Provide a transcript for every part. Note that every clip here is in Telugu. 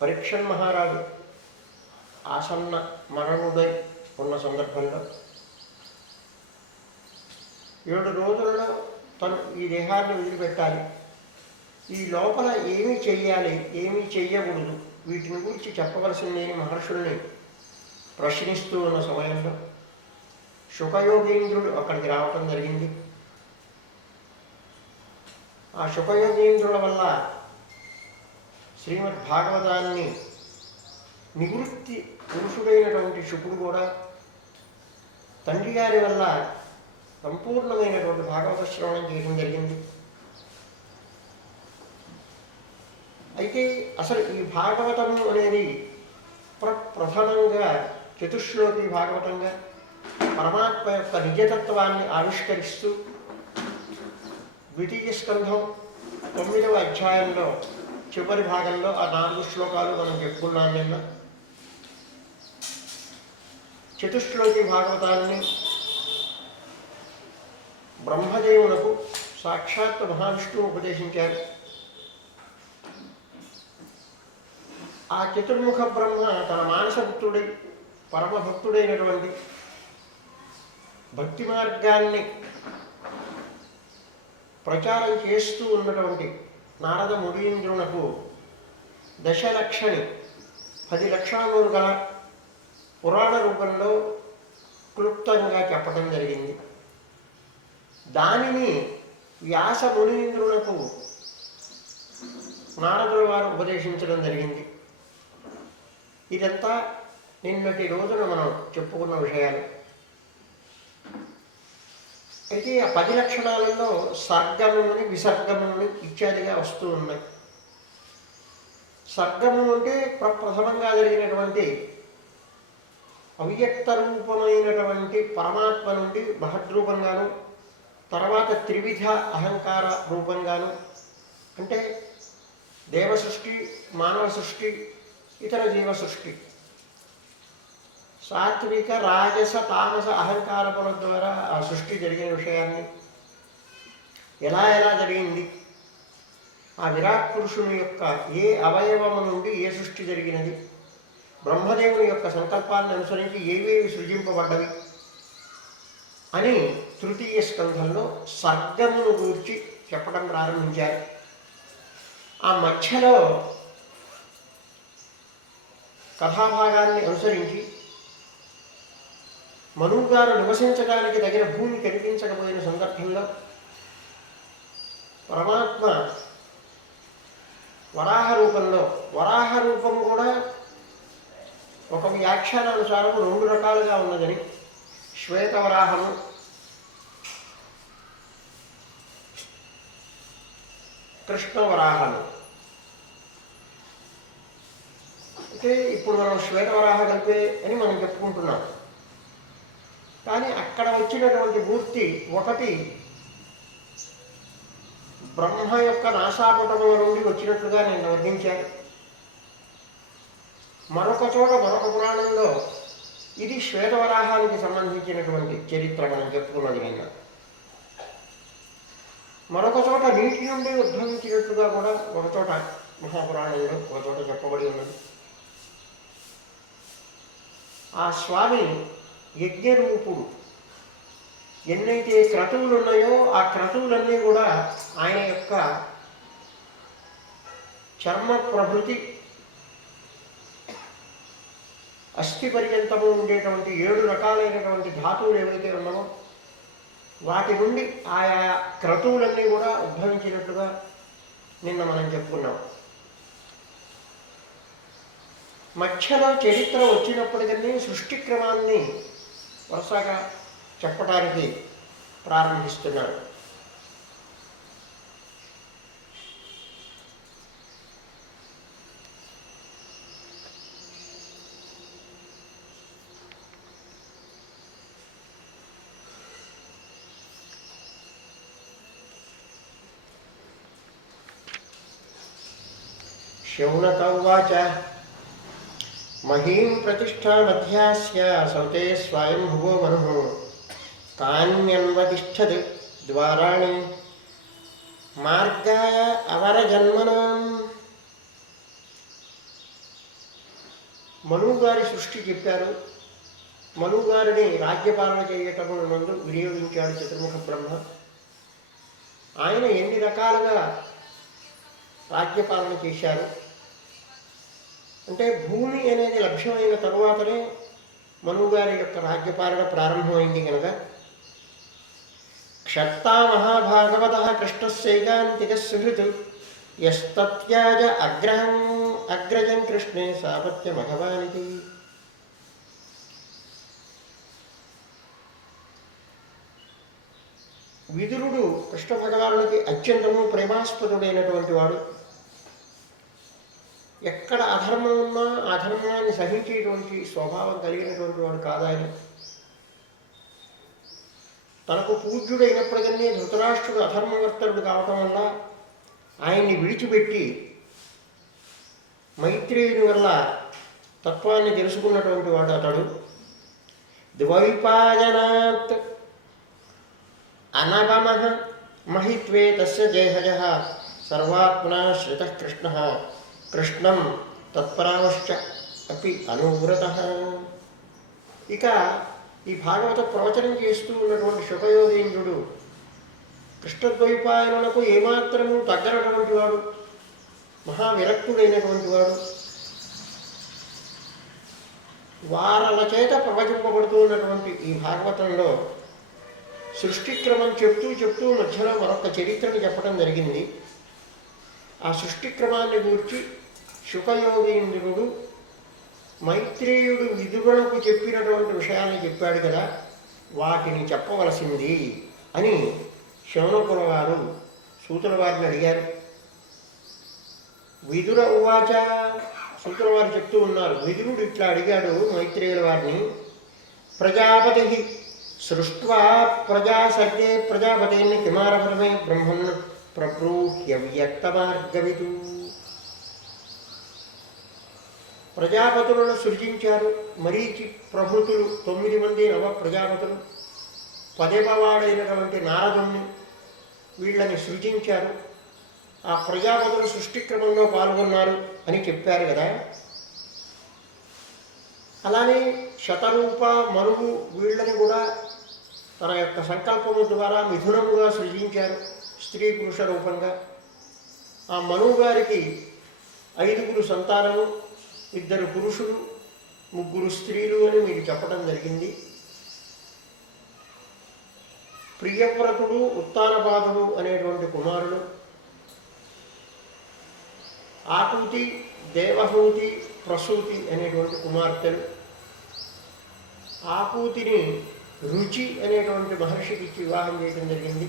పరీక్షన్ మహారాజు ఆసన్న మరణుడై ఉన్న సందర్భంలో 7 రోజులలో తను ఈ దేహాన్ని వదిలిపెట్టాలి, ఈ లోపల ఏమి చెయ్యాలి, ఏమి చెయ్యకూడదు, వీటిని గురించి చెప్పవలసింది మహర్షుల్ని ప్రశ్నిస్తూ ఉన్న సమయంలో శుకయోగీంద్రుడు అక్కడికి రావటం జరిగింది. ఆ శుకయోగీంద్రుల వల్ల శ్రీమద్ భాగవతాన్ని నివృత్తి పురుషుడైనటువంటి శుకుడు కూడా తండ్రి గారి వల్ల సంపూర్ణమైనటువంటి భాగవత శ్రవణం చేయడం జరిగింది. అయితే అసలు ఈ భాగవతం అనేది ప్రథమంగా చతుశ్లోకి భాగవతంగా పరమాత్మ యొక్క నిజతత్వాన్ని ఆవిష్కరిస్తూ ద్వితీయ స్కంధం 9వ అధ్యాయంలో చివరి భాగంలో ఆ 4 శ్లోకాలు మనం చెప్పుకున్నాం నిన్న. చతుశ్లోకి భాగవతాన్ని బ్రహ్మదేవునకు సాక్షాత్ మహావిష్ణువు ఉపదేశించారు. ఆ చతుర్ముఖ బ్రహ్మ తన మానసభక్తుడై పరమభక్తుడైనటువంటి భక్తి మార్గాన్ని ప్రచారం చేస్తూ ఉన్నటువంటి నారద మునీంద్రునకు దశలక్షణి 10 లక్షణములు గల పురాణ రూపంలో క్లుప్తంగా చెప్పడం జరిగింది. దానిని వ్యాస మునీంద్రులకు నారదుల వారు ఉపదేశించడం జరిగింది. ఇదంతా నిన్నటి రోజున మనం చెప్పుకున్న విషయాలు. అయితే ఆ 10 లక్షణాలలో సర్గముని విసర్గముని ఇత్యాదిగా వస్తూ ఉన్నాయి. సర్గము అంటే ప్రథమంగా జరిగినటువంటి అవ్యక్త రూపమైనటువంటి పరమాత్మ నుండి మహద్రూపంగాను, తర్వాత త్రివిధ అహంకార రూపంగాను, అంటే దేవ సృష్టి, మానవ సృష్టి, ఇతర జీవ సృష్టి, సాత్విక రాజస తామస అహంకారముల ద్వారా ఆ సృష్టి జరిగిన విషయాన్ని, ఎలా జరిగింది, ఆ విరాట్ పురుషుని యొక్క ఏ అవయవము నుండి ఏ సృష్టి జరిగినది, బ్రహ్మదేవుని యొక్క సంకల్పాన్ని అనుసరించి ఏవేవి సృజింపబడ్డవి అని తృతీయ స్కంధంలో సర్గమును గూర్చి చెప్పడం ప్రారంభించారు. ఆ మధ్యలో కథాభాగాన్ని అనుసరించి మనుగారు నివసించడానికి తగిన భూమి కనిపించకపోయిన సందర్భంలో పరమాత్మ వరాహ రూపం కూడా ఒక వ్యాఖ్యానానుసారం 2 రకాలుగా ఉన్నదని, శ్వేతవరాహము, కృష్ణవరాహము. అయితే ఇప్పుడు మనం శ్వేతవరాహ కలిపే అని మనం చెప్పుకుంటున్నాం. కానీ అక్కడ వచ్చినటువంటి మూర్తి ఒకటి బ్రహ్మ యొక్క నాసాపుటముల నుండి వచ్చినట్లుగా నేను వర్ణించాను. మరొక చోట మరొక పురాణంలో ఇది శ్వేతవరాహానికి సంబంధించినటువంటి చరిత్ర మనం చెప్పుకున్నది నిన్న. మరొక చోట నీటి నుండి ఉద్భవించినట్లుగా కూడా ఒక చోట మహాపురాణంలో ఒక చోట చెప్పబడి ఉన్నది. ఆ స్వామి యజ్ఞరూపుడు. ఎన్నైతే క్రతువులు ఉన్నాయో ఆ క్రతువులన్నీ కూడా ఆయన యొక్క చర్మ ప్రభృతి అస్థి పర్యంతము ఉండేటువంటి 7 రకాలైనటువంటి ధాతువులు ఏవైతే ఉన్నామో వాటి నుండి ఆయా క్రతువులన్నీ కూడా ఉద్భవించినట్లుగా నిన్న మనం చెప్పుకున్నాం. మధ్యలో చరిత్ర వచ్చినప్పటికీ సృష్టి క్రమాన్ని వరుసగా చెప్పడానికి ప్రారంభిస్తున్నాడు. శౌనక ఉవాచ మహీం ప్రతిష్ఠా మధ్యాస్య సౌతే స్వయంభువో మనుః తాన్యన్వతిష్ఠతి ద్వారాణి మార్గాయ అవరజన్మనాం. మనువు గారి సృష్టి చెప్పారు. మనువు గారిని రాజ్యపాలన చేయటం నందు వినియోగించాడు చతుర్ముఖ బ్రహ్మ. ఆయన ఎన్ని రకాలుగా రాజ్యపాలన చేశారు అంటే, భూమి అనేది లభ్యమైన తరువాతనే మనువు గారి యొక్క రాజ్యపాలన ప్రారంభమైంది కనుక, క్షత్తా మహాభాగవత కృష్ణస్యైకాంతిక సుహృత్ యస్తత్యాజ అగ్రజం కృష్ణే సాపత్య భగవానికి. విదురుడు కృష్ణ భగవానుడికి అత్యంతము ప్రేమాస్పదుడైనటువంటి వాడు. ఎక్కడ అధర్మం ఉన్నా ఆ ధర్మాన్ని సహించేటువంటి స్వభావం కలిగినటువంటి వాడు కాదాయన. తనకు పూజ్యుడైనప్పటికీ ధృతరాష్ట్రుడు అధర్మవర్తనుడు కావటం వల్ల ఆయన్ని విడిచిపెట్టి మైత్రేయుని వల్ల తత్వాన్ని తెలుసుకున్నటువంటి వాడు అతడు. ద్వైపాయనాత్ అనవమః మహిత్వే తస్య జయహజః సర్వాత్మనా శ్రితః కృష్ణః కృష్ణం తత్పరావశ్చ అపి అనువ్రతః. ఇక ఈ భాగవత ప్రవచనం చేస్తూ ఉన్నటువంటి శుకయోగేంద్రుడు కృష్ణద్వైపాయనులకు ఏమాత్రము తగ్గనటువంటి వాడు, మహావిరక్తుడైనటువంటి వాడు. వారల చేత ప్రవచింపబడుతూ ఉన్నటువంటి ఈ భాగవతంలో సృష్టిక్రమం చెప్తూ మధ్యలో మరొక చరిత్రను చెప్పడం జరిగింది. ఆ సృష్టిక్రమాన్ని గూర్చి శుకయోగేంద్రుడు మైత్రేయుడు విదురులకు చెప్పినటువంటి విషయాన్ని చెప్పాడు కదా, వాటిని చెప్పవలసింది అని శౌనకుల వారు సూతుల వారిని అడిగారు. విదుర ఉవాచ, సూతుల వారు చెప్తూ ఉన్నారు, విదురుడు ఇట్లా అడిగాడు మైత్రేయుల వారిని. ప్రజాపతి సృష్ట్వా ప్రజా సర్గే ప్రజాపతిని కిమారపరమే బ్రహ్మన్ ప్రబ్రూహ్యవ్యక్తమార్గవిదు. ప్రజాపతులను సృజించారు. మరీచి ప్రభృతులు 9 మంది నవ ప్రజాపతులు, 10వ నారదుణ్ణి వీళ్ళని సృజించారు. ఆ ప్రజాపతులు సృష్టిక్రమంలో పాల్గొన్నారు అని చెప్పారు కదా. అలానే శతరూప మనువు వీళ్ళని కూడా తన యొక్క సంకల్పము ద్వారా మిథునముగా సృజించారు, స్త్రీ పురుష రూపంగా. ఆ మనువు గారికి 5 సంతానము, 2 పురుషులు, 3 స్త్రీలు అని మీరు చెప్పడం జరిగింది. ప్రియవ్రతుడు, ఉత్తానపాదుడు అనేటువంటి కుమారులు, ఆకూతి, దేవహూతి, ప్రసూతి అనేటువంటి కుమార్తెలు. ఆకూతిని రుచి అనేటువంటి మహర్షికి ఇచ్చి వివాహం చేయడం జరిగింది.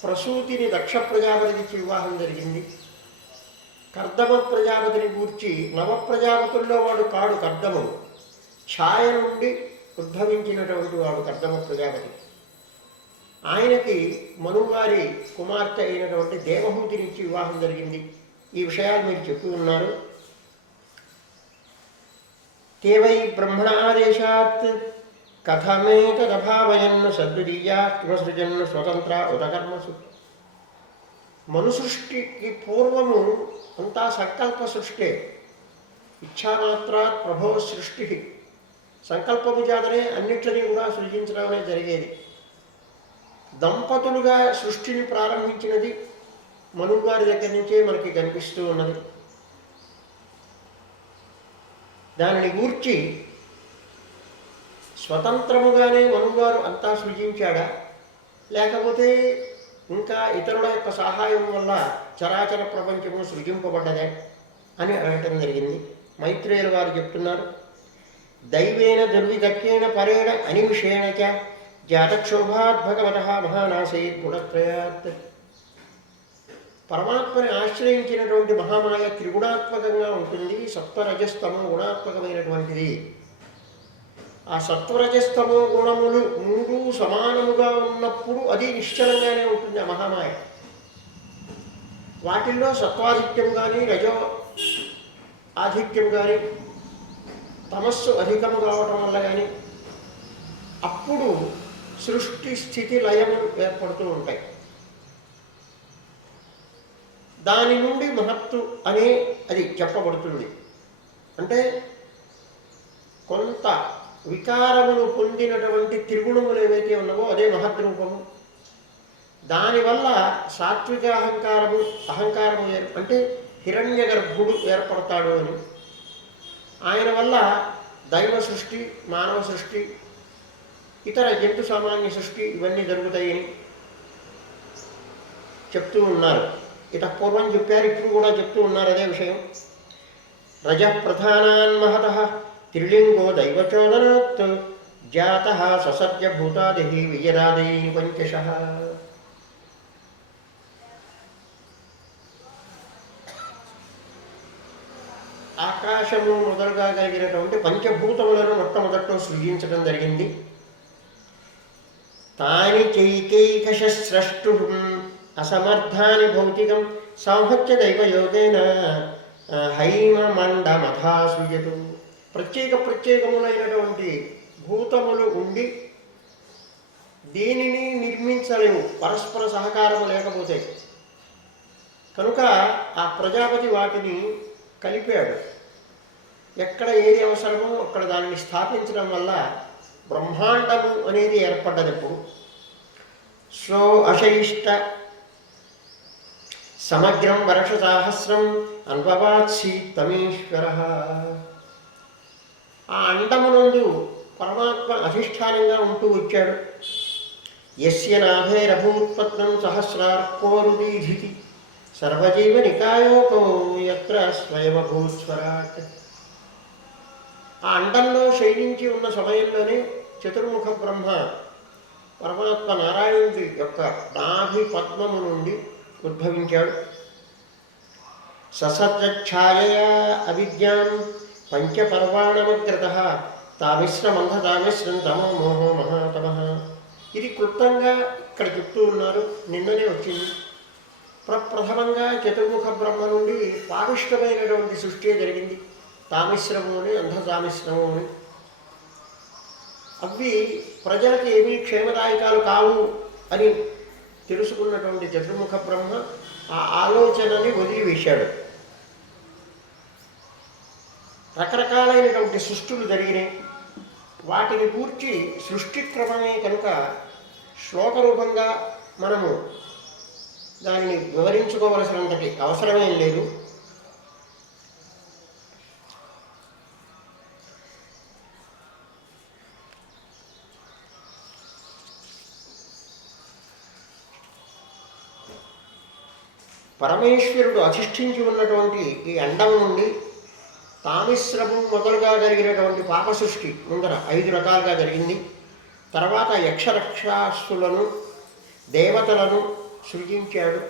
ప్రసూతిని దక్ష ప్రజాపతికి ఇచ్చి వివాహం జరిగింది. కర్దమ ప్రజాపతిని గూర్చి నవప్రజాపతుల్లో వాడు కాడు కర్దముడు, ఛాయ నుండి ఉద్భవించినటువంటి వాడు కర్దమ ప్రజాపతి. ఆయనకి మనువారి కుమార్తె అయినటువంటి దేవహూతిని ఇచ్చి వివాహం జరిగింది. ఈ విషయాలు మీరు చెప్పి ఉన్నారు. తేవై బ్రహ్మణాదేశాత్ కథమేతదభావయన్ సద్వితీయా కిమసృజన్ స్వతంత్ర ఉదకర్మసు. మను సృష్టికి పూర్వము అంతా సంకల్ప సృష్టి. ఇచ్ఛామాత్రాత్ ప్రభో సృష్టి. సంకల్పము చేతనే అన్నిటినీ కూడా సృజించడం అనేది జరిగేది. దంపతులుగా సృష్టిని ప్రారంభించినది మనువు గారి దగ్గర నుంచే మనకి కనిపిస్తూ ఉన్నది. దానిని గూర్చి స్వతంత్రముగానే మనుగారు అంతా సృజించాడా, లేకపోతే ఇంకా ఇతరుల యొక్క సహాయం వల్ల చరాచర ప్రపంచము సృజింపబడ్డదే అని అడగటం జరిగింది. మైత్రేయుల వారు చెప్తున్నారు, దైవేన దుర్విదక్కేన పరేణ అనిమిషేణ చ జాతక్షోభాత్ భగవతః మహానాశయత్ గుణత్రయాత్. పరమాత్మని ఆశ్రయించినటువంటి మహామాయ త్రిగుణాత్మకంగా ఉంటుంది. సత్వరజస్తమో గుణాత్మకమైనటువంటిది. ఆ సత్వరజస్తమో గుణములు 3 సమానముగా ఉన్నప్పుడు అది నిశ్చలంగానే ఉంటుంది ఆ మహామాయ. వాటిల్లో సత్వాధిక్యం కానీ రజో ఆధిక్యం కానీ తమస్సు అధికము కావటం వల్ల కానీ అప్పుడు సృష్టి స్థితి లయములు ఏర్పడుతూ ఉంటాయి. దాని నుండి మహత్తు అనే అది చెప్పబడుతుంది. అంటే కొంత వికారములు పొందినటువంటి త్రిగుణములు ఏవైతే ఉన్నావో అదే మహద్రూపము. దానివల్ల సాత్విక అహంకారము అంటే హిరణ్య గర్భుడు ఏర్పడతాడు అని, ఆయన వల్ల దైవ సృష్టి, మానవ సృష్టి, ఇతర జంతు సామాన్య సృష్టి ఇవన్నీ జరుగుతాయని చెప్తూ ఉన్నారు. ఇతః పూర్వం చెప్పారు, ఇప్పుడు కూడా చెప్తూ ఉన్నారు అదే విషయం. రజ ప్రధానాన్ మహతః త్రిలింగో దైవచోదనాత్ జాతః ససర్జ భూతాది విజరాదీని పంచశః. ఆకాశము మొదలుగా కలిగినటువంటి పంచభూతములను మొట్టమొదట్లో సృజించడం జరిగింది. తాని చైకైకశ స్రష్టు అసమర్థాని భౌతికం సామర్థ్య దైవయోగేన హైమమండమథా సృజతు. ప్రత్యేకములైనటువంటి భూతములు ఉండి దీనిని నిర్మించలేవు పరస్పర సహకారము లేకపోతే. కనుక ఆ ప్రజాపతి వాటిని కలిపాడు. ఎక్కడ ఏది అవసరమో అక్కడ దానిని స్థాపించడం వల్ల బ్రహ్మాండము అనేది ఏర్పడ్డది. ఎప్పుడు సో అశయిష్ట సమగ్రం వర్షసాహస్రం అన్వవాత్సి తమేశ్వర. ఆ అండమునందు పరమాత్మ అధిష్టానంగా ఉంటూ వచ్చాడు. యస్య నాభేరభూత్పత్నం సహస్రార్కోరుదీధితి సర్వజీవ నికాయోకో యత్ర స్వయమభూత్స్వరాట్. ఆ అండంలో శయనించి ఉన్న సమయంలోనే చతుర్ముఖ బ్రహ్మ పరమాత్మ నారాయణుడి యొక్క నాభి పద్మము నుండి ఉద్భవించాడు. ససత్ఛాయయా అవిద్యాం పంచపర్వాణమగ్రతః తామిశ్రమంధతామిశ్రం తమో మోహో మహాతమః. ఇది క్లుప్తంగా ఇక్కడ చెప్తూ ఉన్నారు. నిన్ననే వచ్చింది. ప్రప్రథమంగా చతుర్ముఖ బ్రహ్మ నుండి పావిష్టమైనటువంటి సృష్టి జరిగింది. తామిశ్రము అని, అంధతామిశ్రము అని. అవి ప్రజలకు ఏమీ క్షేమదాయకాలు కావు అని తెలుసుకున్నటువంటి చతుర్ముఖ బ్రహ్మ ఆ ఆలోచనని వదిలివేశాడు. రకరకాలైనటువంటి సృష్టులు జరిగినాయి. వాటిని గూర్చి సృష్టి క్రమమే కనుక శ్లోకరూపంగా మనము దానిని వివరించుకోవలసినంతటి అవసరమేం లేదు. పరమేశ్వరుడు అధిష్ఠించి ఉన్నటువంటి ఈ అండం నుండి తామిశ్రము మొదలుగా జరిగినటువంటి పాప సృష్టి ముందర 5 రకాలుగా జరిగింది. తర్వాత యక్షరక్షాసులను, దేవతలను సృజించాడు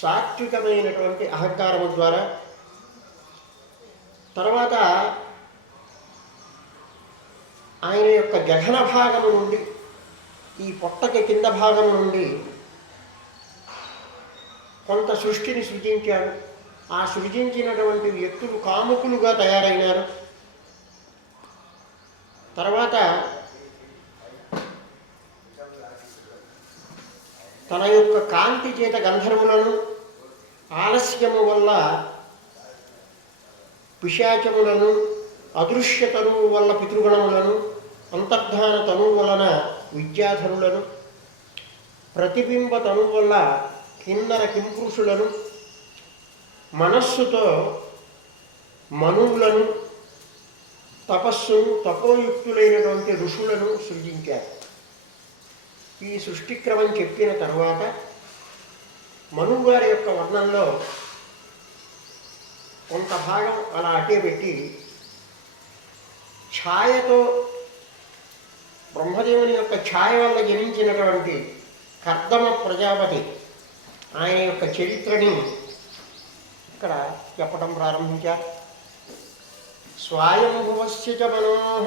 సాత్వికమైనటువంటి అహంకారము ద్వారా. తర్వాత ఆయన యొక్క గగన భాగము నుండి, ఈ పొట్టకి కింద భాగము నుండి కొంత సృష్టిని సృజించాడు. ఆ సృజించినటువంటి వ్యక్తులు కాముకులుగా తయారైనారు. తర్వాత తన యొక్క కాంతి చేత గంధర్వులను, ఆలస్యము వల్ల పిశాచములను, అదృశ్య తనువు వల్ల పితృగణములను, అంతర్ధాన తనువు వలన విద్యాధరులను, ప్రతిబింబ తనువు వల్ల కిన్నర కింపురుషులను, మనస్సుతో మనువులను, తపస్సును, తపోయుక్తులైనటువంటి ఋషులను సృజించారు. ఈ సృష్టిక్రమం చెప్పిన తర్వాత మనువు గారి యొక్క వర్ణంలో కొంత భాగం అలా అటే పెట్టి ఛాయతో బ్రహ్మదేవుని యొక్క ఛాయ వల్ల జనించినటువంటి కర్దమ ప్రజాపతి ఆయన యొక్క చరిత్రని ఇక్కడ చెప్పడం ప్రారంభించారు. స్వయంభువస్య చ మనోః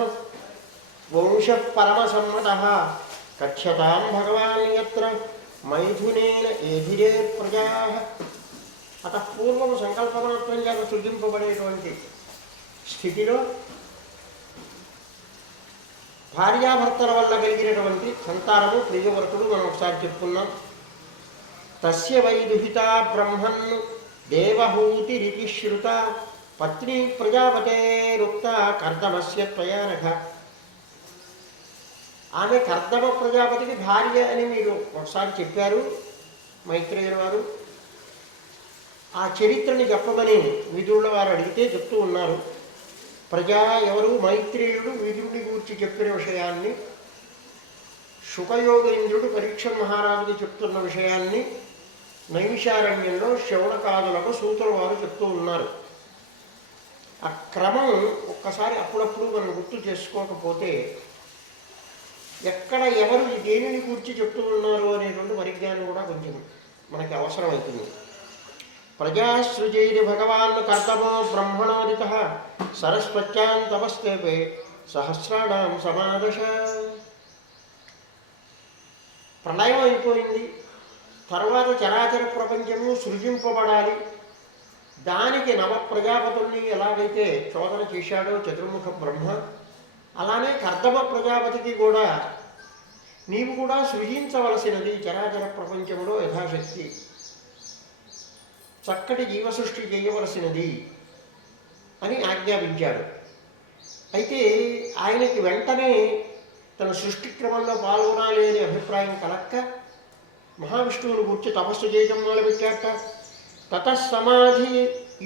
వంశ పరమసమ్మతః కథ్యతాం భగవాన్ యత్ర మైథునేన ఏధిరే ప్రజాః. అతః పూర్వం సంకల్పమాత్రంగా సృజింపబడేటువంటి స్థితిలో భార్యాభర్తల వల్ల కలిగినటువంటి సంతానము ప్రియవ్రతుడు మనం ఒకసారి చెప్పుకున్నాం. తస్య వై దుహితా బ్రహ్మన్ దేవహూతిరితి శ్రుత పత్ని ప్రజాపతేరుక్త కర్దమస్య త్వయా నఘ. ఆమె కర్దమ ప్రజాపతికి భార్య అని మీరు ఒకసారి చెప్పారు మైత్రేయుల వారు. ఆ చరిత్రని చెప్పమని విదురుల వారు అడిగితే చెప్తూ ఉన్నారు. ప్రజా ఎవరు? మైత్రేయుడు విదురుని గూర్చి చెప్పిన విషయాన్ని, శుకయోగేంద్రుడు పరీక్ష మహారాజుకి చెప్తున్న విషయాన్ని నైమిషారణ్యంలో శౌనకాదులకు సూతుల వారు చెప్తూ ఉన్నారు. ఆ క్రమం ఒక్కసారి అప్పుడప్పుడు మనం గుర్తు చేసుకోకపోతే ఎక్కడ ఎవరు దేనిని కూర్చి చెప్తూ ఉన్నారు అనేటువంటి పరిజ్ఞానం కూడా కొంచెం మనకి అవసరమవుతుంది. ప్రజాసృజైరి భగవాన్ కర్దమో బ్రహ్మణోదిత సరస్వత్యాం తపస్తేపే సహస్రాణం సమాదశ. ప్రళయం అయిపోయింది, తర్వాత చరాచర ప్రపంచము సృజింపబడాలి. దానికి నవ ప్రజాపతుల్ని ఎలాగైతే చోదన చేశాడో చతుర్ముఖ బ్రహ్మ, అలానే కర్దమ ప్రజాపతికి కూడా నీవు కూడా సృజించవలసినది చరాచర ప్రపంచంలో యథాశక్తి, చక్కటి జీవసృష్టి చేయవలసినది అని ఆజ్ఞాపించాడు. అయితే ఆయనకి వెంటనే తన సృష్టి క్రమంలో పాల్గొనాలి అనే అభిప్రాయం కలక్క మహావిష్ణువుని గురించి తపస్సు చేయటం మొదలుపెట్టాట. తతఃసమాధి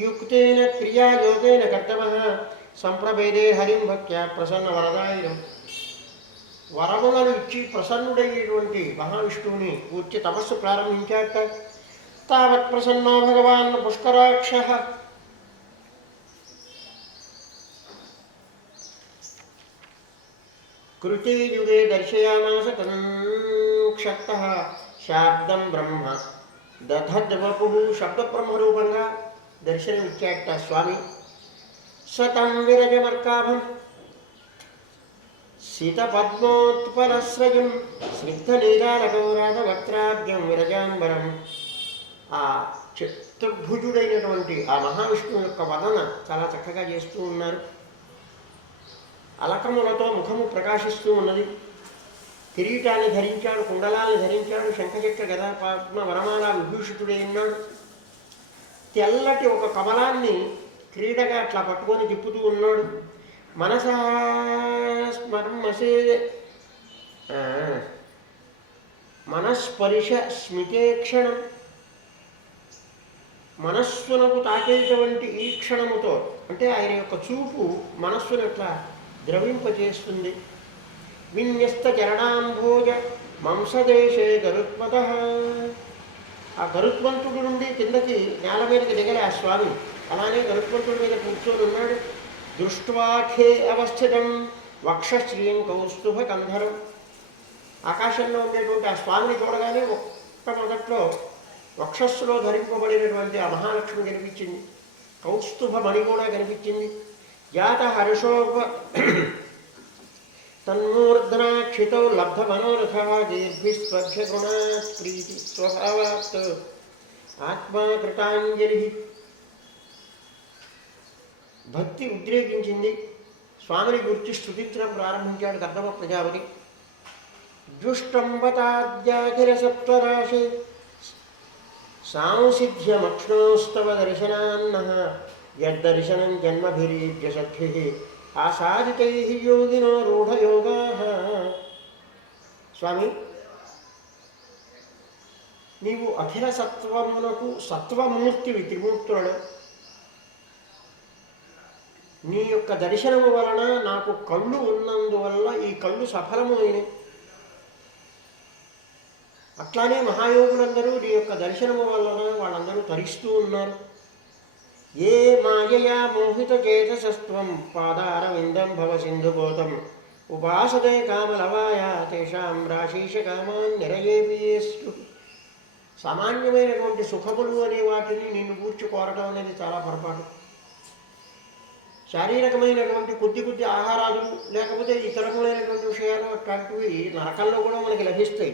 యుక్తేన క్రియాయోగేన కర్దమః సంప్రభేదే హరిం భక్త్యా ప్రసన్న వరదాయినం. వరములను ఇచ్చి ప్రసన్నుడయ్యేటువంటి మహావిష్ణువుని గురించి తపస్సు ప్రారంభించాట. తావత్ ప్రసన్నో భగవాన్ పుష్కరాక్షః. కృతే యుగే దర్శయామాస తన్క్షత్తః శాబ్దం బ్రహ్మ దధద్వపుః. శబ్ద బ్రహ్మరూపంగా దర్శనమిచ్చాట స్వామి. సతం విరజమర్కాభం శీతపద్మోత్పలశ్రయం స్నిగ్ధనీరాలగౌరాధవక్త్రాద్యం విరజాంబరం. ఆ చతుర్భుజుడైనటువంటి ఆ మహావిష్ణువు యొక్క వదన చాలా చక్కగా చేస్తూ ఉన్నారు. అలకములతో ముఖము ప్రకాశిస్తూ ఉన్నది. కిరీటాన్ని ధరించాడు, కుండలాన్ని ధరించాడు, శంఖచక్ర గదా పద్మ వరమాల విభూషితుడై ఉన్నాడు. తెల్లటి ఒక కమలాన్ని క్రీడగా అట్లా పట్టుకొని తిప్పుతూ ఉన్నాడు. మనసా స్మర్మసే మనస్పరిశ స్మితేక్షణం. మనస్సునకు తాకేటువంటి ఈ క్షణముతో అంటే ఆయన యొక్క చూపు మనస్సును ఎట్లా ద్రవింపజేస్తుంది. విన్యస్త చరణాంభోజ మంసదేశే గరుత్మత. ఆ గరుత్మంతుడి నుండి కిందకి నేల మీదకి దిగలే ఆ స్వామి, అలానే గరుత్మంతుడి మీద కూర్చొని ఉన్నాడు. దృష్ట్వాఖే అవస్థితం వక్షశ్రీం కౌస్తుభ కంధరం. ఆకాశంలో ఉండేటువంటి ఆ స్వామిని చూడగానే మొట్టమొదట్లో వక్షస్సులో ధరింపబడినటువంటి ఆ మహాలక్ష్మి కనిపించింది. కౌస్తుభ మణి కూడా కనిపించింది. జాత హర్షోప తన్మూర్ధనాక్షితో లబ్ధ మనోరథ దీర్భిస్వభ్యగుణాత్ ప్రీతి స్వభావాత్ ఆత్మా కృతాంజలి. భక్తి ఉద్రేకించింది. స్వామిని గురించి స్తుతించడం ప్రారంభించాడు కర్దమ ప్రజాపతి. జుష్టంబతాద్యాఖిల సత్వరాశే సాంసిధ్యమక్ష్ణోస్తవ దర్శనాన్నః యద్దర్శనం జన్మభిరీభ్య సద్భిః ఆసాదితైః యోగినో రూఢయోగాః. స్వామి, నీవు అఖిల సత్వమునకు సత్వమూర్తివి, త్రిమూర్తులను. నీ యొక్క దర్శనము వలన నాకు కళ్ళు ఉన్నందువల్ల ఈ కళ్ళు సఫలము అయినాయి. అట్లానే మహాయోగులందరూ నీ యొక్క దర్శనము వలన వాళ్ళందరూ తరిస్తూ ఉన్నారు. ఏ మాయయా మోహిత చేతసస్త్వం పాదారవిందం భవ సింధుబోధం ఉపాసతే కామలవాయ తేషాం రాశీష కామాన్ నిరయేపియేస్తు. సామాన్యమైనటువంటి సుఖములు అనే వాటిని నిన్ను కూర్చు కోరడం అనేది చాలా పొరపాటు. శారీరకమైనటువంటి కొద్ది కొద్ది ఆహారాదులు లేకపోతే ఇతరములైనటువంటి విషయాలు అట్లాంటివి నరకంలో కూడా మనకి లభిస్తాయి.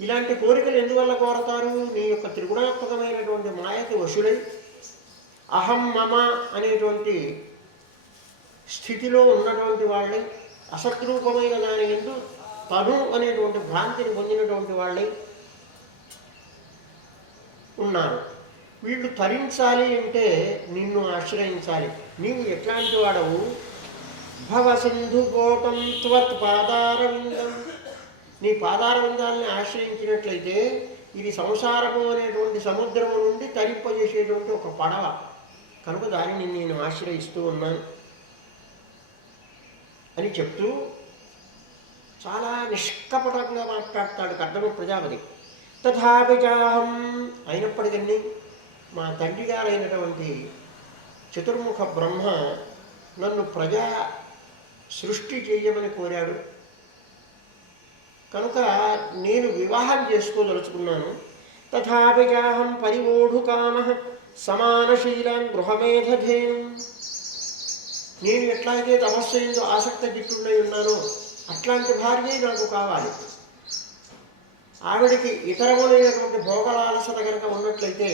ఇలాంటి కోరికలు ఎందువల్ల కోరతారు? నీ యొక్క త్రిగుణాత్మకమైనటువంటి మాయకి వశులై అహం మమ అనేటువంటి స్థితిలో ఉన్నటువంటి వాళ్ళని అసద్రూపమైన దాని యందు తను అనేటువంటి భ్రాంతిని పొందినటువంటి వాళ్ళై ఉన్నారు. వీళ్ళు తరించాలి అంటే నిన్ను ఆశ్రయించాలి. నీవు ఎట్లాంటి వాడవు? భవసింధుకోటం త్వత్ పాదారవిందం. నీ పాదారవిందాన్ని ఆశ్రయించినట్లయితే ఇది సంసారము అనేటువంటి సముద్రము నుండి తరింపజేసేటువంటి ఒక పడవ కనుక దానిని నేను ఆశ్రయిస్తూ ఉన్నాను అని చెప్తూ చాలా నిష్కపటంగా మాట్లాడతాడు కర్దమ ప్రజాపతి. తథాపిచాహం, అయినప్పటికీ మా తండ్రి గారైనటువంటి చతుర్ముఖ బ్రహ్మ నన్ను ప్రజా సృష్టి చేయమని కోరాడు కనుక నేను వివాహం చేసుకోదలుచుకున్నాను. తథాపిచాహం పరివోఢుకామ సమానశీలం గృహమేధధేను. నేను ఎట్లయితే తపస్సు ఎందు ఆసక్త జిట్టున్నై ఉన్నానో అట్లాంటి భార్య నాకు కావాలి. ఆవిడికి ఇతరములైనటువంటి భోగలాలసత కనుక ఉన్నట్లయితే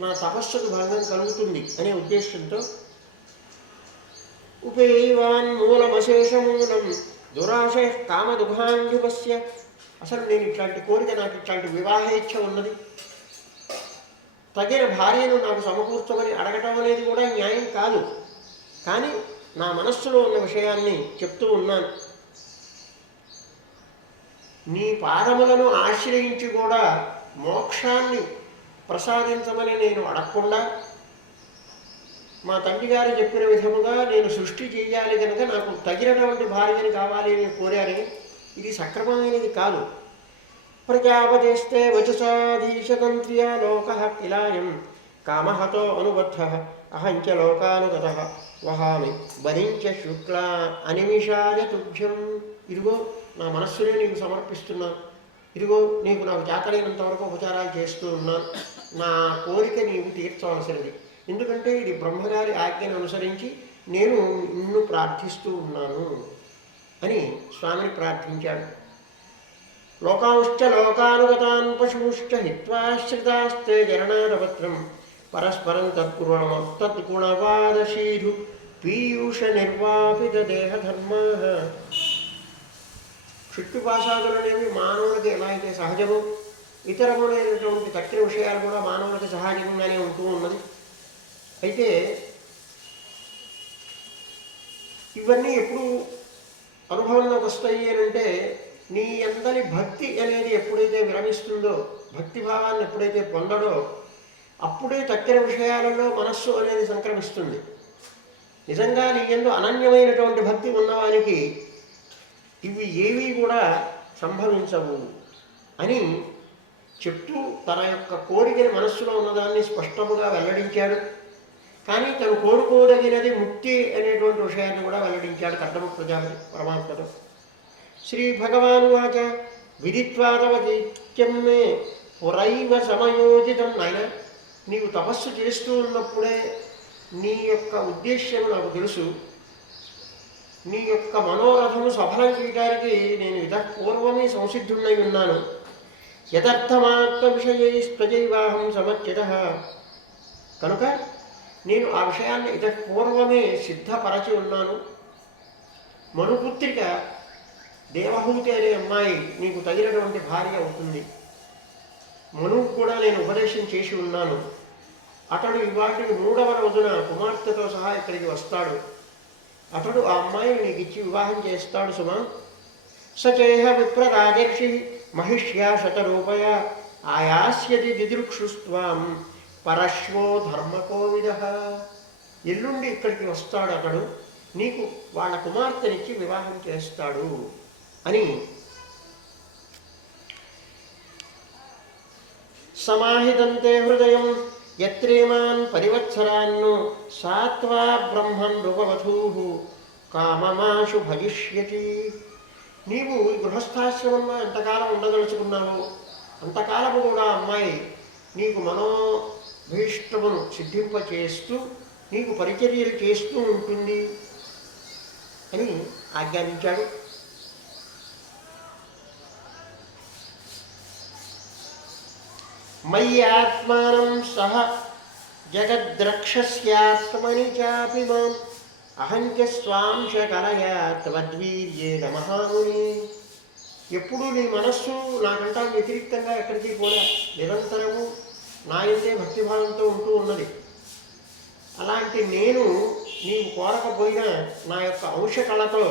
నా తపస్సుకు భంగం కలుగుతుంది అనే ఉద్దేశంతో ఉపేవాన్ మూలమశేషమూలం దురాశ కామదుఘాంధిపస్య. అసలు నేను ఇట్లాంటి కోరిక, నాకు ఇట్లాంటి వివాహ ఇచ్ఛ ఉన్నది, తగిన భార్యను నాకు సమకూర్చమని అడగటం అనేది కూడా న్యాయం కాదు. కానీ నా మనస్సులో ఉన్న విషయాన్ని చెప్తూ ఉన్నాను. నీ పాదములను ఆశ్రయించి కూడా మోక్షాన్ని ప్రసాదించమని నేను అడగకుండా మా తండ్రి గారు చెప్పిన విధముగా నేను సృష్టి చేయాలి కనుక నాకు తగినటువంటి భార్యని కావాలి అని కోరారని ఇది సక్రమమైనది కాదు. ప్రజాపతిస్తే వచసాధీశతంత్ర్య లోక కిలాయం కామహతో అనుబద్ధ అహంచ లోకానుగత వహామి భరించ శుక్ల అనిమిషాయ తుభ్యం. ఇదిగో నా మనస్సునే నీకు సమర్పిస్తున్నాను, ఇదిగో నీకు నాకు చేతనైనంత వరకు ఉపచారాలు చేస్తూ ఉన్నాను. నా కోరిక నీవు తీర్చవలసినది, ఎందుకంటే ఇది బ్రహ్మగారి ఆజ్ఞను అనుసరించి నేను నిన్ను ప్రార్థిస్తూ ఉన్నాను అని స్వామిని ప్రార్థించాడు. లోకాంశ్చ లోకానుగతాన్ పశూశ్చ హిత్వాశ్రితాస్తే జరణారపత్రం పరస్పరం తద్గుణవాదశీధు పీయూష నిర్వాపిత దేహధర్మా. క్షుత్పిపాసాదులు అనేవి మానవులకి ఎలా అయితే సహజమో ఇతరములైనటువంటి తక్కిన విషయాలు కూడా మానవులకి సహజంగానే ఉంటూ ఉన్నది. అయితే ఇవన్నీ ఎప్పుడు అనుభవంలోకి వస్తాయి అని అంటే నీ అందరి భక్తి అనేది ఎప్పుడైతే విరమిస్తుందో, భక్తిభావాన్ని ఎప్పుడైతే పొందడో అప్పుడే తక్కిన విషయాలలో మనస్సు అనేది సంక్రమిస్తుంది. నిజంగా నీ యందు అనన్యమైనటువంటి భక్తి ఉన్నవానికి ఇవి ఏవి కూడా సంభవించవు అని చెప్తూ తన యొక్క కోరికని మనస్సులో ఉన్నదాన్ని స్పష్టముగా వెల్లడించాడు. కానీ తను కోరుకోదగినది ముక్తి అనేటువంటి విషయాన్ని కూడా వెల్లడించాడు కర్దమ ప్రజాపతి పరమాత్మతో. శ్రీ భగవాన్ వాచ విదిత్వా తవ చైత్యం మే పురైవ సమయోజితం. నాయన, నీవు తపస్సు చేస్తూ ఉన్నప్పుడే నీ యొక్క ఉద్దేశ్యం నాకు తెలుసు. నీ యొక్క మనోరథము సఫలం చేయడానికి నేను ఇతపూర్వమే సంసిద్ధున్నై ఉన్నాను. యథార్థమాత్మ విషయైస్త్వజైవాహం సమర్చిత. కనుక నేను ఆ విషయాన్ని ఇతపూర్వమే సిద్ధపరచి ఉన్నాను. మనుపుత్రిక దేవహూతి అనే అమ్మాయి నీకు తగినటువంటి భార్య అవుతుంది. మనువు కూడా నేను ఉపదేశం చేసి ఉన్నాను. అతడు ఇవాటికి 3వ రోజున కుమార్తెతో సహా ఇక్కడికి వస్తాడు. అతడు ఆ అమ్మాయిని నీకు ఇచ్చి వివాహం చేస్తాడు సుమా. సచేహ విప్రరాజర్షి మహిష్యా శతరూపయ ఆయాస్యది దిదృక్షుస్త్వాం పరశ్వో ధర్మకోవిద. ఎల్లుండి ఇక్కడికి వస్తాడు అతడు, నీకు వాళ్ళ కుమార్తెనిచ్చి వివాహం చేస్తాడు అని. సమాహితంతే హృదయం యత్రేమాన్ పరివత్సరాన్ను సాత్వా బ్రహ్మన్ రూపవధూ కామమాశు భజిష్యతి. నీవు గృహస్థాశ్రమంలో ఎంతకాలం ఉండదలుచుకున్నావో అంతకాలము కూడా అమ్మాయి నీకు మనోభీష్టమును సిద్ధింపచేస్తూ నీకు పరిచర్యలు చేస్తూ ఉంటుంది అని ఆజ్ఞాపించాడు. మయ్యాత్మానం సహ జగద్రక్షస్యాత్మని చాపి మాం అహంచ స్వాంశ కలయా తద్వీర్యేణ మహాముని. ఎప్పుడూ నీ మనస్సు నాకంటా వ్యతిరిక్తంగా ఎక్కడికి పోలే, నిరంతరము నా యందే భక్తిభావంతో ఉంటూ ఉన్నది. అలాంటి నేను నీవు కోరకపోయినా నా యొక్క అంశకళతో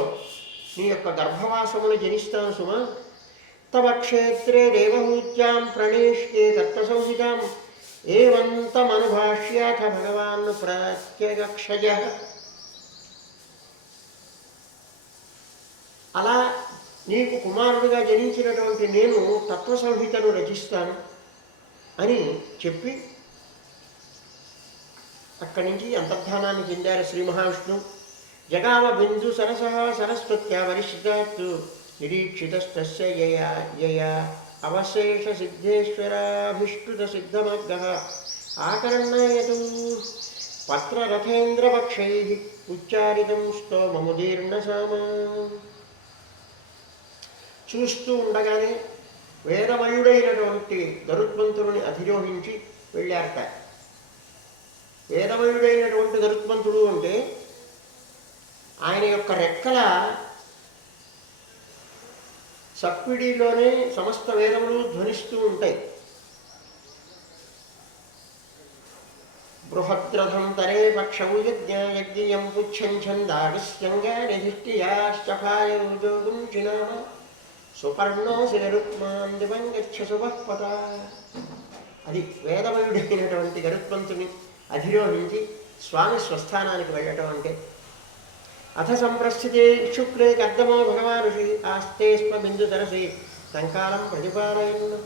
నీ యొక్క గర్భవాసములు జనిస్తాను సుమా. తవ క్షేత్రే దేవహూత్యాం ప్రణేష్యే తత్వసంహితాం ఏవంతమనుభాష్యాథ భగవాన్ ప్రత్యగక్షజ. అలా నీకు కుమారుడిగా జనించినటువంటి నేను తత్వసంహితను రచిస్తాను అని చెప్పి అక్కడి నుంచి అంతర్ధానాన్ని చెందారు శ్రీ మహావిష్ణువు. జగామ బిందు సరస సరస్వత్యా పరిష్టాత్ నిరీక్షితస్తస్య యయా యయా అవశేష సిద్ధేశ్వరాభిష్టుత సిద్ధమగ్గ ఆకర్ణయతు పత్రరథేంద్రపక్షై ఉచ్చారితం స్తోమముదీర్ణసామ. చూస్తూ ఉండగానే వేదమయుడైనటువంటి గరుత్మంతుడిని అధిరోహించి వెళ్ళారట. వేదమయుడైనటువంటి గరుత్మంతుడు అంటే ఆయన యొక్క రెక్కల సప్పిడిలోనే సమస్త వేదములు ధ్వనిస్తూ ఉంటాయి. బృహద్రథం తరే పక్షం యజ్ఞం పుచ్చం ఛందావిస్యంగా నిధిష్టియాశ్చపాయోగం చినామ సుపర్ణో శిరుక్మాన్ దివం గచ్చ శుభపత. అది వేదమయుడైనటువంటి గరుత్మంతుని అధిరోహించి స్వామి స్వస్థానానికి వెళ్ళటం అంటే. అథ సంప్రస్థితే శుక్లే కర్దమో భగవానుషి ఆస్తే స్మ బిందు సరసి సంకాలం ప్రతిపాదయన్.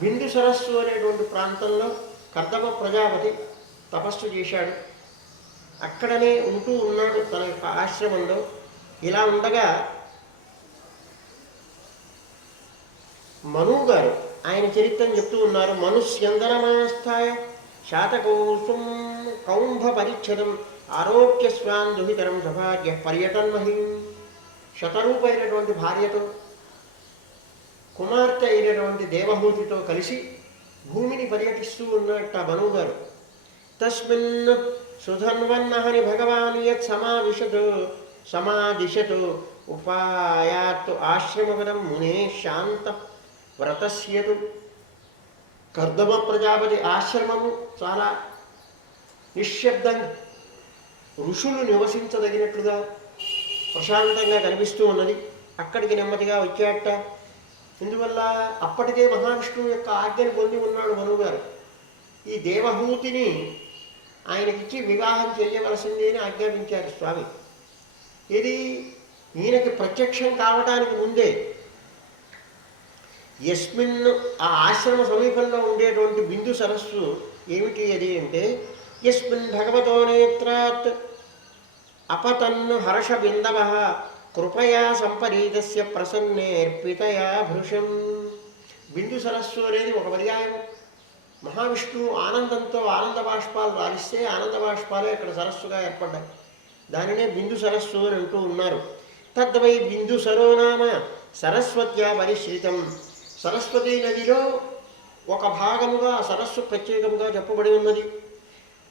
బిందు సరస్సు అనేటువంటి ప్రాంతంలో కర్దమ ప్రజాపతి తపస్సు చేశాడు. అక్కడనే ఉంటూ ఉన్నాడు తన యొక్క ఆశ్రమంలో. ఇలా ఉండగా మనువు గారు ఆయన చరిత్రను చెప్తూ ఉన్నారు. మనుస్యందరమాస్థాయ శాతకౌసం కౌంభ పరిచ్ఛదం ఆరోగ్య స్వాన్ దుహితరం సభార్య పర్యటన్మహి. శతరూపైనటువంటి భార్యతో కుమార్తె అయినటువంటి దేవహూతితో కలిసి భూమిని పర్యటిస్తూ ఉన్నట్ట మనువు గారు. తస్మిన్ సుధన్వన్నహని భగవాన్ యత్ సమాదిశతు ఉపాయాత్ ఆశ్రమపదం మునే శాంత వ్రతస్యతు. కర్దమ ప్రజాపతి ఆశ్రమము చాలా నిశ్శబ్దంగా ఋషులు నివసించదగినట్లుగా ప్రశాంతంగా కనిపిస్తూ ఉన్నది. అక్కడికి నెమ్మదిగా వచ్చాట. ఇందువల్ల అప్పటికే మహావిష్ణువు యొక్క ఆజ్ఞను పొంది ఉన్నాడు మనువు గారు. ఈ దేవహూతిని ఆయనకిచ్చి వివాహం చేయవలసిందే అని ఆజ్ఞాపించారు స్వామి. ఇది ఈయనకి ప్రత్యక్షం కావటానికి ముందే యస్మిన్ ఆ ఆశ్రమ సమీపంలో ఉండేటువంటి బిందు సరస్సు ఏమిటి అది అంటే యస్మిన్ భగవతో నేత్రాత్ అపతన్ను హర్ష బిందవ కృపయా సంపరీతస్య ప్రసన్నేర్పితయా భృశం. బిందు సరస్సు అనేది ఒక పర్యాయం. మహావిష్ణువు ఆనందంతో ఆనంద బాష్పాలు రాలిస్తే ఆనంద బాష్పాలు ఇక్కడ సరస్సుగా ఏర్పడ్డాయి. దానినే బిందు సరస్సు అని అంటూ ఉన్నారు. తద్వై బిందు సరోనామ సరస్వత్యా పరిశ్రితం. సరస్వతీ నదిలో ఒక భాగముగా సరస్సు ప్రత్యేకంగా చెప్పబడి ఉన్నది.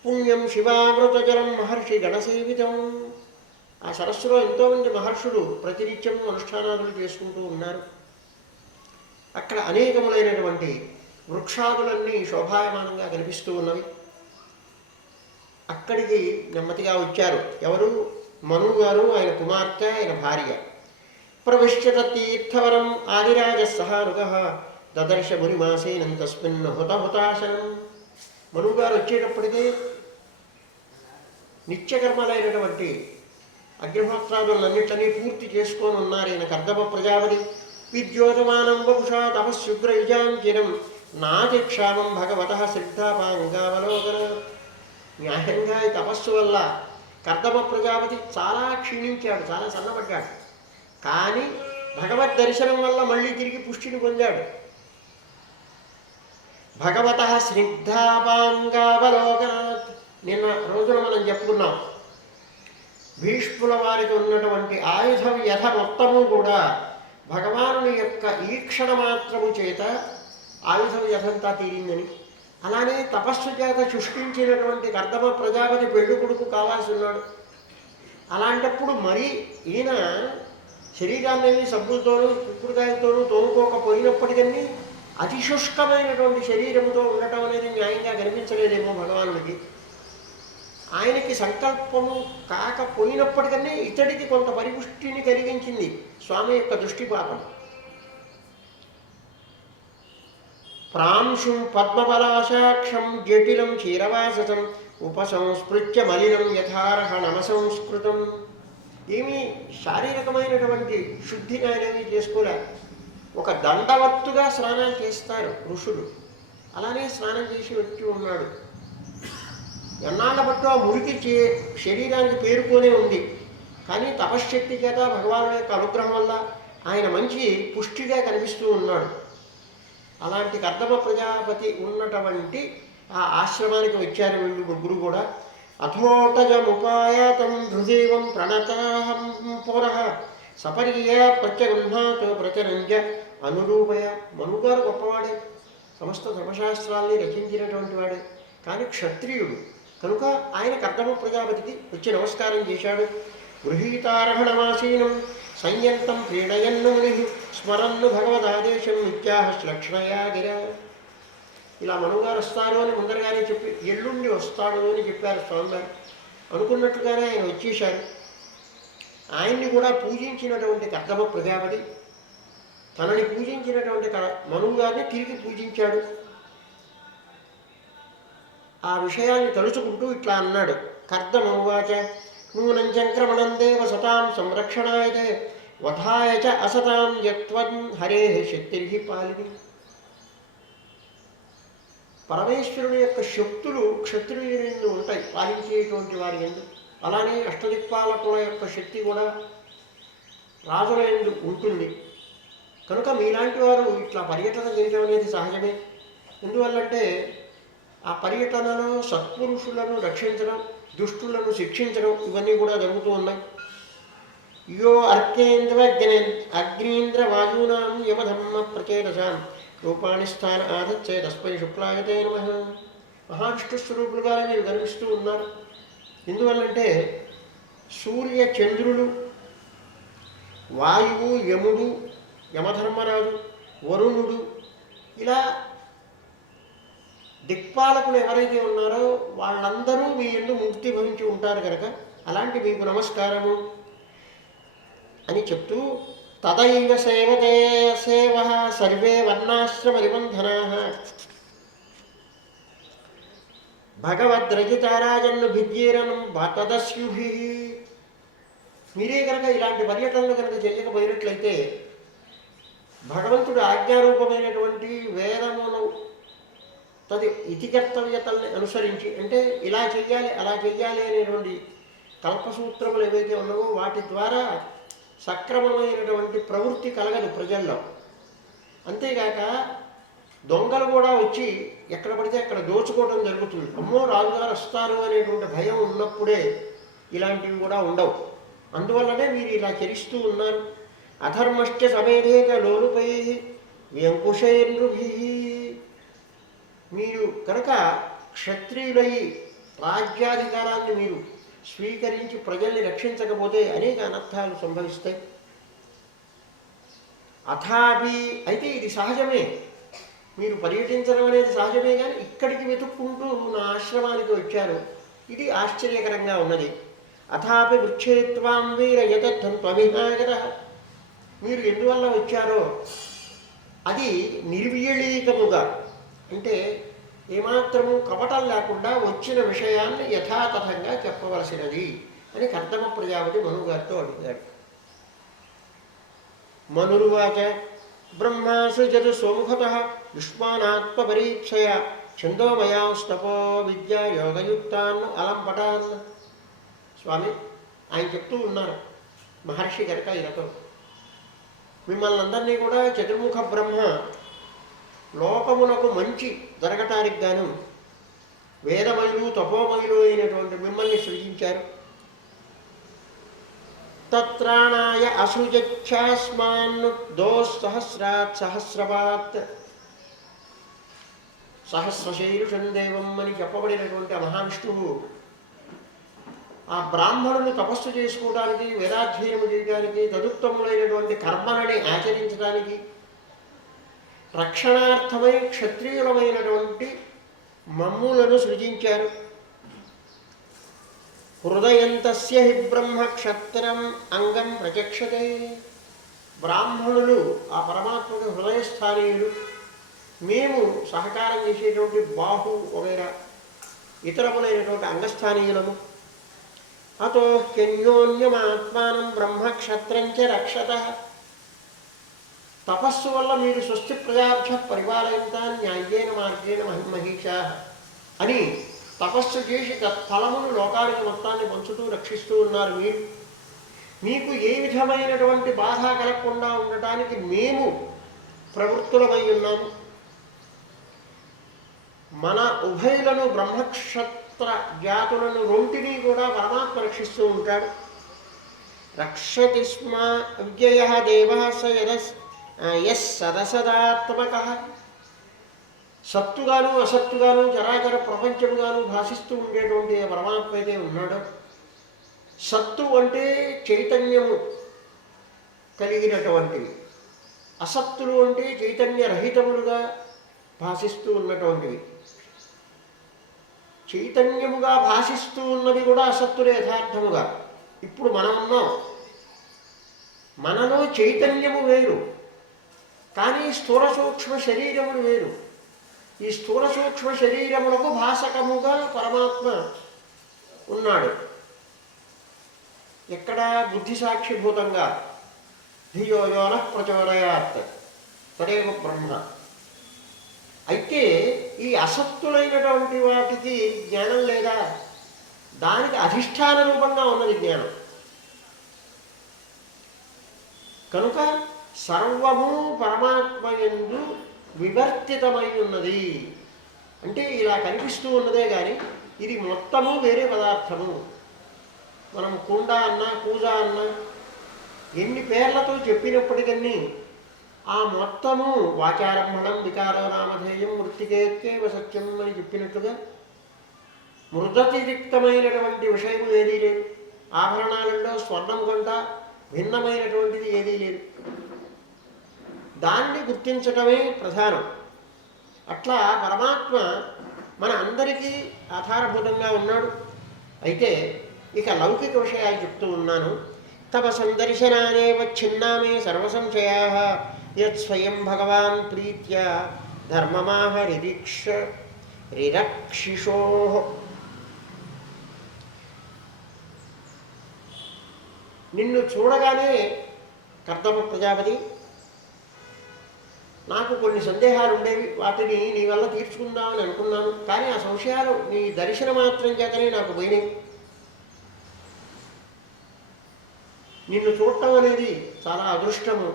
పుణ్యం శివామృతజలం మహర్షి గణసేవితం. ఆ సరస్సులో ఎంతోమంది మహర్షులు ప్రతినిత్యం అనుష్ఠానాలు చేసుకుంటూ ఉన్నారు. అక్కడ అనేకములైనటువంటి వృక్షాదులన్నీ శోభాయమానంగా కనిపిస్తూ ఉన్నవి. అక్కడికి నెమ్మదిగా వచ్చారు. ఎవరు? మనువు గారు, ఆయన కుమార్తె, ఆయన భార్య. ప్రవిశ్యత తీర్థవరం ఆదిరాజ సహారుగ దదర్శ మునిమాసేనం తస్మిన్ హుతహుతాశనం. మనువు గారు వచ్చేటప్పటికీ నిత్యకర్మలైనటువంటి అగ్నిహోత్రాదులన్నింటినీ పూర్తి చేసుకొని ఉన్నారు. ఈయన కర్దమ ప్రజాపతి. విద్యోతమానం వపుషా తపస్సుగ్రయుజాంకిరం నాతిక్షామం భగవత శ్రద్ధాపాంగావలోకన. న్యాయంగా ఈ తపస్సు వల్ల కర్దమ ప్రజాపతి చాలా క్షీణించాడు, చాలా సన్నపడ్డాడు. కానీ భగవద్ దర్శనం వల్ల మళ్ళీ తిరిగి పుష్టిని పొందాడు. భగవత స్నిగ్ధాపాంగావలోకనాత్. నిన్న రోజున మనం చెప్పుకున్నాం, భీష్ముల వారికి ఉన్నటువంటి ఆయుధ వ్యధ మొత్తము కూడా భగవానుని యొక్క ఈక్షణ మాత్రము చేత ఆయుధ వ్యధంతా తీరిందని. అలానే తపస్సు చేత సృష్టించినటువంటి కర్దమ ప్రజాపతి పెళ్లి కొడుకు కావాల్సి ఉన్నాడు. అలాంటప్పుడు మరి ఈయన శరీరాన్ని సబ్బులతోనూ కుక్కుడుకాయలతోనూ తోముకోకపోయినప్పటికీ అతి శుష్కమైనటువంటి శరీరంతో ఉండటం అనేది న్యాయంగా కనిపించలేదేమో భగవానుడికి. ఆయనకి సంకల్పము కాకపోయినప్పటికీ ఇతడికి కొంత పరిపుష్టిని కలిగించింది స్వామి యొక్క దృష్టిపాతం. ప్రాంశుం పద్మబలాశాక్షం జటిలం క్షీరవాససం ఉపసంస్పృత్య మలినం యథార్హ నమసంస్కృతం. ఏమీ శారీరకమైనటువంటి శుద్ధిని ఆయనేమీ చేసుకోలే. ఒక దండవత్తుగా స్నానం చేస్తారు ఋషులు, అలానే స్నానం చేసి వచ్చి ఉన్నాడు. ఎన్నాళ్ళ బట్టు ఆ మురికి శరీరానికి పేరుతోనే ఉంది. కానీ తపశ్శక్తి చేత భగవానుడి యొక్క అనుగ్రహం వల్ల ఆయన మంచి పుష్టిగా కనిపిస్తూ ఉన్నాడు. అలాంటి కర్దమ ప్రజాపతి ఉన్నటువంటి ఆ ఆశ్రమానికి వచ్చారు వీళ్ళు ముగ్గురు కూడా. అథోటజముపాయాతం హృదయం ప్రణతాహం పురః సపర్య ప్రత్యగృహాతో ప్రచరంజ అనురూపయ. మనుగారు గొప్పవాడే, సమస్త ధర్మశాస్త్రాల్ని రచించినటువంటి వాడే, కానీ క్షత్రియుడు కనుక ఆయన కర్దమ ప్రజాపతికి వచ్చి నమస్కారం చేశాడు. గృహీతార్హణమాసీనం సంయంతం క్రీడయన్ను ముని స్మరన్ను భగవదాదేశం నిత్యాహ శ్లక్షణయా గిర. ఇలా మనుగారు వస్తారు అని ముందరగానే చెప్పి ఎల్లుండి వస్తాడు అని చెప్పారు స్వామివారు. అనుకున్నట్లుగానే ఆయన వచ్చేశారు. ఆయన్ని కూడా పూజించినటువంటి కర్దమ ప్రజాపతి తనని పూజించినటువంటి మనుగారిని తిరిగి పూజించాడు. ఆ విషయాన్ని తలుచుకుంటూ ఇట్లా అన్నాడు. కర్దమౌవాచ నూనం చంక్రమణం దేవ సతాం సంరక్షణాయ వధాయ చ అసతాం యత్వం హరే శక్తిర్హి పాలిని. పరమేశ్వరుని యొక్క శక్తులు క్షత్రియుని యందు ఉంటాయి, పాలించేటువంటి వారి యందు. అలానే అష్టదిక్పాలకుల యొక్క శక్తి కూడా రాజుల యందు ఉంటుంది. కనుక మీలాంటి వారు ఇట్లా పర్యటన చేయడం అనేది సహజమే. ఎందువల్లంటే ఆ పర్యటనలో సత్పురుషులను రక్షించడం, దుష్టులను శిక్షించడం ఇవన్నీ కూడా జరుగుతూ ఉన్నాయి. యో అర్కేంద్ర అగ్నీంద్ర వాయూనాం యమధర్మ ప్రచేతసాం రూపాణి స్థాన ఆదచ్చే తస్మై శుక్లాయతే నమః. మహావిష్ణు స్వరూపులుగానే మీరు కనిపిస్తూ ఉన్నారు. ఎందువల్లంటే సూర్య చంద్రులు, వాయువు, యముడు, యమధర్మరాజు, వరుణుడు, ఇలా దిక్పాలకులు ఎవరైతే ఉన్నారో వాళ్ళందరూ మీ యందు ముక్తి భవించి ఉంటారు కనుక అలాంటి మీకు నమస్కారము అని చెప్తూ తదైవ సేవతే సేవ సర్వే వర్ణాశ్రమ నిబంధనా భగవద్రజితారాజన్ను భిద్యేరనం తదస్యుభి. మీరే కనుక ఇలాంటి పర్యటనలు కనుక చేయకపోయినట్లయితే భగవంతుడు ఆజ్ఞారూపమైనటువంటి వేదమును తది ఇతికర్తవ్యతల్ని అనుసరించి, అంటే ఇలా చెయ్యాలి అలా చెయ్యాలి అనేటువంటి కల్పసూత్రములు ఏవైతే ఉన్నావో వాటి ద్వారా సక్రమమైనటువంటి ప్రవృత్తి కలగదు ప్రజల్లో. అంతేగాక దొంగలు కూడా వచ్చి ఎక్కడ పడితే అక్కడ దోచుకోవడం జరుగుతుంది. అమ్మో రాజుగారు వస్తారు అనేటువంటి భయం ఉన్నప్పుడే ఇలాంటివి కూడా ఉండవు. అందువల్లనే మీరు ఇలా చరిస్తూ ఉన్నారు. అధర్మశ్చ సమేధేక లోలుపై వ్యంకుశైర్నృభి. మీరు కనుక క్షత్రియులై రాజ్యాధికారాన్ని మీరు స్వీకరించి ప్రజల్ని రక్షించకపోతే అనేక అనర్థాలు సంభవిస్తాయి. అథాపి అయితే ఇది సహజమే, మీరు పర్యటించడం అనేది సహజమే, కానీ ఇక్కడికి వెతుక్కుంటూ నా ఆశ్రమానికి వచ్చారు, ఇది ఆశ్చర్యకరంగా ఉన్నది. అథాపి వృక్షేత్వాం వీర యతత్వం త్వమిహాగత. మీరు ఎందువల్ల వచ్చారో అది నిర్వీళీకముగా, అంటే ఏమాత్రము కపటం లేకుండా వచ్చిన విషయాన్ని యథాతథంగా చెప్పవలసినది అని కర్దమ ప్రజాపతి మనుగారితో అడిగాడు. మనుర్వాచ బ్రహ్మాసృజతు సోముఖతః యుష్మానాత్మపరీక్షయ ఛందోమయాంస్తపో విద్యా యోగయుక్తాన్ అలంపటాన్. స్వామి ఆయన చెప్తూ ఉన్నారు మహర్షి కనుక ఈయనతో, మిమ్మల్ని అందరినీ కూడా చతుర్ముఖ బ్రహ్మ లోకమునకు మంచి జరగటానికి గాను వేదమయులు తపోమయులు అయినటువంటి మిమ్మల్ని సృజించారు. తత్రాణాయ అసృజచ్ఛాస్మాన్ దోస్సహస్రాత్ సహస్రపాత్ సహస్రశీర్షం దేవం అని చెప్పబడినటువంటి మహావిష్ణువు ఆ బ్రాహ్మణులు తపస్సు చేసుకోవడానికి, వేదాధ్యయనం చేయడానికి, తదుత్తములైనటువంటి కర్మలని ఆచరించడానికి, రక్షణార్థమై క్షత్రియులమైనటువంటి మమ్ములను సృజించారు. హృదయంతస్య హి బ్రహ్మ క్షత్రం అంగం ప్రచక్షతే. బ్రాహ్మణులు ఆ పరమాత్మకు హృదయస్థానీయులు, మేము సహకారం చేసేటువంటి బాహు వగైరా ఇతరములైనటువంటి అంగస్థానీయులము. అతో హ్యన్యోన్యమాత్మానం బ్రహ్మక్షత్రంచ రక్షత. తపస్సు వల్ల మీరు స్వస్తి ప్రజాభ్య పరిపాలయంతా న్యాయేన మార్గేణ మహిమహీషా అని తపస్సు చేసి తత్ఫలమును లోకానికి మొత్తాన్ని పంచుతూ రక్షిస్తూ ఉన్నారు మీరు. మీకు ఏ విధమైనటువంటి బాధ కలగకుండా ఉండటానికి మేము ప్రవృత్తులమై ఉన్నాము. మన ఉభయులను బ్రహ్మక్షత్ర జాతులను రెంటినీ కూడా పరమాత్మ రక్షిస్తూ ఉంటాడు. రక్షతి స్మ అవ్యయ దేవ స యస్ సదసదాత్మక. సత్తుగాను అసత్తుగాను చరాచర ప్రపంచముగాను భాషిస్తూ ఉండేటువంటి పరమాత్మ అయితే ఉన్నాడు. సత్తు అంటే చైతన్యము కలిగినటువంటివి, అసత్తులు అంటే చైతన్యరహితములుగా భాషిస్తూ ఉన్నటువంటివి. చైతన్యముగా భాషిస్తూ ఉన్నవి కూడా అసత్తులే యథార్థముగా. ఇప్పుడు మనం ఉన్నాం, మనలో చైతన్యము వేరు, కానీ స్థూల సూక్ష్మ శరీరములు వేరు. ఈ స్థూల సూక్ష్మ శరీరములకు భాషకముగా పరమాత్మ ఉన్నాడు. ఎక్కడ? బుద్ధి సాక్షిభూతంగా. ధియో యో నః ప్రచోదయాత్ తదేవ బ్రహ్మ. అయితే ఈ అసత్తులైనటువంటి వాటికి జ్ఞానం లేదా? దానికి అధిష్టాన రూపంగా ఉన్నది జ్ఞానం. కనుక సర్వము పరమాత్మ యందు వివర్తితమై ఉన్నది. అంటే ఇలా కనిపిస్తూ ఉన్నదే కానీ ఇది మొత్తము వేరే పదార్థము. మనం కుండ అన్నా కూజ అన్నా ఎన్ని పేర్లతో చెప్పినప్పటికీ ఆ మొత్తము వాచారంభణం వికారో నామధేయం మృతికేత్యేవ సత్యం అని చెప్పినట్లుగా మృదతిరిక్తమైనటువంటి విషయము ఏదీ లేదు. ఆభరణాలలో స్వర్ణం కంట భిన్నమైనటువంటిది ఏదీ లేదు. దాన్ని గుర్తించటమే ప్రధానం. అట్లా పరమాత్మ మన అందరికీ ఆధారభూతంగా ఉన్నాడు. అయితే ఇక లౌకిక విషయాలు చెప్తూ ఉన్నాను. తవ సందర్శనానేవ ఛిన్నామే సర్వసంశయా యత్ స్వయం భగవాన్ ప్రీత్యా ధర్మమాహ రిరక్షిషో. నిన్ను చూడగానే కర్దమ ప్రజాపతి నాకు కొన్ని సందేహాలు ఉండేవి, వాటిని నీ వల్ల తీర్చుకుందామని అనుకున్నాను. కానీ ఆ సంశయాలు నీ దర్శన మాత్రం చేతనే నాకు పోయినాయి. నిన్ను చూడటం అనేది చాలా అదృష్టము.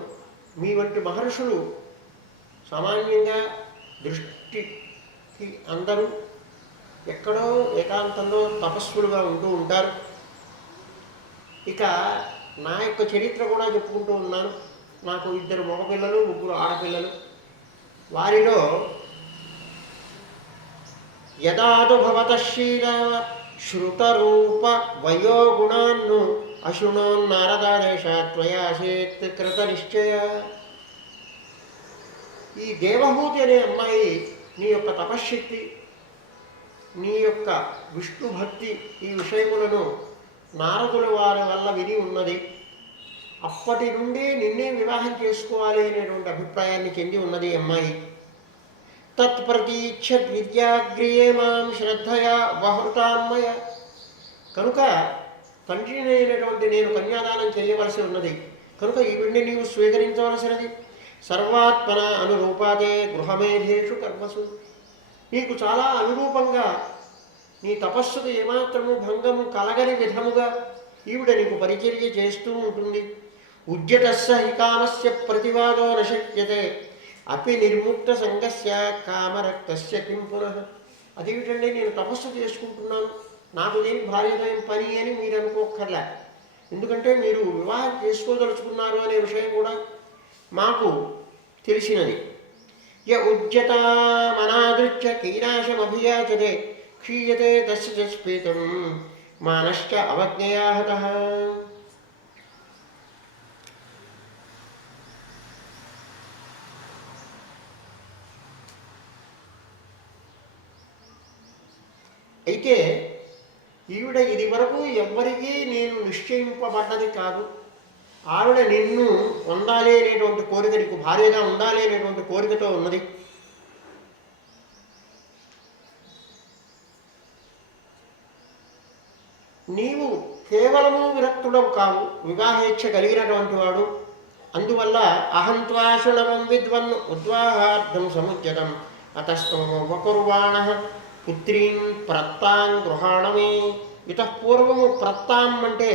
మీ వంటి మహర్షులు సామాన్యంగా దృష్టికి అందరూ ఎక్కడో ఏకాంతంలో తపస్సులుగా ఉంటూ ఉంటారు. ఇక నా యొక్క చరిత్ర కూడా చెప్పుకుంటూ ఉన్నాను. నాకు 2 మగపిల్లలు 3 ఆడపిల్లలు. వారిలో యదాదు భవతశీల శ్రుతరూప వయోగుణాన్ను అశృణోన్నారదాదేశాత్వయాసేత్ కృత నిశ్చయ. ఈ దేవహూతి అనే అమ్మాయి నీ యొక్క తపశ్శక్తి, నీ యొక్క విష్ణు భక్తి ఈ విషయములను నారదుల వారి వల్ల విని ఉన్నది. అప్పటి నుండి నిన్నే వివాహం చేసుకోవాలి అనేటువంటి అభిప్రాయాన్ని చెంది ఉన్నది అమ్మాయి. తత్ప్రతీచ్ఛద్ విద్యాగ్రియే మాం శ్రద్ధయా వహృతామ్మయ. కనుక తండ్రినైనటువంటి నేను కన్యాదానం చేయవలసి ఉన్నది. కనుక ఈవిడ్ని నీవు స్వీకరించవలసినది. సర్వాత్మన అనురూపాదే గృహమేధేషు కర్మసు. నీకు చాలా అనురూపంగా, నీ తపస్సుకు ఏమాత్రము భంగము కలగని విధముగా ఈవిడ నీకు పరిచర్య చేస్తూ ఉంటుంది. ఉద్యతస్య హి కామస్య ప్రతివాదో నశక్యతే అపి నిర్ముక్త సంగస్య కామరక్తస్య కిం పునః. అదేమిటండి, నేను తపస్సు చేసుకుంటున్నాను, నాకు దేని భార్యదయం పని అని మీరు అనుకోక్కర్లే. ఎందుకంటే మీరు వివాహం చేసుకోదలుచుకున్నారు అనే విషయం కూడా మాకు తెలిసినది. య ఉద్యతామనాదృత్య కీనాశమభియాచతే క్షీయతే తస్య స్ఫీతం మానశ్చ అవజ్ఞయాహతః. అయితే ఈవిడ ఇది వరకు ఎవ్వరికీ నేను నిశ్చయింపబడ్డది కాదు. ఆవిడ నిన్ను పొందాలి అనేటువంటి కోరిక, నీకు భార్యగా ఉండాలి అనేటువంటి కోరికతో ఉన్నది. నీవు కేవలము విరక్తుడవు కావు, వివాహేచ్ఛ కలిగినటువంటి వాడు. అందువల్ల అహంత్వా శృణవం విద్వన్ ఉద్వాహార్థం సముద్యతం అతస్తో వకుర్వాణ పుత్రీం ప్రత్తాం గృహాణమే. ఇతః పూర్వము ప్రత్తాం అంటే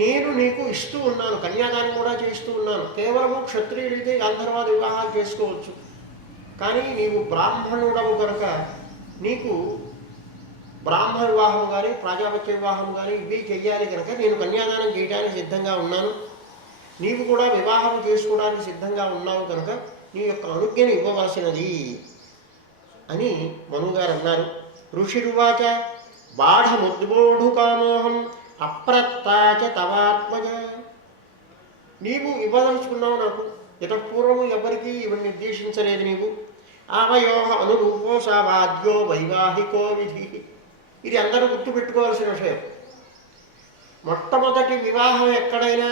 నేను నీకు ఇస్తూ ఉన్నాను, కన్యాదానం కూడా చేస్తూ ఉన్నాను. కేవలము క్షత్రియుడితే గాంధర్వాది వివాహాలు చేసుకోవచ్చు, కానీ నీవు బ్రాహ్మణుడవు కనుక నీకు బ్రాహ్మణ వివాహం కానీ ప్రాజాపత్య వివాహం కానీ ఇవి చెయ్యాలి కనుక నేను కన్యాదానం చేయడానికి సిద్ధంగా ఉన్నాను. నీవు కూడా వివాహం చేసుకోవడానికి సిద్ధంగా ఉన్నావు కనుక నీ యొక్క అనుజ్ఞను ఇవ్వవలసినది అని మనుగారు అన్నారు. ఋషిరువాచ బాఢముద్బోఢు కామోహం అప్రత్తాచ తవాత్మజ. నీవు ఇవ్వదలుచుకున్నావు నాకు, ఇతపూర్వము ఎవరికి ఇవి నిర్దేశించలేదు నీవు. ఆవయో అనురూపో సావాద్యో వైవాహికో విధి. ఇది అందరూ గుర్తుపెట్టుకోవాల్సిన విషయం. మొట్టమొదటి వివాహం ఎక్కడైనా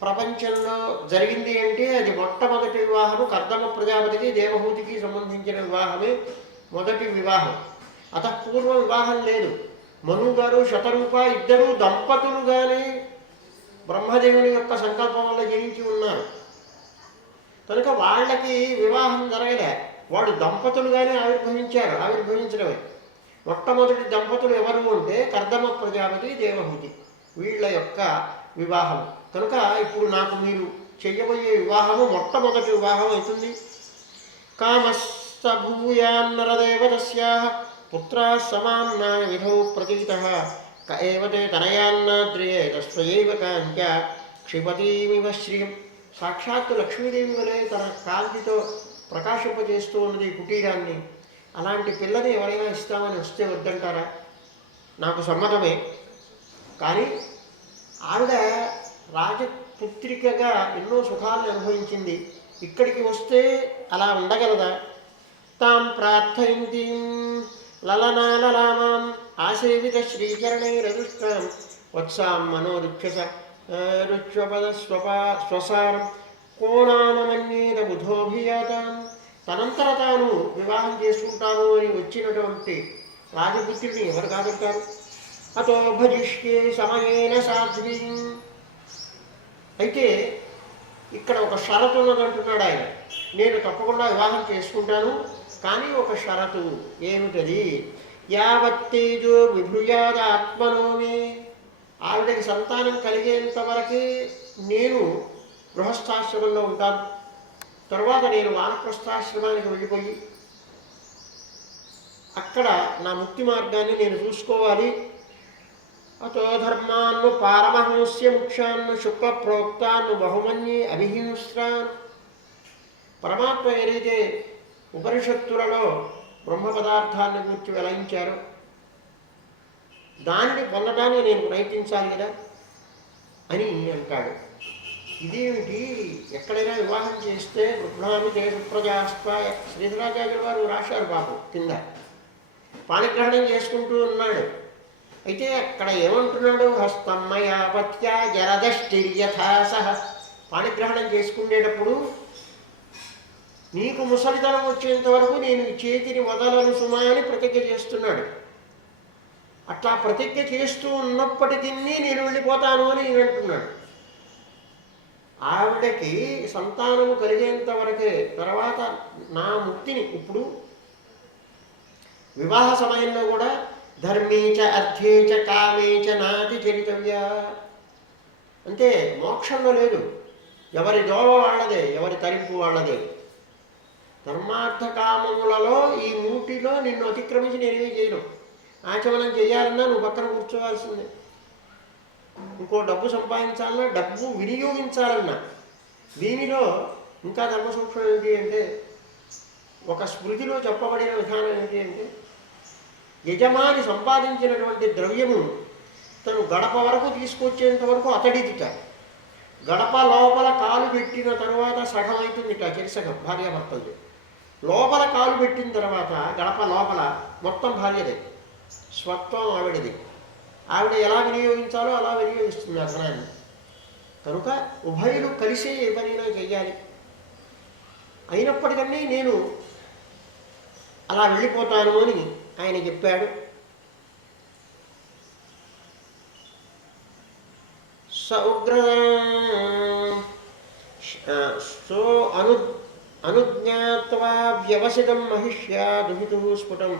ప్రపంచంలో జరిగింది అంటే అది మొట్టమొదటి వివాహము కర్దమ ప్రజాపతికి దేవహూతికి సంబంధించిన వివాహమే మొదటి వివాహం. అతపూర్వ వివాహం లేదు. మనుగారు శతరూప ఇద్దరు దంపతులుగానే బ్రహ్మదేవుని యొక్క సంకల్పం వల్ల జనించి ఉన్నారు కనుక వాళ్ళకి వివాహం జరగలే, వాళ్ళు దంపతులుగానే ఆవిర్భవించడమే. మొట్టమొదటి దంపతులు ఎవరు అంటే కర్దమ ప్రజాపతి దేవహూతి, వీళ్ళ యొక్క వివాహం. కనుక ఇప్పుడు నాకు మీరు చెయ్యబోయే వివాహము మొట్టమొదటి వివాహం అవుతుంది. కామస్తభూయాన్నరదేవతస్యాః పుత్రా సమాన్నాయ విధౌ ప్రతీతః క ఏవతే తనయాన్నాద్రియే తస్వైవ కాంత్య క్షిపతీమివ శ్రియం. సాక్షాత్తు లక్ష్మీదేవి వలె తన కాంతితో ప్రకాశింపజేస్తూ ఉన్నది కుటీరాన్ని. అలాంటి పిల్లని ఎవరైనా ఇస్తామని వస్తే వద్దంటారా? నాకు సమ్మతమే, కానీ ఆవిడ రాజపుత్రికగా ఎన్నో సుఖాలను అనుభవించింది. ఇక్కడికి వస్తే అలా ఉండగలదా? తాం ప్రార్థయంతీం లలనాలలామాం ఆసేవిత శ్రీచరణైరదుష్టాం వత్సాం మనోరుక్షస రుచ్వపద స్వసారం కోణామన్యేత బుధోభియాతాం. తనంతర తాను వివాహం చేసుకుంటాను అని వచ్చినటువంటి రాజపుత్రుని ఎవరు కాదంటారు? అతో భజిష్యే సమయేన సాధ్వీ. అయితే ఇక్కడ ఒక షరతు ఉన్నదంటున్నాడు ఆయన. నేను తప్పకుండా వివాహం చేసుకుంటాను, కానీ ఒక షరతు. ఏమిటది? యావత్తేజో విభృయాద ఆత్మనోమే. ఆవిడకి సంతానం కలిగేంత వరకే నేను గృహస్థాశ్రమంలో ఉంటాను. తర్వాత నేను వానప్రస్థాశ్రమానికి వెళ్ళిపోయి అక్కడ నా ముక్తి మార్గాన్ని నేను చూసుకోవాలి. అతో ధర్మాన్ను పారమహంస్య ముఖ్యాన్ని శుక్ల ప్రోక్తాన్ని బహుమన్యే అభిహింస్రాన్. పరమాత్మ ఏదైతే ఉపనిషత్తులలో బ్రహ్మ పదార్థాన్ని గురించి వెలయించారో దానిని పొందడానికి నేను ప్రయత్నించాలి కదా అని అంటాడు. ఇదేమిటి? ఎక్కడైనా వివాహం చేస్తే గృహామి దేశ ప్రజాస్పాయ శ్రీధరాచార్యుల వారు రాశారు పాపం కింద. పాణిగ్రహణం చేసుకుంటూ ఉన్నాడు. అయితే అక్కడ ఏమంటున్నాడు? హస్తమ్మయాపత్య జరదష్టిర్యథాసహ. పాణిగ్రహణం చేసుకునేటప్పుడు నీకు ముసలితనం వచ్చేంత వరకు నేను చేతిని వదలను సుమా అని ప్రతిజ్ఞ చేస్తున్నాడు. అట్లా ప్రతిజ్ఞ చేస్తూ ఉన్నప్పటికీ నేను వెళ్ళిపోతాను అని నేను అంటున్నాడు. ఆవిడకి సంతానము కలిగేంత వరకే, తర్వాత నా ముక్తిని. ఇప్పుడు వివాహ సమయంలో కూడా ధర్మేచ అర్థేచ కామేచ నాతి చరితవ్య అంటే మోక్షంలో లేదు. ఎవరి దోవ వాళ్ళదే, ఎవరి తరింపు వాళ్ళదే. ధర్మార్థ కామములలో ఈ మూటిలో నిన్ను అతిక్రమించి నేనేమీ చేయను. ఆచమనం చేయాలన్నా నువ్వు పక్కన కూర్చోవాల్సిందే. ఇంకో డబ్బు సంపాదించాలన్నా, డబ్బు వినియోగించాలన్నా, దీనిలో ఇంకా ధర్మ సూక్ష్మం ఏంటి అంటే, ఒక స్మృతిలో చెప్పబడిన విధానం ఏంటి అంటే, యజమాని సంపాదించినటువంటి ద్రవ్యము తను గడప వరకు తీసుకొచ్చేంత వరకు అతడిదిట. గడప లోపల కాలు పెట్టిన తర్వాత సగం అవుతుందిట, చెరిసగం భార్యాభర్తలది. లోపల కాలు పెట్టిన తర్వాత గడప లోపల మొత్తం భార్యదే, స్వత్వం ఆవిడది. ఆవిడ ఎలా వినియోగించాలో అలా వినియోగిస్తుంది ఆ ధనాన్ని. కనుక ఉభయులు కలిసే ఏ పనైనా చెయ్యాలి. అయినప్పటికీ నేను అలా వెళ్ళిపోతాను అని ఆయన చెప్పాడు. సో అనుజ్ఞాత్వా వ్యవసితం మహిష్యా దుహితు స్ఫుటం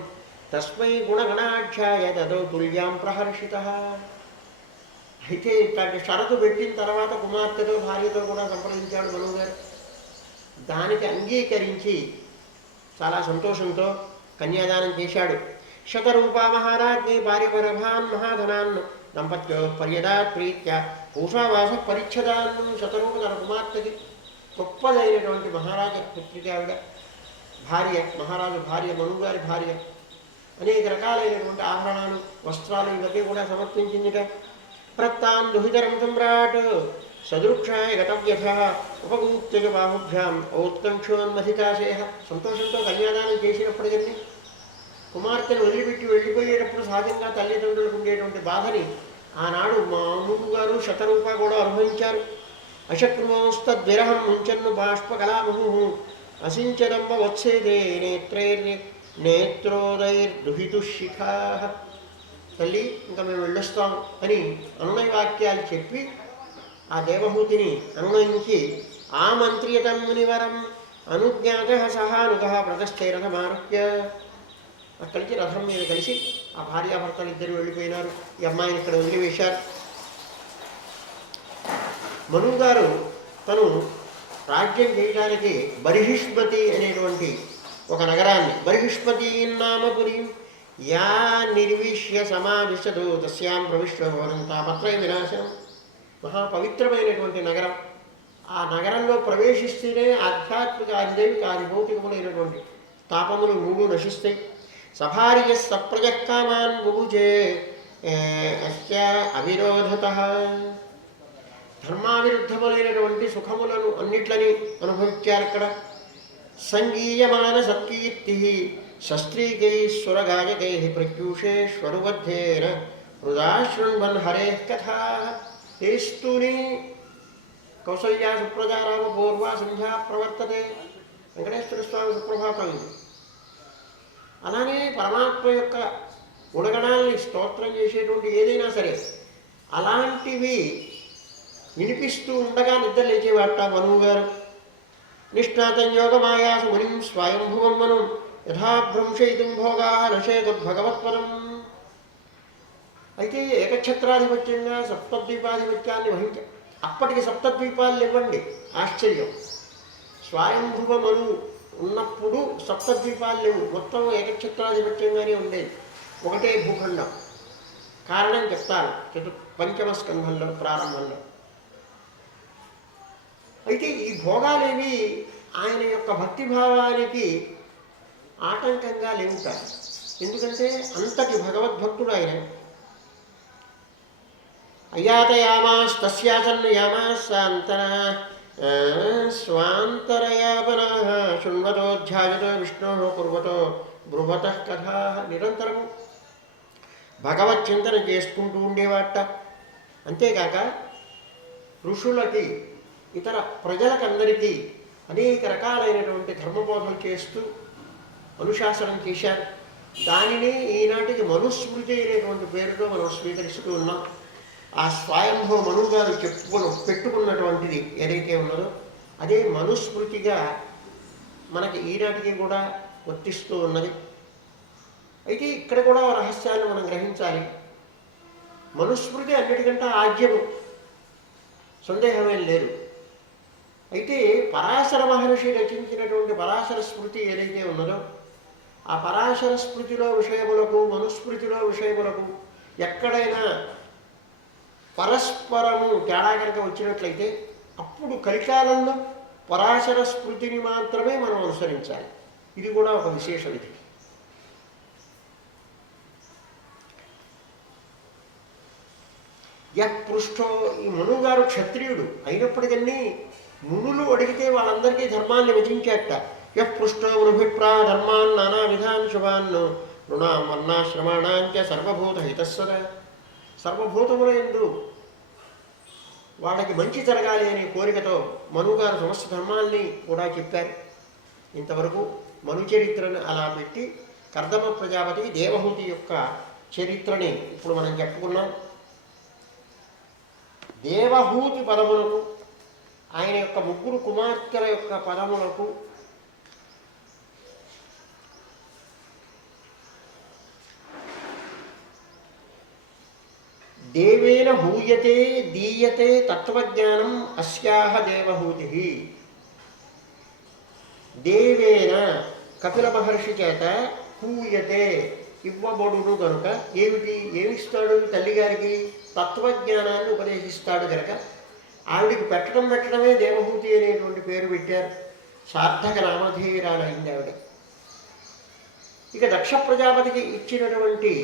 తస్మై గుణగణాఢ్యాయ దదౌ తుల్యాం ప్రహర్షిత. అయితే ఇట్లాంటి షరతు పెట్టిన తర్వాత కుమార్తెతో భార్యతో కూడా సంప్రదించాడు మనువు గారు. దానికి అంగీకరించి చాలా సంతోషంతో కన్యాదానం చేశాడు. శతరూపా మహారాజ్ఞి భార్యపరభాన్ మహాధనాన్ దంపత్యో పర్యదాత్ ప్రీత్య పూషావాస పరిచ్ఛదాన్. శతరూప తన కుమార్తెకి గొప్పదైనటువంటి మహారాజ పుత్రిక ఆవిడ, భార్య, మహారాజు భార్య, మనువు గారి భార్య. అనేక రకాలైనటువంటి ఆభరణాలు, వస్త్రాలు ఇవన్నీ కూడా సమర్పించిందిట. ప్రత్తాన్ దుహితరం సమ్రాట్ సదృక్షాయ గతవ్యథ ఉపగూప్త్య బాహుభ్యాం ఔత్కంక్షోన్మధికాశేహ. సంతోషంతో కన్యాదానం చేసినప్పటికీ కుమార్తెను వదిలిపెట్టి వెళ్ళిపోయేటప్పుడు సహజంగా తల్లిదండ్రులకు ఉండేటువంటి బాధని ఆనాడు మనువు గారు శతరూప కూడా అనుభవించారు. అశక్నుమోస్తద్విరహం ముంచన్ను బాష్పకలాముహు అసించదంబ వత్సేదే నేత్రోదైర్దుహితుశిఖా. తల్లి ఇంకా మేము వెళ్ళొస్తాం అని అనునయ వాక్యాలు చెప్పి ఆ దేవహూతిని అనునయించి ఆమంత్రియతం మునివరం అనుజ్ఞాత సహానుగ ప్రతశ్చైరథమారుహ్య. అక్కడికి రథం మీద కలిసి ఆ భార్యాభర్తలు ఇద్దరు వెళ్ళిపోయినారు. ఈ అమ్మాయిని ఇక్కడ వదిలివేశారు. మనువు గారు తను రాజ్యం చేయడానికి బర్హిష్మతి అనేటువంటి ఒక నగరాన్ని, బర్హిష్మతి నామపురి యా నిర్విష్య సమావిశదు తస్యాం ప్రవిశ్వ భవనంతాపత్రయ వినాశనం. మహాపవిత్రమైనటువంటి నగరం. ఆ నగరంలో ప్రవేశిస్తేనే ఆధ్యాత్మిక ఆదిదైవిక ఆదిభౌతికములైనటువంటి తాపములు మూడు నశిస్తాయి. సభార్య సప్రజకామాన్ బుభుజే అస్య అవిరోధత. ధర్మావిరుద్ధములైనటువంటి సుఖములను అన్నిట్లని అనుభవించారు అక్కడ. సంగీయమాన సత్కీర్తి శస్త్రీకై సురగాయకై ప్రత్యూషేశ్వరుబద్ధేన హృదా శృణ్వన్ హరే కథా. ఏస్తూని కౌసల్యా సుప్రజారామ పూర్వా సంధ్యా ప్రవర్తతే. వెంకటేశ్వర స్వామి సుప్రభాతం ఇది. అలానే పరమాత్మ యొక్క గుణగణాలని స్తోత్రం చేసేటువంటి ఏదైనా సరే అలాంటివి వినిపిస్తూ ఉండగా నిద్ర లేచేవాట మనువు గారు. నిష్ణాతం యోగమాయాసు మునిం స్వయంభువం మనం యథాభ్రంశయితుం భోగా నశేగుద్భగవత్పరం. అయితే ఏకఛత్రాధిపత్యంగా సప్తద్వీపాధిపత్యాన్ని వహించారు. అప్పటికి సప్తద్వీపాలు ఇవ్వండి, ఆశ్చర్యం. స్వయంభువ మను ఉన్నప్పుడు సప్తద్వీపాలు లేవు, మొత్తం ఏకఛత్రాధిపత్యంగానే ఉండేది. ఒకటే భూఖండం. కారణం చెప్తాను పంచమ స్కంధంలో ప్రారంభంలో. అయితే ఈ భోగాలేవి ఆయన యొక్క భక్తిభావానికి ఆటంకంగా లేవుట. ఎందుకంటే అంతటి భగవద్భక్తుడు ఆయన. అయాతయామాస్తస్యాసన్యామాస్సాంతర స్వాంతరయాపనా శృణ్వతో ధ్యాయతో విష్ణో కుర్వతో బ్రువత కథా. నిరంతరము భగవచ్చింతన చేసుకుంటూ ఉండేవాట. అంతేకాక ఋషులకి ఇతర ప్రజలకందరికీ అనేక రకాలైనటువంటి ధర్మబోధనలు చేస్తూ అనుశాసనం చేశారు. దానిని ఈనాటికి మనుస్మృతి అనేటువంటి పేరుతో మనం స్వీకరిస్తూ ఉన్నాం. ఆ స్వయంభవ మనువు గారు పెట్టుకున్నటువంటిది ఏదైతే ఉన్నదో అదే మనుస్మృతిగా మనకి ఈనాటికి కూడా వర్తిస్తూ ఉన్నది. అయితే ఇక్కడ కూడా రహస్యాన్ని మనం గ్రహించాలి. మనుస్మృతి అన్నిటికంటే ఆద్యము, సందేహమేం లేదు. అయితే పరాశర మహర్షి రచించినటువంటి పరాశర స్మృతి ఏదైతే ఉన్నదో ఆ పరాశర స్మృతిలో విషయములకు మనుస్మృతిలో విషయములకు ఎక్కడైనా పరస్పరము తేడా కనుక వచ్చినట్లయితే అప్పుడు కలికాలంలో పరాశర స్మృతిని మాత్రమే మనం అనుసరించాలి. ఇది కూడా ఒక విశేష విధి. పృష్ఠో, ఈ మనువు గారు క్షత్రియుడు అయినప్పటికీ మునులు అడిగితే వాళ్ళందరికీ ధర్మాన్ని విధించేట. పృష్ఠో మృభిప్రా ధర్మాన్ నానా విధాన్ శుభాన్ రుణాం వర్ణాశ్రమాణాంచ సర్వభూత హితస్వర. సర్వభూతముల యందు వాళ్ళకి మంచి జరగాలి అనే కోరికతో మనువు గారు సమస్త ధర్మాల్ని కూడా చెప్పారు. ఇంతవరకు మను చరిత్రను అలా పెట్టి కర్దమ ప్రజాపతి దేవహూతి యొక్క చరిత్రని ఇప్పుడు మనం చెప్పుకున్నాం. దేవహూతి పదములకు, ఆయన యొక్క ముగ్గురు కుమార్తెల యొక్క పదములకు దేవేన హూయతే దీయతే తత్వజ్ఞానం అస్యాహ దేవహూతి. దేవేన కపిల మహర్షి చేత హూయతే ఇవ్వబడును కనుక ఏమిస్తాడు తల్లిగారికి? తత్వజ్ఞానాన్ని ఉపదేశిస్తాడు కనుక ఆవిడికి పెట్టడమే దేవహూతి అనేటువంటి పేరు పెట్టారు. సార్థక నామధేయురాలైంది ఆవిడ. ఇక దక్ష ప్రజాపతికి ఇచ్చినటువంటి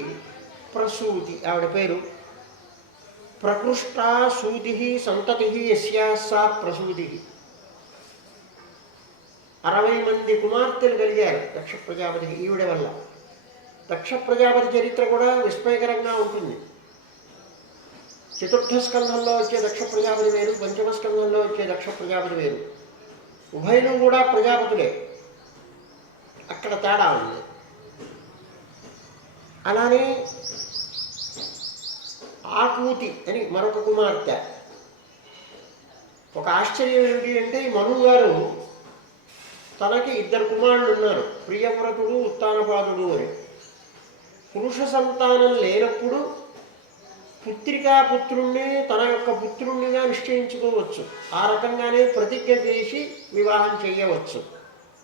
ప్రసూతి ఆవిడ పేరు. ప్రకృష్టా సూతి సంతతి యస్యా సా ప్రసూతి. 60 మంది కుమార్తెలు కలిగారు దక్ష ప్రజాపతికి ఈవిడ వల్ల. దక్ష ప్రజాపతి చరిత్ర కూడా విస్మయకరంగా ఉంటుంది. చతుర్థ స్కంధంలో వచ్చే దక్ష ప్రజాపతి వేరు, పంచమ స్కంధంలో వచ్చే దక్ష ప్రజాపతి వేరు. ఉభయలు కూడా ప్రజాపతులే, అక్కడ తేడా ఉంది. అలానే ఆకూతి అని మరొక కుమార్తె. ఒక ఆశ్చర్యం ఏమిటి అంటే, మనువు గారు తనకి 2 కుమారులు ఉన్నారు, ప్రియవ్రతుడు ఉత్తానపాదుడు అని. పురుష సంతానం లేనప్పుడు పుత్రికాపుత్రుణ్ణి తన యొక్క పుత్రుణ్ణిగా నిశ్చయించుకోవచ్చు. ఆ రకంగానే ప్రతిజ్ఞ చేసి వివాహం చేయవచ్చు.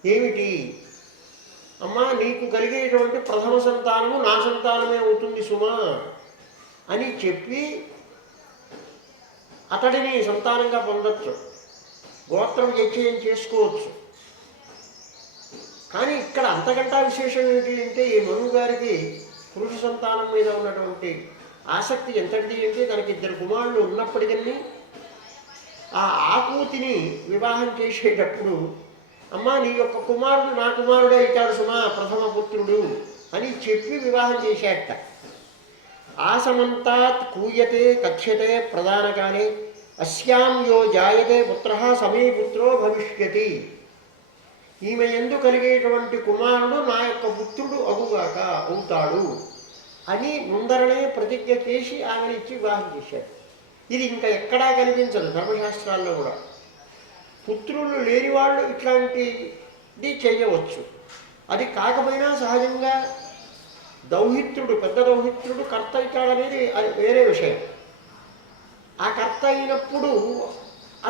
ఏమిటి? అమ్మా, నీకు కలిగేటువంటి ప్రథమ సంతానము నా సంతానమే అవుతుంది సుమా అని చెప్పి అతడిని సంతానంగా పొందొచ్చు, గోత్రం నిశ్చయం చేసుకోవచ్చు. కానీ ఇక్కడ అంతకంటా విశేషం ఏంటి అంటే, ఈ మనువు గారికి పురుష సంతానం మీద ఉన్నటువంటి ఆసక్తి ఎంతటిది అంటే, తనకి 2 కుమారులు ఉన్నప్పటికీ ఆ ఆకూతిని వివాహం చేసేటప్పుడు, అమ్మా నీ యొక్క కుమారుడు నా కుమారుడే అవుతాడు సుమా, ప్రథమ పుత్రుడు అని చెప్పి వివాహం చేశాట. ఆసమంతాత్ కూయతే కథ్యతే ప్రధానకాలే అస్యాం యో జాయతే పుత్ర సమీపుత్రో భవిష్యతి. ఈమె ఎందు కలిగేటువంటి కుమారుడు నా యొక్క పుత్రుడు అవుతాడు అని ముందరనే ప్రతిజ్ఞ చేసి ఆమెను ఇచ్చి వివాహం చేశాడు. ఇది ఇంకా ఎక్కడా కనిపించదు ధర్మశాస్త్రాల్లో కూడా. పుత్రులు లేని వాళ్ళు ఇట్లాంటిది చేయవచ్చు. అది కాకపోయినా సహజంగా దౌహిత్రుడు, పెద్ద దౌహిత్రుడు కర్త అవుతాడనేది అది వేరే విషయం. ఆ కర్త అయినప్పుడు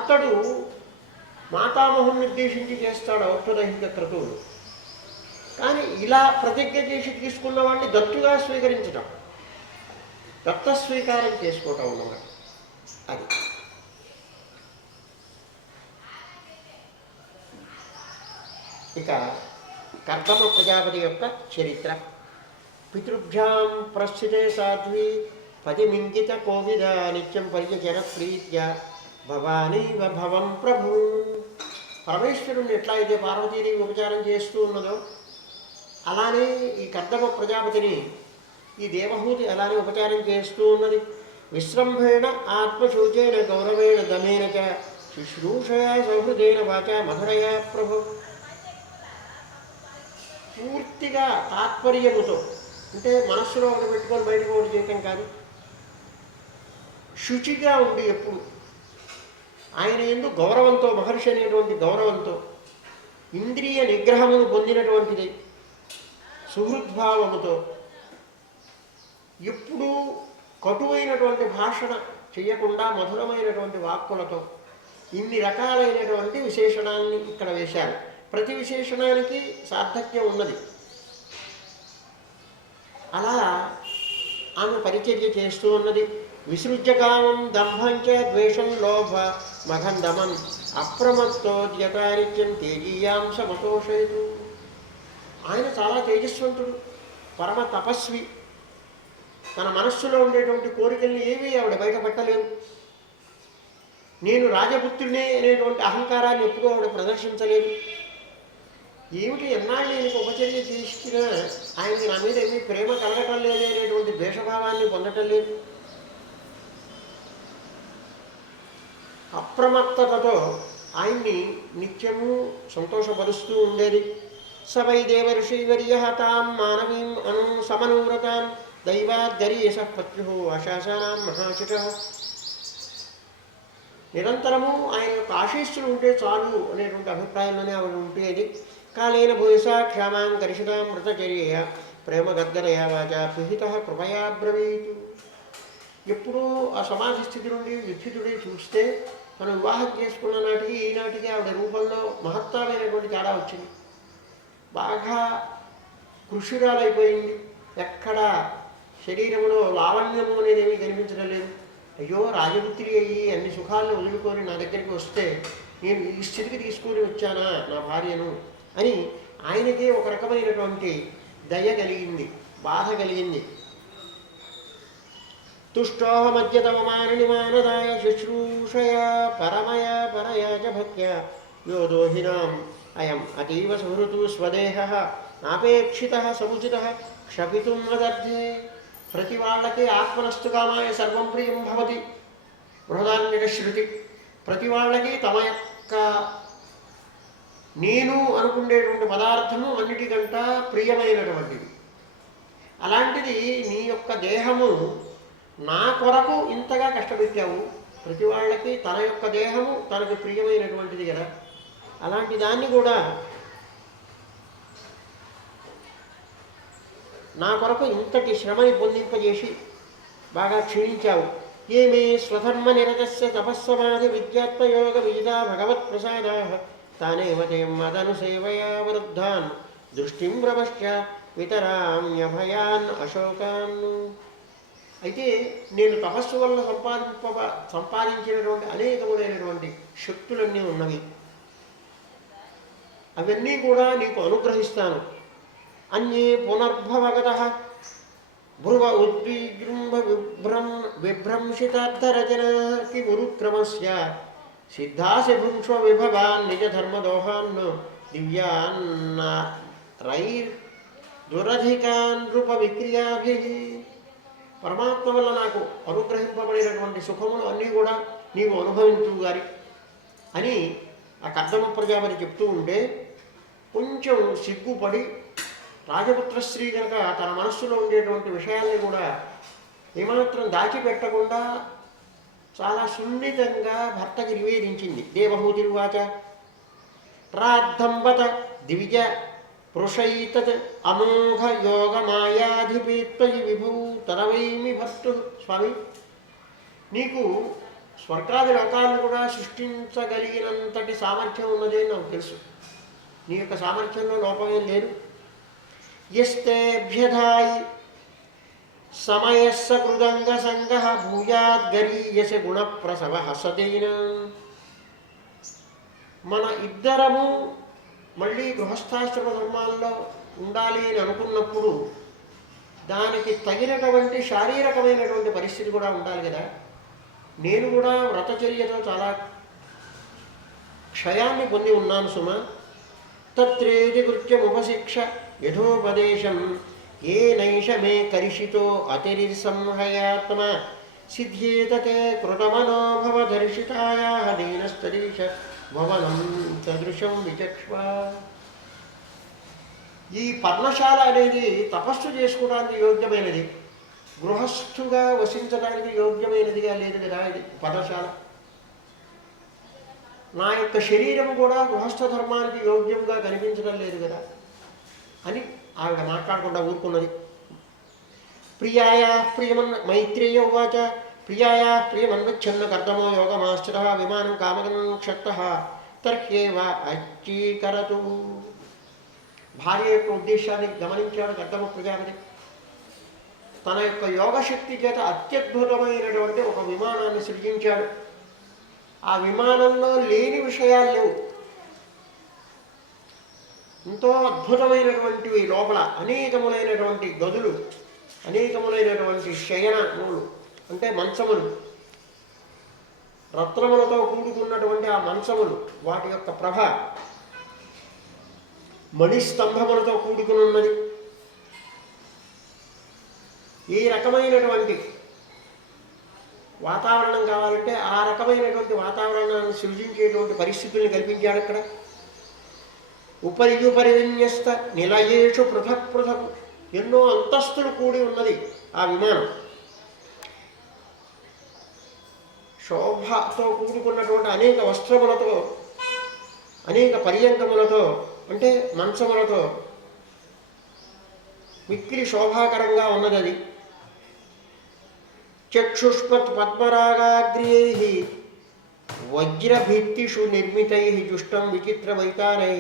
అతడు మాతామహం నిర్దేశించి చేస్తాడు ఔషధైహిక క్రతువులు. కానీ ఇలా ప్రతిజ్ఞ చేసి తీసుకున్న వాడిని దత్తుగా స్వీకరించడం, దత్త స్వీకారం చేసుకోవటం అన్నమాట. అది ఇక కర్దమ ప్రజాపతి యొక్క చరిత్ర. పితృభ్యాం ప్రస్థితే సాధ్వి పదిమింగిత కోవిద నిత్యం పరిచర ప్రీత్య భవానీవ భవం ప్రభు. పరమేశ్వరుణ్ణి ఎట్లా అయితే పార్వతీదేవి ఉపచారం చేస్తూ ఉన్నదో అలానే ఈ కర్దమ ప్రజాపతిని ఈ దేవహూతి అలానే ఉపచారం చేస్తూ ఉన్నది. విశ్రంభేణ ఆత్మశూచేన గౌరవేణ దమేన చ శుశ్రూషయా సౌహృదేన వాచ మధురయా ప్రభు. పూర్తిగా తాత్పర్యముతో, అంటే మనస్సులో ఒకటి పెట్టుకొని బయటకు ఒకటి చేయటం కాదు, శుచిగా ఉండి ఎప్పుడు ఆయన యందు గౌరవంతో, మహర్షి అనేటువంటి గౌరవంతో, ఇంద్రియ నిగ్రహమును పొందినటువంటిది సుహృద్భావముతో, ఎప్పుడూ కటువైనటువంటి భాషణ చేయకుండా మధురమైనటువంటి వాక్కులతో, ఇన్ని రకాలైనటువంటి విశేషణాన్ని ఇక్కడ వేశారు. ప్రతి విశేషణానికి సార్థక్యం ఉన్నది. అలా ఆమె పరిచర్య చేస్తూ ఉన్నది. విసృజ్యకామం దంభంచ ద్వేషం లోభ మఘందమం అప్రమత్తోద్యతానిత్యం తేజీయాంశమతోషయతు. ఆయన చాలా తేజస్వంతుడు, పరమ తపస్వి. తన మనస్సులో ఉండేటువంటి కోరికల్ని ఏమీ ఆవిడ బయటపెట్టలేదు. నేను రాజపుత్రుడే అనేటువంటి అహంకారాన్ని ఎప్పుడూ ఆవిడ ప్రదర్శించలేదు. ఏమిటి ఎన్నాళ్ళు నేను ఉపచర్య చేసినా ఆయనకి నా మీద ఏమీ ప్రేమ కలగటం లేదు అనేటువంటి ద్వేషభావాన్ని పొందటం లేదు. అప్రమత్తతతో ఆయన్ని నిత్యము సంతోషపరుస్తూ ఉండేది. సవై దేవర్షివర్య తాం మానవీం సమనూరతాం దైవాద్గరీయస పత్యు ఆశాసానాం మహాశిష. నిరంతరము ఆయన యొక్క ఆశీస్సులు ఉంటే చాలు అనేటువంటి అభిప్రాయంలోనే ఆవిడ ఉండేది. కాలేన భూయసా క్షామాం కరిషితాం మృతచర్య ప్రేమగద్దరయా వాచా పిహిత కృపయా బ్రవీతు. ఎప్పుడూ ఆ సమాధి స్థితి నుండి విచ్యుతుడి చూస్తే మనం వివాహం చేసుకున్న నాటికి ఈనాటికి ఆవిడ రూపంలో మహత్తరమైనటువంటి తేడా వచ్చింది. బాగా కృషిరాలైపోయింది. ఎక్కడ శరీరంలో లావణ్యము అనేది ఏమీ కనిపించడం లేదు. అయ్యో రాజపుత్రి అయ్యి అన్ని సుఖాలను వదులుకొని నా దగ్గరికి వస్తే నేను ఈ స్థితికి తీసుకొని వచ్చానా నా భార్యను అని ఆయనకే ఒక రకమైనటువంటి దయ కలిగింది, బాధ కలిగింది. తుష్టోహమద్యతమమానని మానదాయ శుశ్రూషయా పరమయా పరయా చ భక్త్యా యో దోహినాం అయం అతీవ సుహృతు స్వదేహ నాపేక్షిత సముచిత క్షపితుం మదర్థే. ప్రతి వాళ్ళకి ఆత్మనస్తు కామాయ సర్వం ప్రియం భవతి బృహదాన్యక శృతి. ప్రతి వాళ్ళకి తమ యొక్క నేను అనుకునేటువంటి పదార్థము అన్నిటికంట ప్రియమైనటువంటిది. అలాంటిది నీ యొక్క దేహము నా కొరకు ఇంతగా కష్టపెట్టావు. ప్రతి వాళ్ళకి తన యొక్క దేహము తనకు ప్రియమైనటువంటిది కదా, అలాంటి దాన్ని కూడా నా కొరకు ఇంతటి శ్రమని పొందింపజేసి బాగా క్షీణించావు. ఏమే స్వధర్మ నిరతస్య తపస్సమాధి విద్యాత్మయోగ విజితా భగవత్ ప్రసాదా తానేవ తే మదను సేవయా వృద్ధాన్ దృష్టిం ప్రపశ్య వితరామ్యభయాన్ అశోకాన్. అయితే నేను తపస్సు వల్ల సంపాదించినటువంటి అనేకములైనటువంటి శక్తులన్నీ ఉన్నవి. అవన్నీ కూడా నీకు అనుగ్రహిస్తాను. అన్యే పునర్భవగత భ్రువ ఉద్విజృంభ విభ్రంశితార్థరచన కిమురుక్రమస్య సిద్ధాసి భుంక్ష్వ విభవాన్ నిజధర్మదోహాన్ దివ్యాన్న రైర్ దురధికాన్ నృప విక్రియాభి. పరమాత్మ వల్ల నాకు అనుగ్రహింపబడినటువంటి సుఖములు అన్నీ కూడా నీవు అనుభవించు గారి అని ఆ కర్దమ ప్రజాపతి చెప్తూ ఉంటే కొంచెం సిగ్గుపడి రాజపుత్ర స్త్రీ కనుక తన మనస్సులో ఉండేటువంటి విషయాల్ని కూడా ఏమాత్రం దాచిపెట్టకుండా చాలా సున్నితంగా భర్తకి నివేదించింది. దేవహూతిర్వాచ ప్రార్థంబత దివిజ పురుషైతత్ అమోఘ యోగ మాయాధిపేత్వయి విభూ తనవైమి భర్తు. స్వామి, నీకు స్వర్గాది లోకాలను కూడా సృష్టించగలిగినంతటి సామర్థ్యం ఉన్నదే నాకు తెలుసు. నీ యొక్క సామర్థ్యంలో లోపమేం లేదు. యస్తేభ్యధాయి సమయస్స కృదంగ సంగ భూయాద్గరీయస గుణప్రసవ హసతేన. మన ఇద్దరము మళ్ళీ గృహస్థాశ్రమ ధర్మాల్లో ఉండాలి అని అనుకున్నప్పుడు దానికి తగినటువంటి శారీరకమైనటువంటి పరిస్థితి కూడా ఉండాలి కదా. నేను కూడా వ్రతచర్యతో చాలా క్షయాన్ని పొంది ఉన్నాను సుమ. తత్రేది కృత్యముపశిక్ష యథోపదేశం ఏ నైష మే కరిషితో అతిరిసంహయాత్మ సిద్ధ్యేతతే కృతమనో భవదర్శితాయా దీనస్తరీష భవనం సదృశం విచక్ష్వ. ఈ పర్ణశాల అనేది తపస్సు చేసుకోవడానికి యోగ్యమైనది, గృహస్థుగా వసించడానికి యోగ్యమైనదిగా లేదు కదా ఇది పర్ణశాల. నా యొక్క శరీరం కూడా గృహస్థ ధర్మానికి యోగ్యంగా కనిపించడం లేదు కదా అని ఆవిడ మాట్లాడకుండా ఊరుకున్నది. ప్రియాయా ప్రియమన్ మైత్రేయ ఉవాచ ప్రియాయా ప్రియమన్వచ్ఛన్న కర్దమో యోగమాశ్రిత విమానం కామగన్ క్షత్త తర్హ్యేవ అచ్చీకరతు. భార్య యొక్క ఉద్దేశాన్ని గమనించాడు కర్దమ ప్రజాపతి. తన యొక్క యోగశక్తి చేత అత్యద్భుతమైనటువంటి ఒక విమానాన్ని సృజించాడు. ఆ విమానంలో లేని విషయాలు లేవు. ఎంతో అద్భుతమైనటువంటివి, లోపల అనేకములైనటువంటి గదులు, అనేకములైనటువంటి శయనములు అంటే మంచములు, రత్నములతో కూడుకున్నటువంటి ఆ మంచములు, వాటి యొక్క ప్రభ మణిస్తంభములతో కూడుకుని ఉన్నది. ఈ రకమైనటువంటి వాతావరణం కావాలంటే ఆ రకమైనటువంటి వాతావరణాన్ని సృజించేటువంటి పరిస్థితుల్ని కల్పించాడు అక్కడ. ఉపరియుపరి విన్యస్త నిలయేషు పృథక్ పృథక్, ఎన్నో అంతస్తులు కూడి ఉన్నది ఆ విమానం. శోభతో కూడుకున్నటువంటి అనేక వస్త్రములతో, అనేక పర్యంకములతో అంటే మంచములతో మిక్కిలి శోభాకరంగా ఉన్నది అది. చక్షుష్పత్ పద్మరాగాగ్రియై వజ్రభిత్తిషు నిర్మితై జుష్టం విచిత్రవైతానై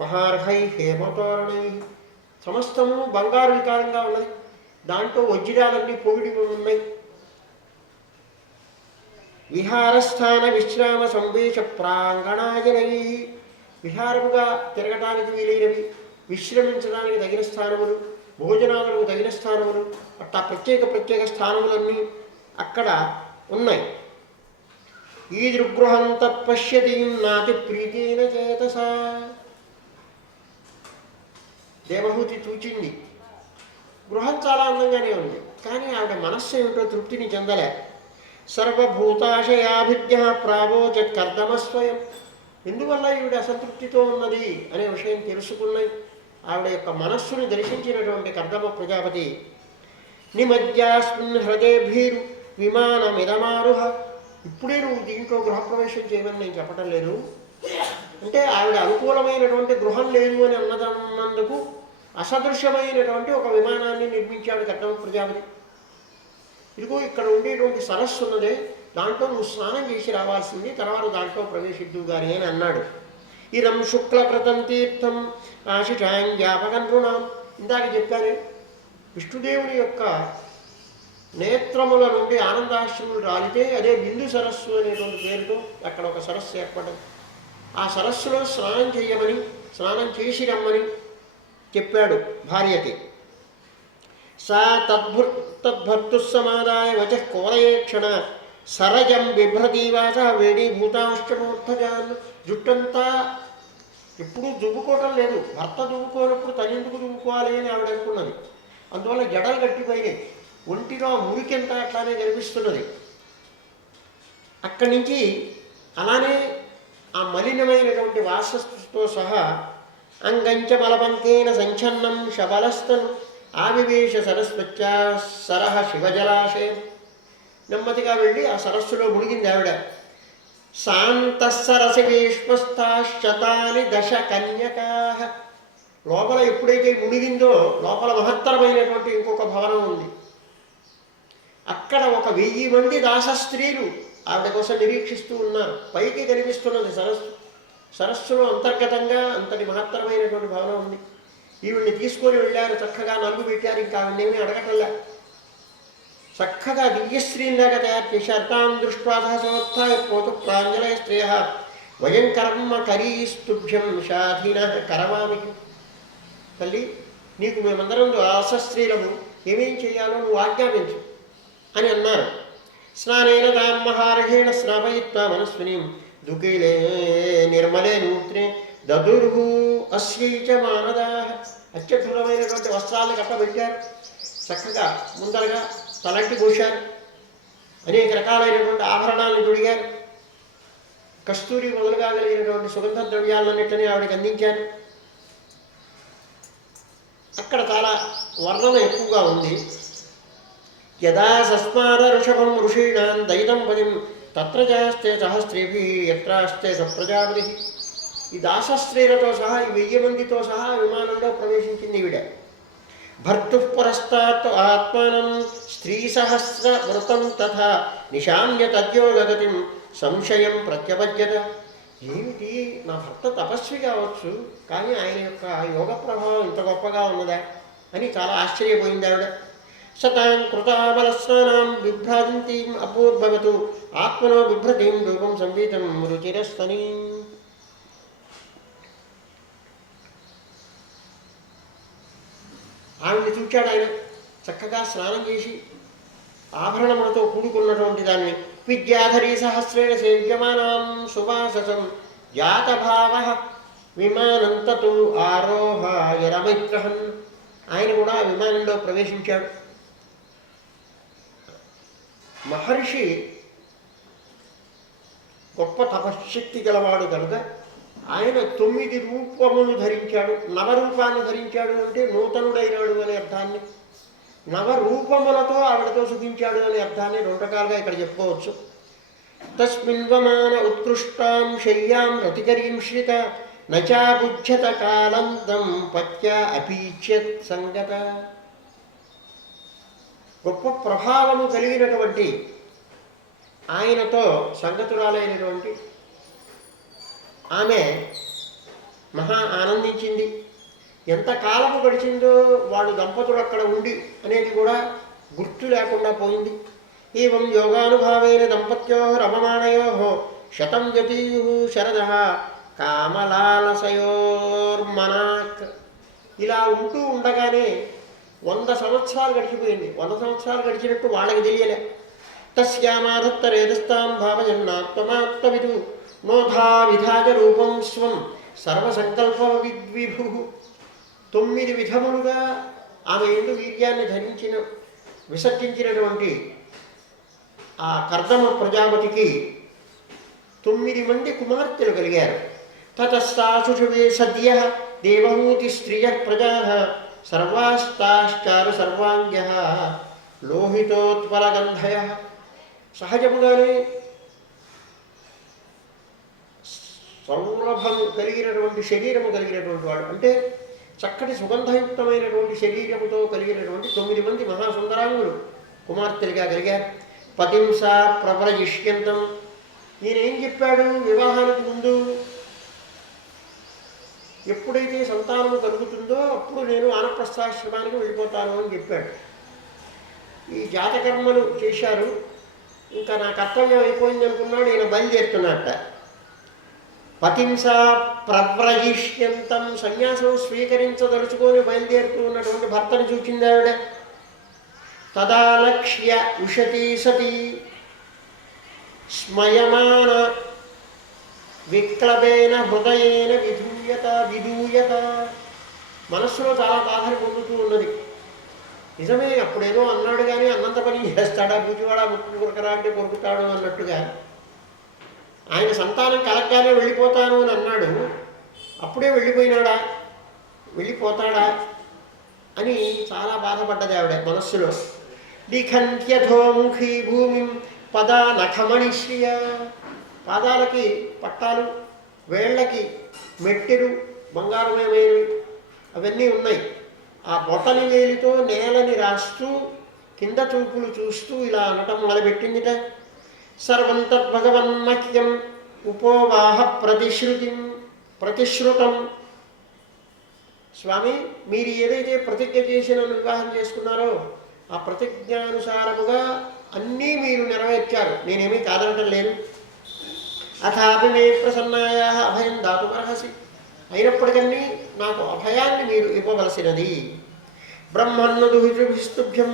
మహార్హై హేమతోరణై, సమస్తము బంగారు వికారంగా ఉన్నది. దాంట్లో వజ్రాలన్నీ పొగిడి ఉన్నాయి. విహారస్థాన విశ్రామ సంవేశ ప్రాంగణాజనై, విహారముగా తిరగటానికి వీలైనవి, విశ్రమించడానికి తగిన స్థానములు, భోజనాలకు తగిన స్థానములు, అట్టా ప్రత్యేక స్థానములన్నీ అక్కడ ఉన్నాయి. ఈ దృగృహం తత్పశ్యతి నాతి ప్రీతేన చేతసా, దేవహూతి చూచింది. గృహం చాలా అందంగానే ఉంది, కానీ ఆవిడ మనస్సు ఏమిటో తృప్తిని చెందలే. సర్వభూతాశయాభిజ్ఞ ప్రావోచత్ కర్దమస్వయం, ఎందువల్ల ఈవిడ అసంతృప్తితో ఉన్నది అనే విషయం తెలుసుకున్నాయి. ఆవిడ యొక్క మనస్సును దర్శించినటువంటి కర్దమ ప్రజాపతి, నిమజ్జాస్మిన్ హృదయభీరు విమానమిదమారుహ, ఇప్పుడే నువ్వు దీంట్లో గృహప్రవేశం చేయమని నేను చెప్పటం లేదు. అంటే ఆవిడ అనుకూలమైనటువంటి గృహం లేదు అని అన్నదన్నందుకు అసదృశ్యమైనటువంటి ఒక విమానాన్ని నిర్మించాడు కర్దమ ప్రజాపతి. ఇదిగో ఇక్కడ ఉండేటువంటి సరస్సు ఉన్నదే, దాంట్లో నువ్వు స్నానం చేసి రావాల్సింది, తర్వాత దాంట్లో ప్రవేశిద్దు గాని అని అన్నాడు. ఇదం శుక్లప్రతం తీర్థం ఆశిషాంజ్ఞాపకం రుణాం, ఇందాక చెప్పానే విష్ణుదేవుని యొక్క నేత్రముల నుండి ఆనందాశ్రములు రాలితే అదే బిందు సరస్సు అనేటువంటి పేరుతో అక్కడ ఒక సరస్సు ఏర్పడ్డది. ఆ సరస్సులో స్నానం చేయమని, స్నానం చేసి రమ్మని చెప్పాడు భార్యకి. సా తద్భర్తు సమాదాయ వచ కోలయేక్షణ సరజం బిభ్రతీవాస వేణీభూతాశ్చమూర్ధజాన్, జుట్టంతా ఎప్పుడూ దువ్వుకోవటం లేదు, భర్త దువ్వుకోనప్పుడు తనెందుకు దువ్వుకోవాలి అని ఆవిడ అనుకున్నది. అందువల్ల జడలు గట్టిపోయినాయి, ఒంటిలో మురికెంత అట్లానే కనిపిస్తున్నది. అక్కడి నుంచి అలానే ఆ మలినమైనటువంటి వాసతో సహా అంగంచ బలపంకేన సంఛన్నం శబలస్తను ఆవివేశ సరస్వత్యా సరహ శివజలాశయం, నెమ్మదిగా వెళ్ళి ఆ సరస్సులో మునిగింది ఆవిడ. శాంతసరసివేష్మస్తాశతాని దశ కన్యకా, లోపల ఎప్పుడైతే మునిగిందో లోపల మహత్తరమైనటువంటి ఇంకొక భవనం ఉంది. అక్కడ 1000 మంది దాస స్త్రీలు ఆవిడ కోసం నిరీక్షిస్తూ ఉన్నారు. పైకి కనిపిస్తున్నది సరస్సు, సరస్సులో అంతర్గతంగా అంతటి మహత్తరమైనటువంటి భవనం ఉంది. ఈవిడ్ని తీసుకొని వెళ్ళారు, చక్కగా నలుగు పెట్టారు, ఇంకా ఆవిడేమీ అడగటల్లా, చక్కగా దివ్యశ్రీలాగా తయారు చేశారు. తాం దృష్ట్వా సహసోత్థాయ పోతు ప్రాంజలయ స్త్రియ వయం కర్మ కరీస్తుభ్యం షాధీన కరవామి, తల్లి నీకు మేమందరం దాస స్త్రీలము, ఏమేం చేయాలో నువ్వు ఆజ్ఞాపించు అని అన్నారు. స్నానేన తాం మహార్హేణ స్నాపయిత్వా మనస్వినీం దుఃఖిలే నిర్మలే నూత్నే దదుర్హు అస్యైచ మానదాః, అత్యద్భుతమైనటువంటి వస్త్రాలను కట్టబెట్టారు, చక్కగా ముందరగా తలంటి పోశారు, అనేక రకాలైనటువంటి ఆభరణాలను తొడిగారు, కస్తూరి మొదలుగా కలిగినటువంటి సుగంధ ద్రవ్యాలన్నింటినీ ఆవిడకి అందించారు. అక్కడ చాలా వర్ణన ఎక్కువగా ఉంది. యదా సస్మార ఋషభం ఋషీణాం దయితం పదిం తత్ర చాస్తే సహస్త్రీభి ఎత్రాస్తే సప్రజాపతి, ఈ దాసస్త్రీలతో సహా ఈ 1000 మందితో సహా విమానంలో ప్రవేశించింది ఈవిడ. భర్తు పురస్తాత్ ఆత్మానం స్త్రీ సహస్ర వృతం తథా నిశామ్య తద్యోగగతిం సంశయం ప్రత్యపద్యత, ఏమిటి నా భర్త తపస్వి కావచ్చు, కానీ ఆయన యొక్క యోగ ప్రభావం ఇంత గొప్పగా ఉన్నదా అని చాలా ఆశ్చర్యపోయింది ఆవిడ. సతాం కృతాబలస్నానాం బిభ్రాంతిం అపూర్భవతు ఆత్మనో బిభ్రతిం రూపం సంవీతం రుచిరస్తనీ, ఆవిడ్ని చూచాడు ఆయన. చక్కగా స్నానం చేసి ఆభరణములతో కూడుకున్నటువంటి దాన్ని విద్యాధరీ సహస్రేణ సేవ్యమానం సువాససం జాతభావ విమానంతు ఆరోహాయ రమైత్రహన్. ఆయన కూడా విమానంలో ప్రవేశించాడు. మహర్షి గొప్ప తపశ్శక్తి గలవాడు కనుక ఆయన 9 రూపములు ధరించాడు. నవరూపాన్ని ధరించాడు అంటే నూతనుడైనాడు అనే అర్థాన్ని, నవరూపములతో ఆవిడతో సుఖించాడు అనే అర్థాన్ని 2 రకాలుగా ఇక్కడ చెప్పుకోవచ్చు. తస్మిన్వమాన ఉత్కృష్టాం శయ్యాం రతికరీం శ్రిత నచాబుధ్యత కాలం తం పత్య అపీచ్యత్ సంగత. గొప్ప ప్రభావము కలిగినటువంటి ఆయనతో సంగతురాలైనటువంటి ఆమె మహా ఆనందించింది. ఎంత కాలము గడిచిందో వాళ్ళు దంపతులు అక్కడ ఉండి అనేది కూడా గుర్తు లేకుండా పోయింది. ఏవం యోగానుభావేన దంపత్యో రమమాణయో శతం యతీయు శరద కామలాలసయోర్మనాక్. ఇలా ఉంటూ ఉండగానే 100 సంవత్సరాలు గడిచిపోయింది. 100 సంవత్సరాలు గడిచినట్టు వాళ్ళకి తెలియలే. తస్యామాధత్తరేదస్తాం భావజన్నాత్మమాత్మవిదు నోధా విధాజ రూపం స్వం సర్వసంకల్ప విద్విభు. 9 విధములుగా ఆమె ఎందు వీర్యాన్ని విసర్జించినటువంటి ఆ కర్దమ ప్రజాపతికి 9 మంది కుమార్తెలు కలిగారు. తతస్తాశుషువే సద్య దేవహూతి స్త్రియ ప్రజా సర్వాస్తాశ్చారు సర్వాంగ్య లోహితోత్పలగంధయ. సహజముగానే సౌరభం కలిగినటువంటి శరీరము కలిగినటువంటి వాడు అంటే చక్కటి సుగంధయుక్తమైనటువంటి శరీరముతో కలిగినటువంటి 9 మంది మహాసుందరాంగులు కుమార్తెలుగా కలిగారు. పతింసా ప్రవ్రజిష్యంతం. ఈయనేం చెప్పాడు వివాహానికి ముందు? ఎప్పుడైతే సంతానము కలుగుతుందో అప్పుడు నేను వానప్రస్థాశ్రమానికి వెళ్ళిపోతాను అని చెప్పాడు. ఈ జాతకర్మలు చేశారు, ఇంకా నా కర్తవ్యం అయిపోయింది అనుకున్నాడు. ఈయన బయలుదేరుతున్నట్ట. పతింసా ప్రవ్రజిష్యంతం. సన్యాసం స్వీకరించదలుచుకొని బయలుదేరుతూ ఉన్నటువంటి భర్తను చూచింది ఆవిడ. తదాలక్ష్య ఉషతి సతి స్మయమాన విక్లబేన హృదయేన విదూయత. మనస్సులో చాలా బాధలు పొందుతూ ఉన్నది. నిజమే, అప్పుడేదో అన్నాడు కానీ అన్నంత పని చేస్తాడా, బూచివాడా ముక్కు కొరకరా అంటే కొరుకుతాడు అన్నట్టుగా. ఆయన సంతానం కలగ్గానే వెళ్ళిపోతాను అని అన్నాడు, అప్పుడే వెళ్ళిపోతాడా అని చాలా బాధపడ్డది ఆవిడ మనస్సులో. లిఖంత్యధోముఖీ భూమిం పదా నఖమణిశ్రియ. పాదాలకి పట్టాలు, వేళ్ళకి మెట్టెలు బంగారమయమైనవి అవన్నీ ఉన్నాయి. ఆ బొటని వేలితో నేలని రాస్తూ కింద చూపులు చూస్తూ ఇలా అనటం మొదలుపెట్టిందిట. సర్వం తద్భగవన్మహ్యం ఉపోవాహ ప్రతిశ్రుతం. స్వామి, మీరు ఏదైతే ప్రతిజ్ఞ చేసి నన్ను వివాహం చేసుకున్నారో ఆ ప్రతిజ్ఞానుసారముగా అన్నీ మీరు నెరవేర్చారు, నేనేమీ కాదనటం లేదు. అథాపి మే ప్రసన్నాయ అభయం దాతుమర్హసి. అయినప్పటికీ నాకు అభయాన్ని మీరు ఇవ్వవలసినది. బ్రహ్మన్ను దుహితృభిస్తుభ్యం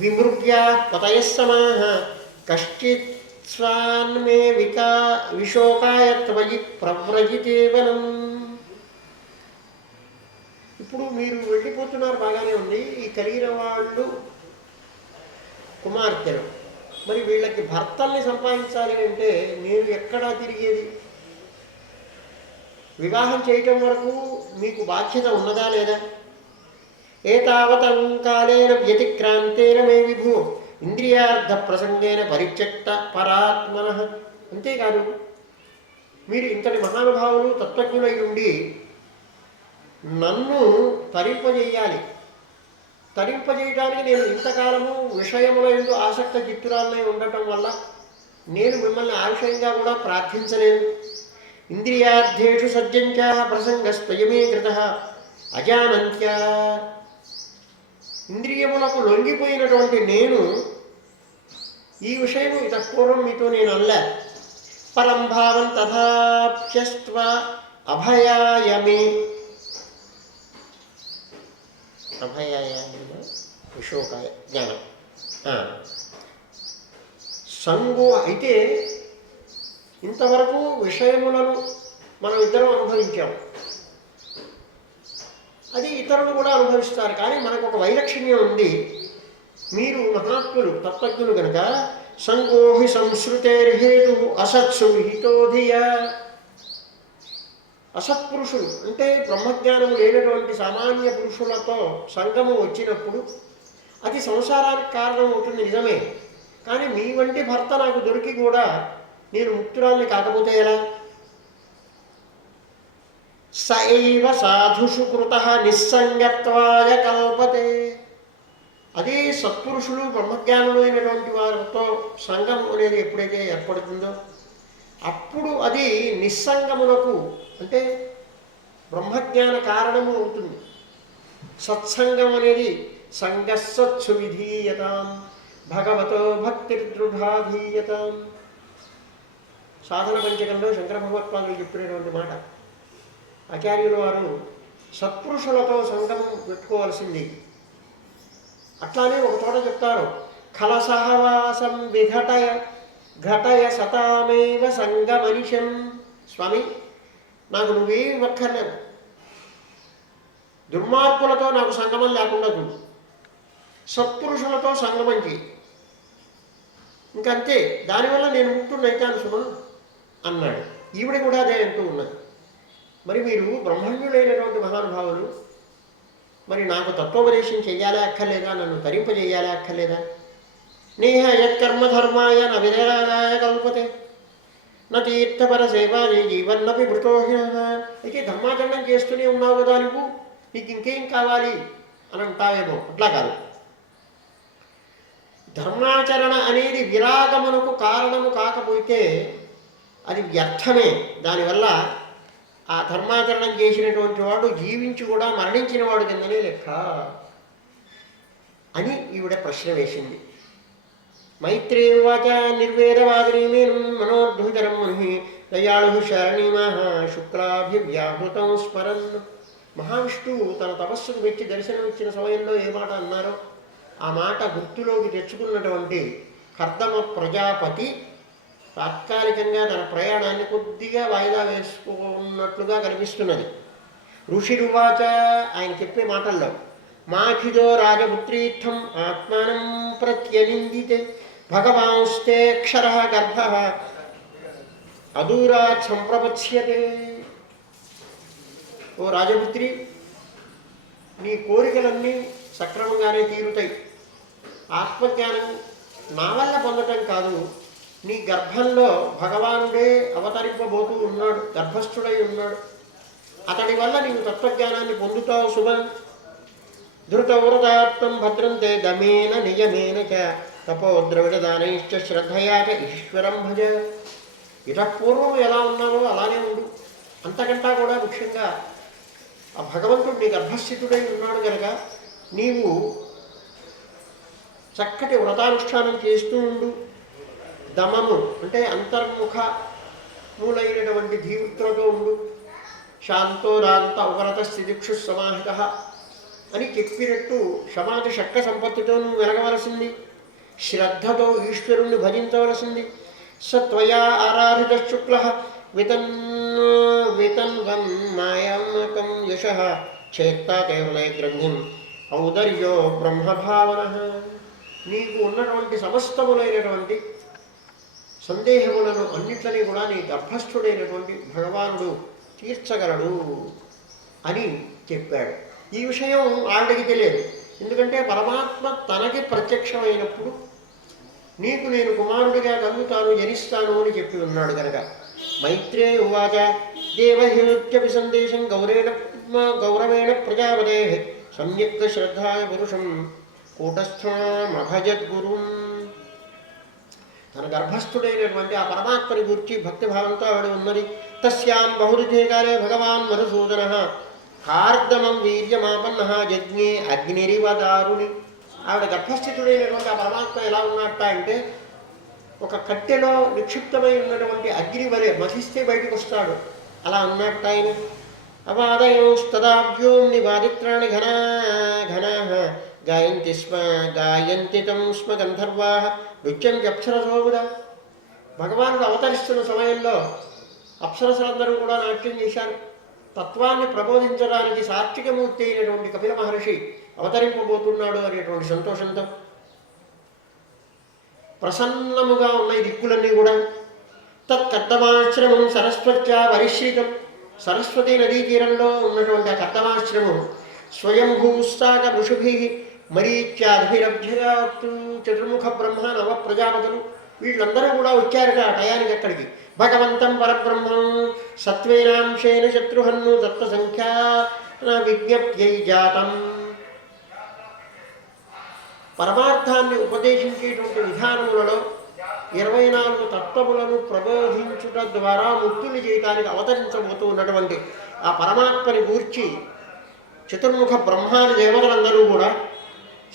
విమృగ్యా పతయస్సమాహ కశ్చిత్ స్వాన్మే విశోకాయ త్వయి ప్రవ్రజితేవనం. ఇప్పుడు మీరు వెళ్ళిపోతున్నారు, బాగానే ఉంది. ఈ కలిగిన వాళ్ళు కుమార్తెలు, మరి వీళ్ళకి భర్తల్ని సంపాదించాలి అంటే నేను ఎక్కడా తిరిగేది? వివాహం చేయటం వరకు మీకు బాధ్యత ఉన్నదా లేదా? ఏతావతం కాలేన వ్యతిక్రాంతేన మే విభు ఇంద్రియార్థ ప్రసంగేన పరిత్యక్త పరాత్మన. అంతేకాదు, మీరు ఇంతటి మహానుభావులు తత్వజ్ఞులై ఉండి నన్ను తరింపజేయాలి. తరింపజేయడానికి నేను ఇంతకాలము విషయముల యందు ఆసక్త చిత్తురాలనై ఉండటం వల్ల నేను మిమ్మల్ని ఆ విషయంగా కూడా ప్రార్థించలేను. ఇంద్రియార్థేషు సజ్జంచ ప్రసంగస్వయమే కృత అజానంత్యా. ఇంద్రియములకు లొంగిపోయినటువంటి నేను ఈ విషయం ఇతపూర్వం మీతో నేను అల్లా. పరం భావం తథాప్యస్త్వ అభయాయ మే శోకాయ జ్ఞానం. సంగో అయితే ఇంతవరకు విషయములను మనం ఇద్దరం అనుభవించాం, అది ఇతరులు కూడా అనుభవిస్తారు. కానీ మనకు ఒక వైలక్షణ్యం ఉంది. మీరు మహాత్ములు తత్వజ్ఞులు కనుక సంగోహి సంశ్రుతేర్హేతు అసత్సు విహితోధియ. అసత్పురుషులు అంటే బ్రహ్మజ్ఞానము లేనటువంటి సామాన్య పురుషులతో సంగము వచ్చినప్పుడు అది సంసారానికి కారణం అవుతుంది, నిజమే. కానీ మీ వంటి భర్త నాకు దొరికి కూడా నేను ముక్తురాల్ని కాకపోతే ఎలా? సైవ సాధుషు కృత నిస్సంగత్వాయ కల్పతే. అదే సత్పురుషులు బ్రహ్మజ్ఞానులు అయినటువంటి వారితో సంగం అనేది ఎప్పుడైతే ఏర్పడుతుందో అప్పుడు అది నిస్సంగమునకు అంటే బ్రహ్మజ్ఞాన కారణము అవుతుంది. సత్సంగం అనేది సంగస్సత్సు విధీయతాం భగవతో భక్తిర్దృఢాధీయతాం. సాధన పంచకంలో శంకర భగవత్పాదులు చెప్పినటువంటి మాట. ఆచార్యుల వారు సత్పురుషులతో సంగం పెట్టుకోవాల్సింది. అట్లానే ఒక చోట చెప్తారు, ఖలసహవాసం విఘటయ ఘటయ సతామేవ సంగమనిషం. స్వామి, నాకు నువ్వేం ఇవ్వక్కర్లేదు, దుర్మార్గులతో నాకు సంగమం లేకుండా చూడు, సత్పురుషులతో సంగమం చేయి, ఇంకంతే, దానివల్ల నేను ముక్తున్నైతాను సుమా అన్నాడు. ఈవిడ కూడా అదే అంటూ ఉన్నది. మరి మీరు బ్రహ్మణ్యుడైనటువంటి మహానుభావులు, మరి నాకు తత్వోపదేశం చెయ్యాలా అక్కర్లేదా? నన్ను తరింపజేయాలా అక్కర్లేదా? నేహ యత్కర్మధర్మాయ న విరాగాయ కల్పతే న తీర్థపర సేవాయే జీవన్నపి మృతోహ్య. అయితే ధర్మాచరణం చేస్తూనే ఉన్నావు కదా నువ్వు, నీకు ఇంకేం కావాలి అని అంటావేమో. అట్లా కాదు. ధర్మాచరణ అనేది విరాగమునకు కారణము కాకపోతే అది వ్యర్థమే. దానివల్ల ఆ ధర్మాచరణం చేసినటువంటి వాడు జీవించి కూడా మరణించిన వాడు కిందనే లెక్క అని ఈవిడ ప్రశ్న వేసింది. మైత్రేయువాచ నిర్వేదవాదినీమేనం మనోద్భుతరం ముని దయాళు శరణీమః శుక్లాభివ్యాహృతం స్మరన్. మహావిష్ణువు తన తపస్సుకు మెచ్చి దర్శనమిచ్చిన సమయంలో ఏ మాట అన్నారో ఆ మాట గుర్తులోకి తెచ్చుకున్నటువంటి కర్దమ ప్రజాపతి తాత్కాలికంగా తన ప్రయాణాన్ని కొద్దిగా వాయిదా వేసుకున్నట్లుగా కనిపిస్తున్నది. ఋషిరువాచ, ఆయన చెప్పే మాటల్లో, మాఖిదో రాజపుత్రీర్థం ఆత్మానం ప్రత్యనిందితే భగవాంస్తే అక్షర గర్భ అదూరాత్ సంప్రపత్స్యతే. ఓ రాజపుత్రి, నీ కోరికలన్నీ సక్రమంగానే తీరుతాయి. ఆత్మజ్ఞానం నా వల్ల పొందటం కాదు, నీ గర్భంలో భగవానుడే అవతరింపబోతూ ఉన్నాడు, గర్భస్థుడై ఉన్నాడు. అతడి వల్ల నీవు తత్వజ్ఞానాన్ని పొందుతావు శుభ. ధృతవ్రతాత్మం భద్రంతే దమేన నియమేన చ తపోద్రవిడదానైశ్చ శ్రద్ధయా చ ఈశ్వరం భజ. ఇతపూర్వం ఎలా ఉన్నావో అలానే ఉండు. అంతకంటా కూడా ముఖ్యంగా ఆ భగవంతుడు నీ గర్భస్థితుడై ఉన్నాడు కనుక నీవు చక్కటి వ్రతానుష్ఠానం చేస్తూ ఉండు. దమము అంటే అంతర్ముఖ మూలైనటువంటి ధీవృత్తులతో ఉండు. శాంతోరాంత ఉపరత స్థితిక్షు సమాహిత అని చెప్పినట్టు సమాధి షట్క సంపత్తితో నువ్వు వెలగవలసింది. శ్రద్ధతో ఈశ్వరుణ్ణి భజించవలసింది. సత్వయా ఆరాధిత శుక్ల వితన్వం మాయాత్మకం యశ చేత్తా కేవలే గ్రంథిం ఔదర్యో బ్రహ్మభావన. నీకు ఉన్నటువంటి సమస్తములైనటువంటి సందేహములను అన్నింటినీ కూడా నీ గర్భస్థుడైనటువంటి భగవానుడు తీర్చగలడు అని చెప్పాడు. ఈ విషయం ఆవిడకి తెలియదు. ఎందుకంటే పరమాత్మ తనకి ప్రత్యక్షమైనప్పుడు నీకు నేను కుమారుడిగా కలుగుతాను, జనిస్తాను అని చెప్పి ఉన్నాడు కనుక. మైత్రే ఉవాచ దేవహ్యోత్యపి సందేశం గౌరవేణ ప్రజాపతే సమ్యక్ శ్రద్ధాయ పురుషం కూటస్థమభజద్గురుం. తన గర్భస్థుడైనటువంటి ఆ పరమాత్మని గురించి భక్తిభావంతో ఆవిడ ఉన్నది. తస్యాం బహురుధే కాలే భగవాన్ మధుసూదన కార్దమం వీర్యమాపన్న జజ్ఞే అగ్నిరివ దారుణి. ఆవిడ గర్భస్థితుడైనటువంటి ఆ పరమాత్మ ఎలా ఉన్నట్ట అంటే ఒక కట్టెలో నిక్షిప్తమై ఉన్నటువంటి అగ్ని వలె మధిస్తే బయటకు వస్తాడు, అలా ఉన్నట్ట ఆయన. అవాదయోస్తదాభ్యోం నివాదిత్రాణి ఘనా గాయంతి తం స్మ గంధర్వా నృత్యం అప్సరసో కూడా. భగవానుడు అవతరిస్తున్న సమయంలో అప్సరసలందరూ కూడా నాట్యం చేశారు. తత్వాన్ని ప్రబోధించడానికి సాత్వికమూర్తి అయినటువంటి కపిల మహర్షి అవతరింపబోతున్నాడు అనేటువంటి సంతోషంతో ప్రసన్నముగా ఉన్నాయి దిక్కులన్నీ కూడా. తత్కర్దమాశ్రమం సరస్వత్యా పరిశ్రితం, సరస్వతీ నదీ తీరంలో ఉన్నటువంటి ఆ కర్దమాశ్రమం స్వయంభూస్తాక ఋషుభి మరీత్యాభిరభ్యయాత్తు. చతుర్ముఖ బ్రహ్మ నవ ప్రజాపతులు వీళ్ళందరూ కూడా వచ్చారట ఆ టయానికి అక్కడికి. భగవంతం పరబ్రహ్మం సత్వేనాంశేన శత్రుహన్ను తత్వసంఖ్యా విజ్ఞప్త్యై జాతం. పరమార్థాన్ని ఉపదేశించేటువంటి విధానములలో 24 తత్వములను ప్రబోధించుట ద్వారా ముక్తులు చేయటానికి అవతరించబోతూ ఉన్నటువంటి ఆ పరమాత్మని గూర్చి చతుర్ముఖ బ్రహ్మాది దేవతలందరూ కూడా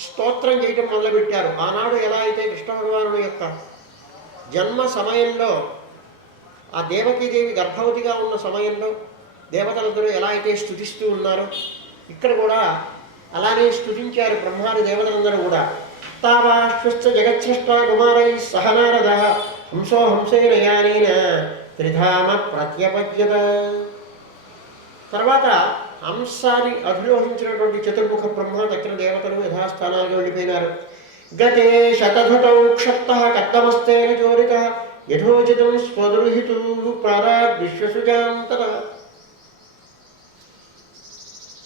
స్తోత్రం చేయటం మొదలుపెట్టారు. ఆనాడు ఎలా అయితే కృష్ణ భగవానుడి యొక్క జన్మ సమయంలో ఆ దేవకీదేవి గర్భవతిగా ఉన్న సమయంలో దేవతలందరూ ఎలా అయితే స్తుతిస్తూ ఉన్నారో ఇక్కడ కూడా అలానే స్తుతించారు బ్రహ్మాది దేవతలందరూ కూడా. తావాశ్వశ్చ జగత్సృష్ట కుమారై సహ నారద హంసో హంసేన యానేన త్రిధామ ప్రత్యపద్యత. తర్వాత హంసాన్ని అధిరోహించినటువంటి చతుర్ముఖ బ్రహ్మ దక్షిణ దేవతలు యథాస్థానాలుగా వెళ్ళిపోయినారు. గతే శతధృతౌ క్షప్త కర్దమస్తేన చోరిత యథోచితం స్వదృహితు ప్రారాద్ విశ్వసుజాంతర.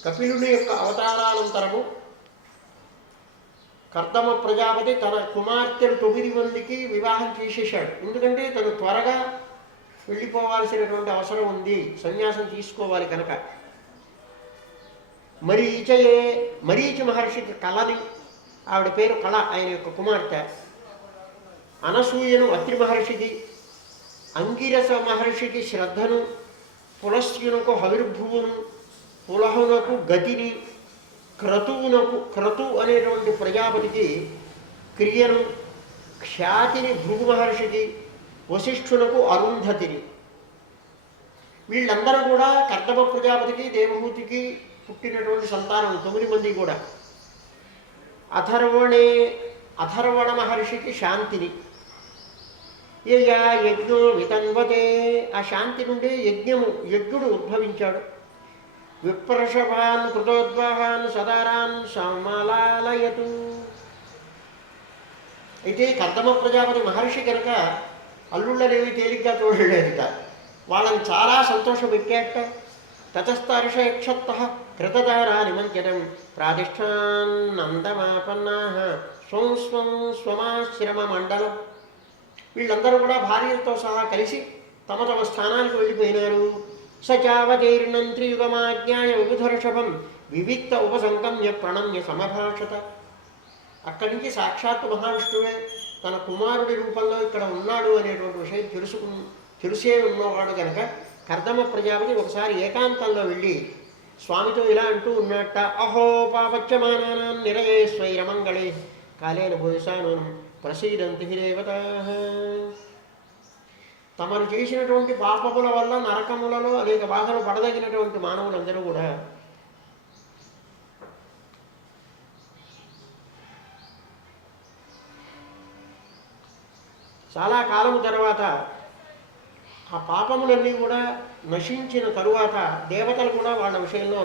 కపిలుని యొక్క అవతారానంతరము కర్దమ ప్రజాపతి తన కుమార్తెలు 9 మందికి వివాహం చేసేశాడు. ఎందుకంటే తను త్వరగా వెళ్ళిపోవాల్సినటువంటి అవసరం ఉంది, సన్యాసం తీసుకోవాలి కనుక. మరీచి మహర్షికి కళని, ఆవిడ పేరు కళ, ఆయన యొక్క కుమార్తె. అనసూయను అత్రి మహర్షికి, అంగిరస మహర్షికి శ్రద్ధను, పులస్యునకు హవిర్భువును, పులహునకు గతిని, క్రతు అనేటువంటి ప్రజాపతికి క్రియను, ఖ్యాతిని భృగు మహర్షికి, వశిష్ఠునకు అరుంధతిని. వీళ్ళందరూ కూడా కర్దమ ప్రజాపతికి దేవహూతికి పుట్టినటువంటి సంతానం 9 మంది కూడా. అథర్వణ మహర్షికి శాంతిని. యయా యజ్ఞో వితన్వతే, ఆ శాంతి నుండి యజ్ఞుడు ఉద్భవించాడు. విప్రషభాన్ కృతోద్వాహాన్ సదారాన్ సమాలాలయతు. అయితే కర్దమ ప్రజాపతి మహర్షి కనుక అల్లుళ్ళనేవి తేలిగ్గా చూడలేదుట, వాళ్ళని చాలా సంతోషపెట్టాట. తతస్థర్షక్షత్త కృతదారా నిమంత్యతం ప్రాతిష్టాన్నందమాపన్నా స్వం స్వం స్వమాశ్రమ మండలం. వీళ్ళందరూ కూడా భార్యలతో సహా కలిసి తమ తమ స్థానానికి వెళ్ళిపోయినారు. సచావతీర్ణం త్రియుగమాజ్ఞాయ విబుధర్షభం వివిక్త ఉపసంగమ్య ప్రణమ్య సమభాషత. అక్కడి నుంచి సాక్షాత్తు మహావిష్ణువే తన కుమారుడి రూపంలో ఇక్కడ ఉన్నాడు అనేటువంటి విషయం తెలిసే ఉన్నవాడు కనుక కర్దమ ప్రజాపతి ఒకసారి ఏకాంతంలో వెళ్ళి స్వామితో ఇలా అంటూ ఉన్నట్ట. అహో పాపచ్చమానానాం నిరయే స్వైరమంగళే కాలేన భూయసానం ప్రసీదంతి దేవతాః. తమరు చేసినటువంటి పాపముల వల్ల నరకములలో అనేక బాధలు పడదగినటువంటి మానవులందరూ కూడా చాలా కాలము తర్వాత ఆ పాపములన్నీ కూడా నశించిన తరువాత దేవతలు కూడా వాళ్ళ విషయంలో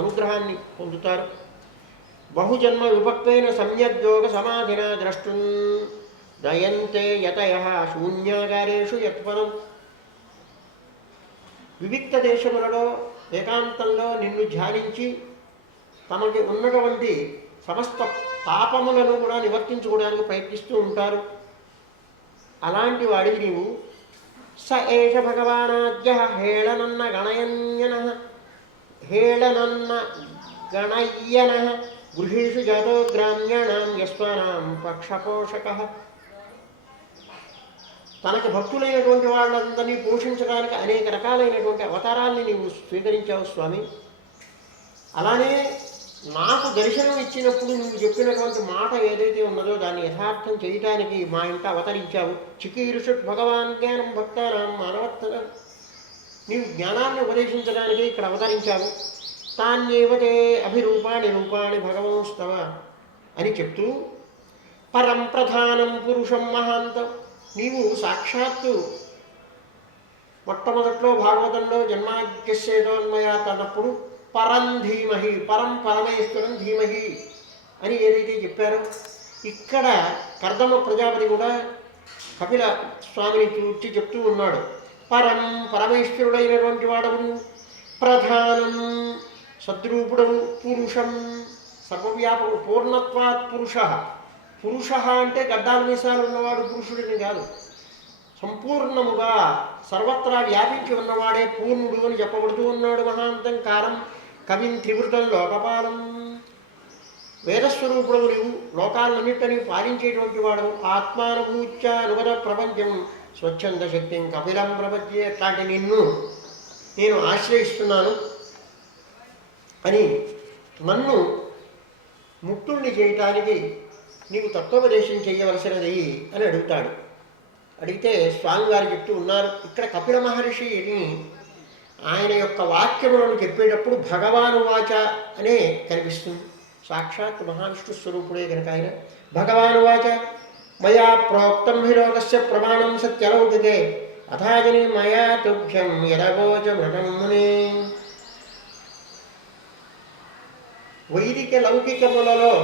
అనుగ్రహాన్ని పొందుతారు. బహుజన్మ విభక్తైన సమ్యగ్యోగ సమాధిన ద్రష్టున్ దయంతే యతయః శూన్యాగారేషు యత్పరం. వివిక్త దేశములలో ఏకాంతంలో నిన్ను ధ్యానించి తమకి ఉన్నటువంటి సమస్త పాపములను కూడా నివర్తించుకోవడానికి ప్రయత్నిస్తూ ఉంటారు. అలాంటి వాడికి నీవు స ఏష భగవానాద్య హేళనన్న గణయ్యన గృహేషు జాతో గ్రామ్యాణం యస్వానాం పక్షపోషకః. తనకు భక్తులైనటువంటి వాళ్ళందరినీ పోషించడానికి అనేక రకాలైనటువంటి అవతారాల్ని నీవు స్వీకరించావు స్వామి. అలానే నాకు దర్శనం ఇచ్చినప్పుడు నువ్వు చెప్పినటువంటి మాట ఏదైతే ఉన్నదో దాన్ని యథార్థం చేయటానికి మా ఇంట అవతరించావు. చికీర్షుట్ భగవాన్ జ్ఞానం భక్తానాం మానవర్తన. నీవు జ్ఞానాన్ని ఉపదేశించడానికి ఇక్కడ అవతరించావు. తాన్యేవతే అభిరూపాణి రూపాణి భగవంస్తవ అని చెప్తూ పరం ప్రధానం పురుషం మహాంతం, నీవు సాక్షాత్తు మొట్టమొదట్లో భాగవతంలో జన్మాద్యస్యేదోన్మయాత్ అన్నప్పుడు పరం ధీమహి, పరం పరమేశ్వరం ధీమహి అని ఏదైతే చెప్పారో, ఇక్కడ కర్దమ ప్రజాపతి కూడా కపిల స్వామిని చూచి చెప్తూ ఉన్నాడు. పరం పరమేశ్వరుడైనటువంటి వాడవు, ప్రధానం సద్రూపుడవు, పురుషం సర్వవ్యాపకుడు, పూర్ణత్వాత్ పురుష. పురుష అంటే గడ్డాల మీసాలు ఉన్నవాడు పురుషుడిని కాదు, సంపూర్ణముగా సర్వత్రా వ్యాపించి ఉన్నవాడే పూర్ణుడు అని చెప్పబడుతూ ఉన్నాడు. మహాంతం కారం కవిం త్రివృతం లోకపాలం, వేదస్వరూపుడవు నీవు, లోకాలన్నింటినీ పాలించేటువంటి వాడు. ఆత్మానుభూత్య అనుగత ప్రపంచం స్వచ్ఛంద శక్తిం కపిలం ప్రపంచే, అట్లాంటి నిన్ను నేను ఆశ్రయిస్తున్నాను అని, నన్ను ముక్తుణ్ణి చేయటానికి నీవు తత్వోపదేశం చేయవలసినది అని అడుగుతాడు. అడిగితే స్వామివారు చెప్తూ ఉన్నారు, ఇక్కడ కపిల మహర్షిని ఆయన యొక్క వాక్యములను చెప్పేటప్పుడు భగవాను వాచ అనే కనిపిస్తుంది. సాక్షాత్ మహావిష్ణు స్వరూపుడే కనుక ఆయన భగవాను వాచ మయా ప్రోక్తం హి లోకస్య ప్రమాణం సత్యలౌకికే అథాజని మయా తుభ్యం యదగోచ మృతం మునే. వైదిక లౌకికములలో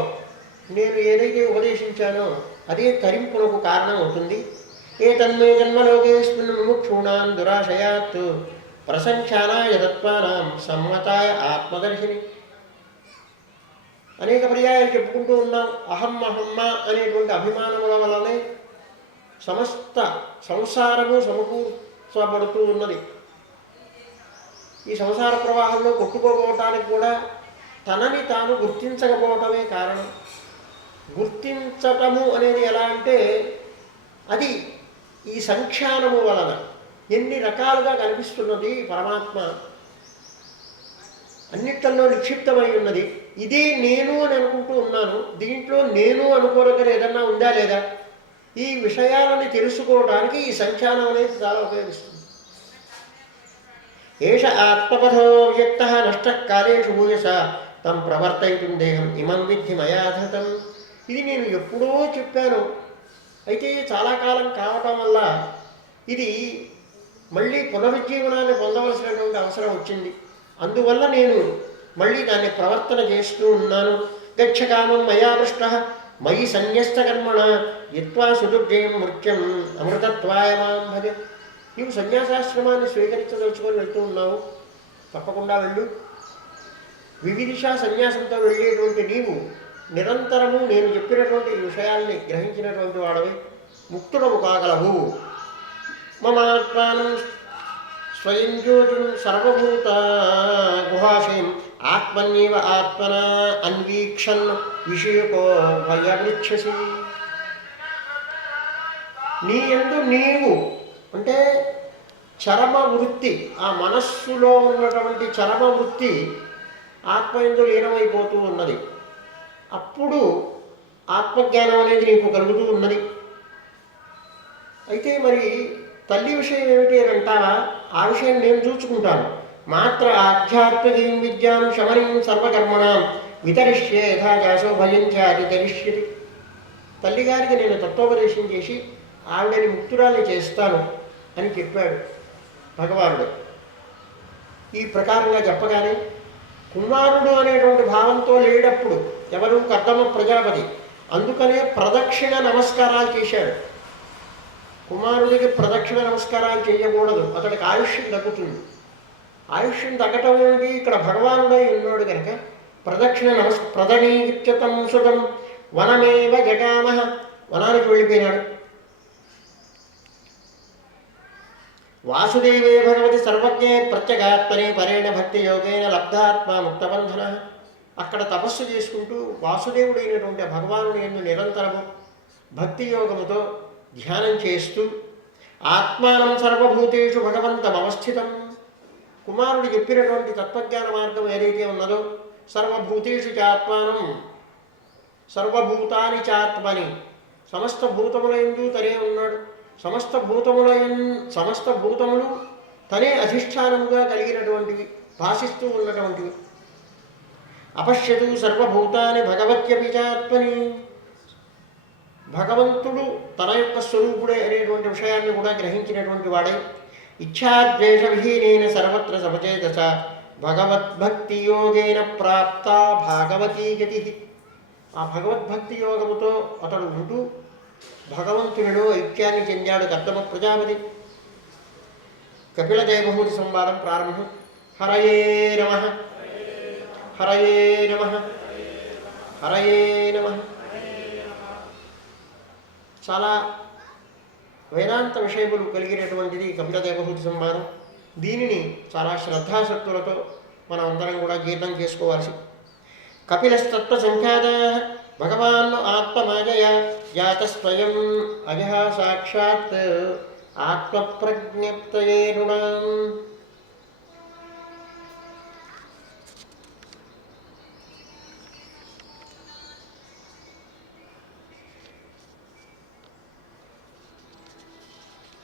నేను ఏదైతే ఉపదేశించానో అదే తరింపునకు కారణం అవుతుంది. ఏతన్మే జన్మలోకేస్మిన్ ముముక్షూణాం దురాశయాత్ ప్రసంఖ్యానాయ తత్వానాం సమ్మతాయ ఆత్మదర్శిని. అనేక పర్యాయాలు చెప్పుకుంటూ ఉన్నాం. అహం అహమ్మ అనేటువంటి అభిమానముల వలనే సమస్త సంసారము సమకూర్చబడుతూ ఉన్నది. ఈ సంసార ప్రవాహంలో కొట్టుకోపోవటానికి కూడా తనని తాను గుర్తించకపోవటమే కారణం. గుర్తించటము అనేది ఎలా అంటే అది ఈ సంఖ్యానము వలన ఎన్ని రకాలుగా కనిపిస్తున్నది పరమాత్మ, అన్నిట్లలో నిక్షిప్తమై ఉన్నది. ఇదే నేను అని అనుకుంటూ ఉన్నాను, దీంట్లో నేను అనుకోనగా ఏదన్నా ఉందా లేదా, ఈ విషయాలని తెలుసుకోవడానికి ఈ సంఖ్యానం అనేది చాలా ఉపయోగిస్తుంది. ఏష ఆత్మపథో వ్యక్త నష్ట కాలేషు భూయస తం ప్రవర్తయితుం దేహం ఇమం విద్ధి మయాధతం. ఇది నేను ఎప్పుడో చెప్పాను, అయితే చాలా కాలం కావటం వల్ల ఇది మళ్ళీ పునరుజ్జీవనాన్ని పొందవలసినటువంటి అవసరం వచ్చింది. అందువల్ల నేను మళ్ళీ దాన్ని ప్రవర్తన చేస్తూ ఉన్నాను. గచ్చకామం మయా పృష్ట మయి సన్యస్త కర్మణ యత్వా సుదుర్జయం మృత్యం అమృతత్వాయ మాం భజ. నీవు సన్యాసాశ్రమాన్ని స్వీకరించదలుచుకొని వెళ్తూ ఉన్నావు, తప్పకుండా వెళ్ళు. వివిధిషా సన్యాసంతో వెళ్ళేటువంటి నీవు నిరంతరము నేను చెప్పినటువంటి విషయాల్ని గ్రహించినటువంటి వాడవి, ముక్తుడవు కాగలవు. మమాత్మానం స్వయం జ్యోతిం సర్వభూత గుహాశయం ఆత్మన్యేవ ఆత్మనా అన్వీక్షన్ విషయకో భయమృచ్ఛసి. నీ యందు నీవు అంటే చరమ వృత్తి, ఆ మనస్సులో ఉన్నటువంటి చరమ వృత్తి ఆత్మయందు లీనమైపోతూ ఉన్నది. అప్పుడు ఆత్మజ్ఞానం అనేది నీకు కలుగుతూ ఉన్నది. అయితే మరి తల్లి విషయం ఏమిటి అని అంటారా, ఆ విషయం నేను చూసుకుంటాను. మాత్ర ఆధ్యాత్మికీం విద్యాం శమనీం సర్వకర్మణాం వితరిష్యే యథాచాసో భయంచాది తరిష్యతి. తల్లిగారికి నేను తత్వోపదేశం చేసి ఆవిడని ముక్తురాల్ని చేస్తాను అని చెప్పాడు భగవానుడు. ఈ ప్రకారంగా చెప్పగానే కుమారుడు అనేటువంటి భావంతో లేడప్పుడు ఎవరు, కర్దమ ప్రజాపతి. అందుకనే ప్రదక్షిణ నమస్కారాలు చేశాడు. కుమారుడికి ప్రదక్షిణ నమస్కారాలు చేయకూడదు, అతడికి ఆయుష్యం తగ్గుతుంది. ఆయుష్యం తగ్గటం ఏమిటి, ఇక్కడ భగవానుడై ఉన్నాడు కనుక ప్రదక్షిణ ప్రదణీత్యతం సుతం వనమేవ జగామ, వనానికి వెళ్ళిపోయినాడు. వాసుదేవే భగవతి సర్వజ్ఞే ప్రత్యేగాత్మనే పరేణ భక్తి యోగేన లబ్ధాత్మ ముక్తబంధన. అక్కడ తపస్సు చేసుకుంటూ వాసుదేవుడైనటువంటి భగవానుని యందు నిరంతరము భక్తి యోగముతో ధ్యానం చేస్తూ ఆత్మానం సర్వభూతేషు భగవంతం అవస్థితం. కుమారుడు చెప్పినటువంటి తత్వజ్ఞాన మార్గం ఏదైతే ఉన్నదో, సర్వభూతేషు చాత్మానం సర్వభూతాని చాత్మని, సమస్త భూతముల యందు తనే ఉన్నాడు. సమస్త భూతములు తనే అధిష్టానముగా కలిగినటువంటివి, భాషిస్తూ ఉన్నటువంటివి. అపశ్యతు సర్వభూతాన్ని భగవత్యపి చాత్మని. భగవంతుడు తన యొక్క స్వరూపుడే అనేటువంటి విషయాన్ని కూడా గ్రహించినటువంటి వాడే ఇచ్ఛాద్వేష విహీనైన సర్వత్ర సమచేతస భగవద్భక్తి యోగేన ప్రాప్త భాగవతీ గతి. ఆ భగవద్భక్తి యోగముతో అతడు ఉంటూ భగవంతునిలో ఐక్యాన్ని చెందాడు కర్దమ ప్రజాపతి. కపిల దేవహూతి సంవాదం ప్రారంభం. హరయే నమః, హరయే నమః, హరయే నమః. చాలా వేదాంత విషయములు కలిగినటువంటిది కపిల దేవహూతి సంవాదం. దీనిని చాలా శ్రద్ధాశక్తులతో మనం అందరం కూడా జీర్ణం చేసుకోవాల్సి. కపిలస్తత్వ సంఖ్యాత భగవాన్ ఆత్మమాజయ జాత స్వయం అజః సాక్షాత్ ఆత్మప్రజ్ఞప్తయే రుణాం.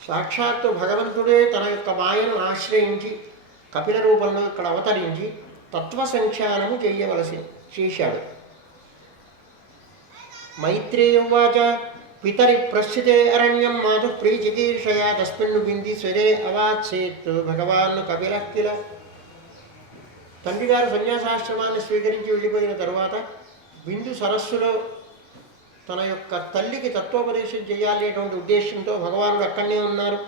సాక్షాత్తు భగవంతుడే తన యొక్క మాయను ఆశ్రయించి కపిల రూపంలో ఇక్కడ అవతరించి తత్వ సంఖ్యానము చేయవలసి చేశాడు. మైత్రేయువాచ పితరి ప్రస్థితే అరణ్యం మాతు ప్రీచికీర్షయా తస్మిన్ను బింది స్వరే అవాత్సేత్ భగవాన్ కపిల కిల. తండ్రి గారు సన్యాసాశ్రమాన్ని స్వీకరించి వెళ్ళిపోయిన తరువాత బిందు సరస్సులో తన యొక్క తల్లికి తత్వోపదేశం చేయాలనేటువంటి ఉద్దేశంతో భగవానుడు అక్కడనే ఉన్నారు.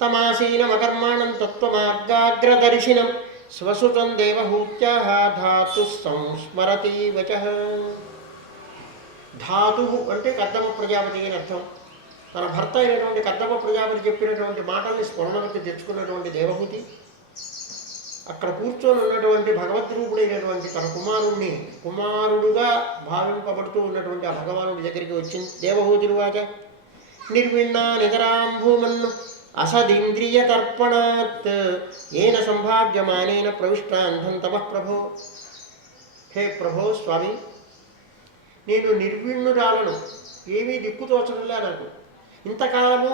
తమాసీనం అకర్మాణం తత్వమార్గాగ్రదర్శినం స్వసుతం దేవహూత్యా ధాతు సంస్మరతి వచ. ధాతు అంటే కర్దమ ప్రజాపతి అని అర్థం. తన భర్త అయినటువంటి కర్దమ ప్రజాపతి చెప్పినటువంటి మాటల్ని స్మరణలోకి తెచ్చుకున్నటువంటి దేవహూతి అక్కడ కూర్చొని ఉన్నటువంటి భగవద్రూపుడైనటువంటి తన కుమారుణ్ణి కుమారుడుగా భావింపబడుతూ ఉన్నటువంటి ఆ భగవానుడి దగ్గరికి వచ్చింది. దేవహూతిరువాచ నిర్విణ్ణా నితరాం భూమన్ అసదింద్రియ తర్పణాత్ ఏన సంభావ్యమానేన ప్రవిష్టాంధం తమః ప్రభో. హే ప్రభో స్వామి, నేను నిర్విణ్ణురాలను, ఏమీ దిక్కుతోచడంలా నాకు. ఇంతకాలము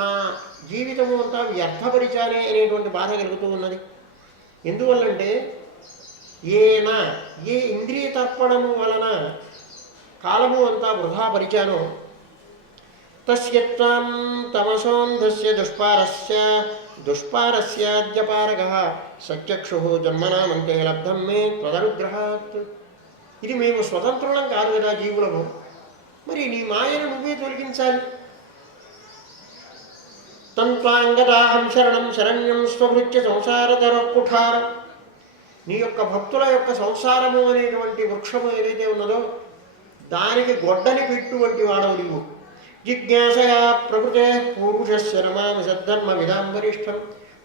నా జీవితము అంతా వ్యర్థపరిచానే అనేటువంటి బాధ కలుగుతూ ఉన్నది. ఎందువల్లంటే ఏ ఇంద్రియ తర్పణము వలన కాలము అంతా వృధా పరిచానో తస్యత్వం తమసోంధస్య దుష్పారస్యాద్యపారగః సత్యక్షుః జన్మనామంతే లబ్ధం మే త్వదనుగ్రహాత్. ఇది మేము స్వతంత్రులం కాదు కదా జీవులము, మరి నీ మాయను నువ్వే తొలగించాలి. తంత్వాంగదాహం శరణం శరణ్యం స్వభృత్య సంసారతర కుఠారం. నీ యొక్క భక్తుల యొక్క సంసారము అనేటువంటి వృక్షము ఏదైతే ఉన్నదో దానికి గొడ్డని పెట్టువంటి వాడవు నీవు. జిజ్ఞాసయా ప్రకృతే పురుషస్య నమామి సద్ధర్మ విధాం వరిష్టం.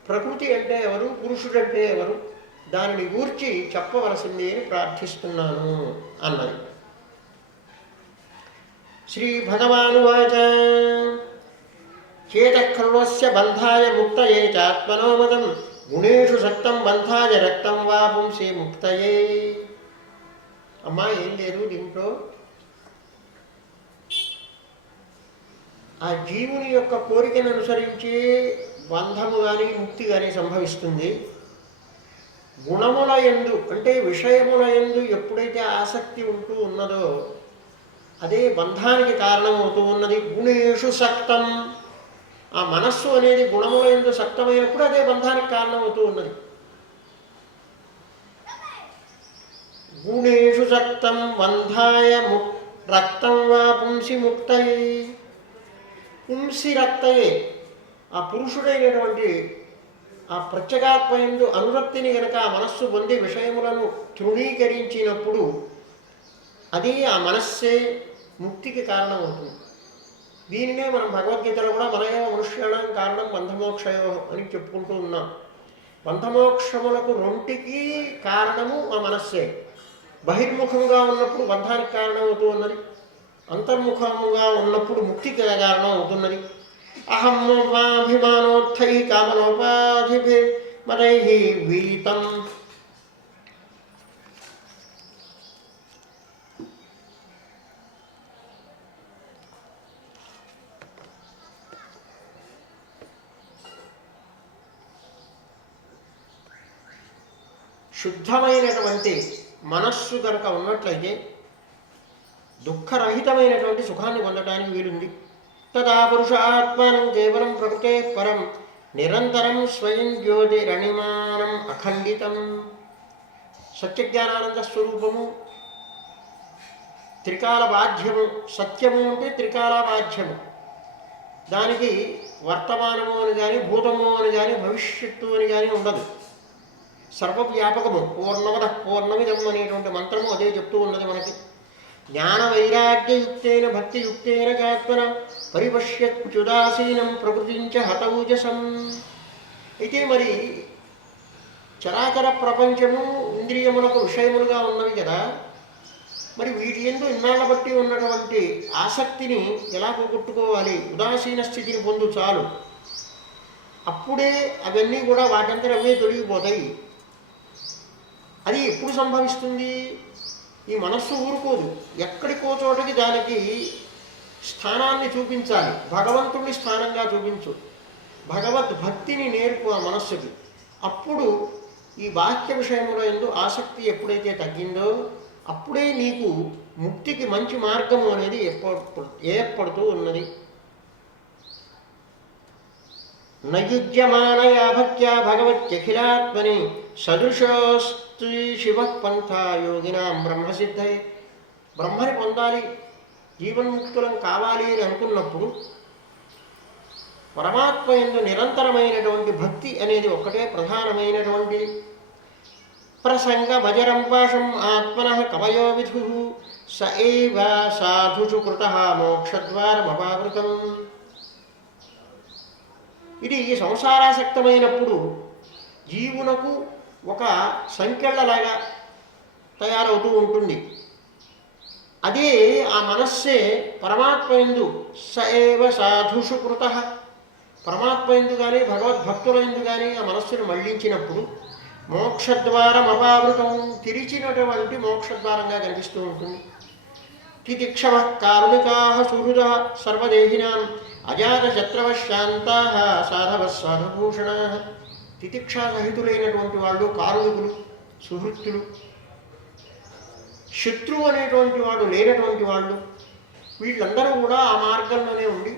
ప్రకృతి అంటే ఎవరు, పురుషుడంటే ఎవరు, దానిని గూర్చి చెప్పవలసింది అని ప్రార్థిస్తున్నాను అన్నది. శ్రీ భగవానువాచ చేతఃఖల్వస్య బంధాయ ముక్తయే చాత్మనో మదం గుణేషు సక్తం బంధాయ రక్తం వా పుంసి ముక్తయే. అమ్మా ఏం లేదు దీంట్లో, ఆ జీవుని యొక్క కోరికను అనుసరించి బంధము కానీ ముక్తి కానీ సంభవిస్తుంది. గుణముల యందు అంటే విషయముల యందు ఎప్పుడైతే ఆసక్తి ఉంటూ ఉన్నదో అదే బంధానికి కారణమవుతూ ఉన్నది. గుణేషు సక్తం, ఆ మనస్సు అనేది గుణముల యందు సక్తమైనప్పుడు అదే బంధానికి కారణమవుతూ ఉన్నది. గుణేషు సక్తం బంధాయ రక్తం వా పుంసి ముక్తయే. పుంసి రక్తయే, ఆ పురుషుడైనటువంటి ఆ ప్రత్యేగాత్మయందు అనురక్తిని గనక ఆ మనస్సు పొంది విషయములను తృణీకరించినప్పుడు అది ఆ మనస్సే ముక్తికి కారణమవుతుంది. దీనినే మనం భగవద్గీతలో కూడా మనయో మనుష్యాణం కారణం బంధమోక్షయో అని చెప్పుకుంటూ ఉన్నాం. బంధమోక్షములకు రెంటికి కారణము ఆ మనస్సే. బహిర్ముఖంగా ఉన్నప్పుడు బంధానికి కారణమవుతూ ఉన్నది, అంతర్ముఖముగా ఉన్నప్పుడు ముక్తికి కారణం అవుతున్నది. అహం వాభిమానోత్థై కామనోపాధిభి మదైః వీతం. శుద్ధమైనటువంటి మనస్సు కనుక ఉన్నట్లయితే దుఃఖరహితమైనటువంటి సుఖాన్ని పొందటానికి వీలుంది. తదా పురుషాత్మానం కేవలం ప్రకృతే పరం నిరంతరం స్వయం జ్యోతిరణిమానం అఖండితం. సత్యజ్ఞానానంద స్వరూపము త్రికాల బాధ్యము. సత్యము అంటే త్రికాల బాధ్యము. దానికి వర్తమానము అని కానీ, భూతము అని కానీ, భవిష్యత్తు అని కానీ ఉండదు. సర్వవ్యాపకము. పూర్ణమద పూర్ణమిదం అనేటువంటి మంత్రము అదే చెప్తూ ఉన్నది మనకి. జ్ఞాన వైరాగ్యయుక్తేన భక్తియుక్తేన చాత్మన పరిపశ్యత్యుదాసీనం ప్రకృతించ హతౌజసం. అయితే మరి చరాచర ప్రపంచము ఇంద్రియములకు విషయములుగా ఉన్నవి కదా, మరి వీటి యందు ఇన్నాళ్ళ బట్టి ఉన్నటువంటి ఆసక్తిని ఎలా పోగొట్టుకోవాలి? ఉదాసీన స్థితిని పొందు చాలు, అప్పుడే అవన్నీ కూడా వాటంతా అవే తొలగిపోతాయి. అది ఎప్పుడు సంభవిస్తుంది? ఈ మనస్సు ఊరుకోదు. ఎక్కడికో చోటకి దానికి స్థానాన్ని చూపించాలి. భగవంతుడిని స్థానంగా చూపించు, భగవద్భక్తిని నేర్పు ఆ మనస్సుకి. అప్పుడు ఈ బాహ్య విషయముల యందు ఆసక్తి ఎప్పుడైతే తగ్గిందో అప్పుడే నీకు ముక్తికి మంచి మార్గము అనేది ఏర్పడుతూ ఉన్నది. నయుజ్యమానయా భక్త్యా భగవత్యఖిలాత్మని సదృశోస్తి శివ పంథా యోగినాం బ్రహ్మసిద్ధయే. బ్రహ్మని పొందాలి, జీవన్ముక్తులం కావాలి అని అనుకున్నప్పుడు పరమాత్మ యందు నిరంతరమైనటువంటి భక్తి అనేది ఒక్కటే ప్రధానమైనటువంటి. ప్రసంగ భజరం పాశం ఆత్మనః కవయో విధు స ఏవ సాధుషు కృతః మోక్షద్వారమపావృతం. ఇది సంసారాసక్తమైనప్పుడు జీవునకు ఒక సంకెళ్ళలాగా తయారవుతూ ఉంటుంది. అదే ఆ మనస్సే పరమాత్మ యందు స ఏవ సాధుషు కృతః. పరమాత్మ యందు కానీ భగవద్భక్తుల యందు కానీ ఆ మనస్సును మళ్లించినప్పుడు మోక్షద్వారం అపావృతం, తెరిచినటువంటి మోక్షద్వారంగా కనిపిస్తూ ఉంటుంది. తితిక్షవ కారుణికాః సుహృదః సర్వదేహినాం అజాతశత్రవః శాంతాః సాధవః సాధుభూషణాః. తితిక్షాసహితులైనటువంటి వాళ్ళు కారుణికులు, సుహృత్తులు. శత్రువు అనేటువంటి వాడు లేనటువంటి వాళ్ళు. వీళ్ళందరూ కూడా ఆ మార్గంలోనే ఉండి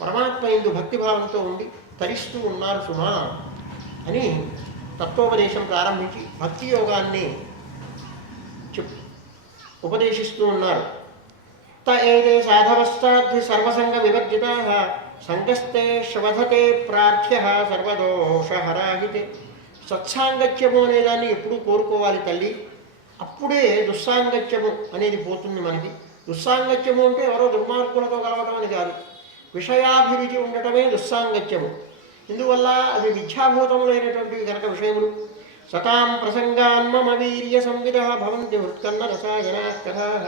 పరమాత్మ యందు భక్తిభావంతో ఉండి తరిస్తూ ఉన్నారు సుమా అని తత్వోపదేశం ప్రారంభించి భక్తి యోగాన్ని ఉపదేశిస్తూ ఉన్నారు. త ఏతే సాధవస్తాద్వి సర్వసంగ వివర్జితాః సంగస్తే శ్వధతే ప్రార్థ్యః సర్వదోషహరాహితే. సత్సాంగత్యము అనేదాన్ని ఎప్పుడూ కోరుకోవాలి తల్లి, అప్పుడే దుస్సాంగత్యము అనేది పోతుంది మనకి. దుస్సాంగత్యము అంటే ఎవరో దుర్మార్గులతో కలవటం అని కాదు, విషయాభిరుచి ఉండటమే దుస్సాంగత్యము. ఇందువల్ల అవి మిథ్యాభూతములైనటువంటివి కనుక విషయములు. సతాం ప్రసంగాన్మమ వీర్య సంవిదః భవంతి హృత్కన్న రసాయనాః కథాః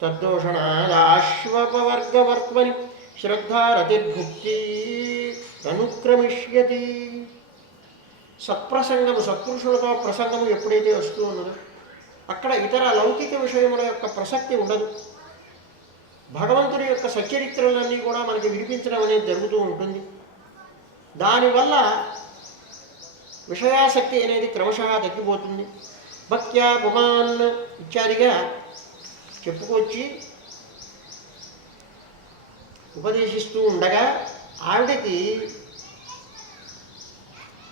తద్దోషణాదాశ్వపవర్గవర్త్మని శ్రద్ధారతిర్భుక్తి అనుక్రమిష్యతి. సత్ప్రసంగము, సత్పురుషులతో ప్రసంగము ఎప్పుడైతే వస్తూ ఉన్నదో అక్కడ ఇతర లౌకిక విషయముల యొక్క ప్రసక్తి ఉండదు. భగవంతుడి యొక్క సచ్చరిత్రలన్నీ కూడా మనకి వినిపించడం అనేది జరుగుతూ ఉంటుంది. దానివల్ల విషయాసక్తి అనేది క్రమశః తగ్గిపోతుంది. భక్త్యా పుమాన్ ఇత్యాదిగా చెప్పుకొచ్చి ఉపదేశిస్తూ ఉండగా ఆవిడకి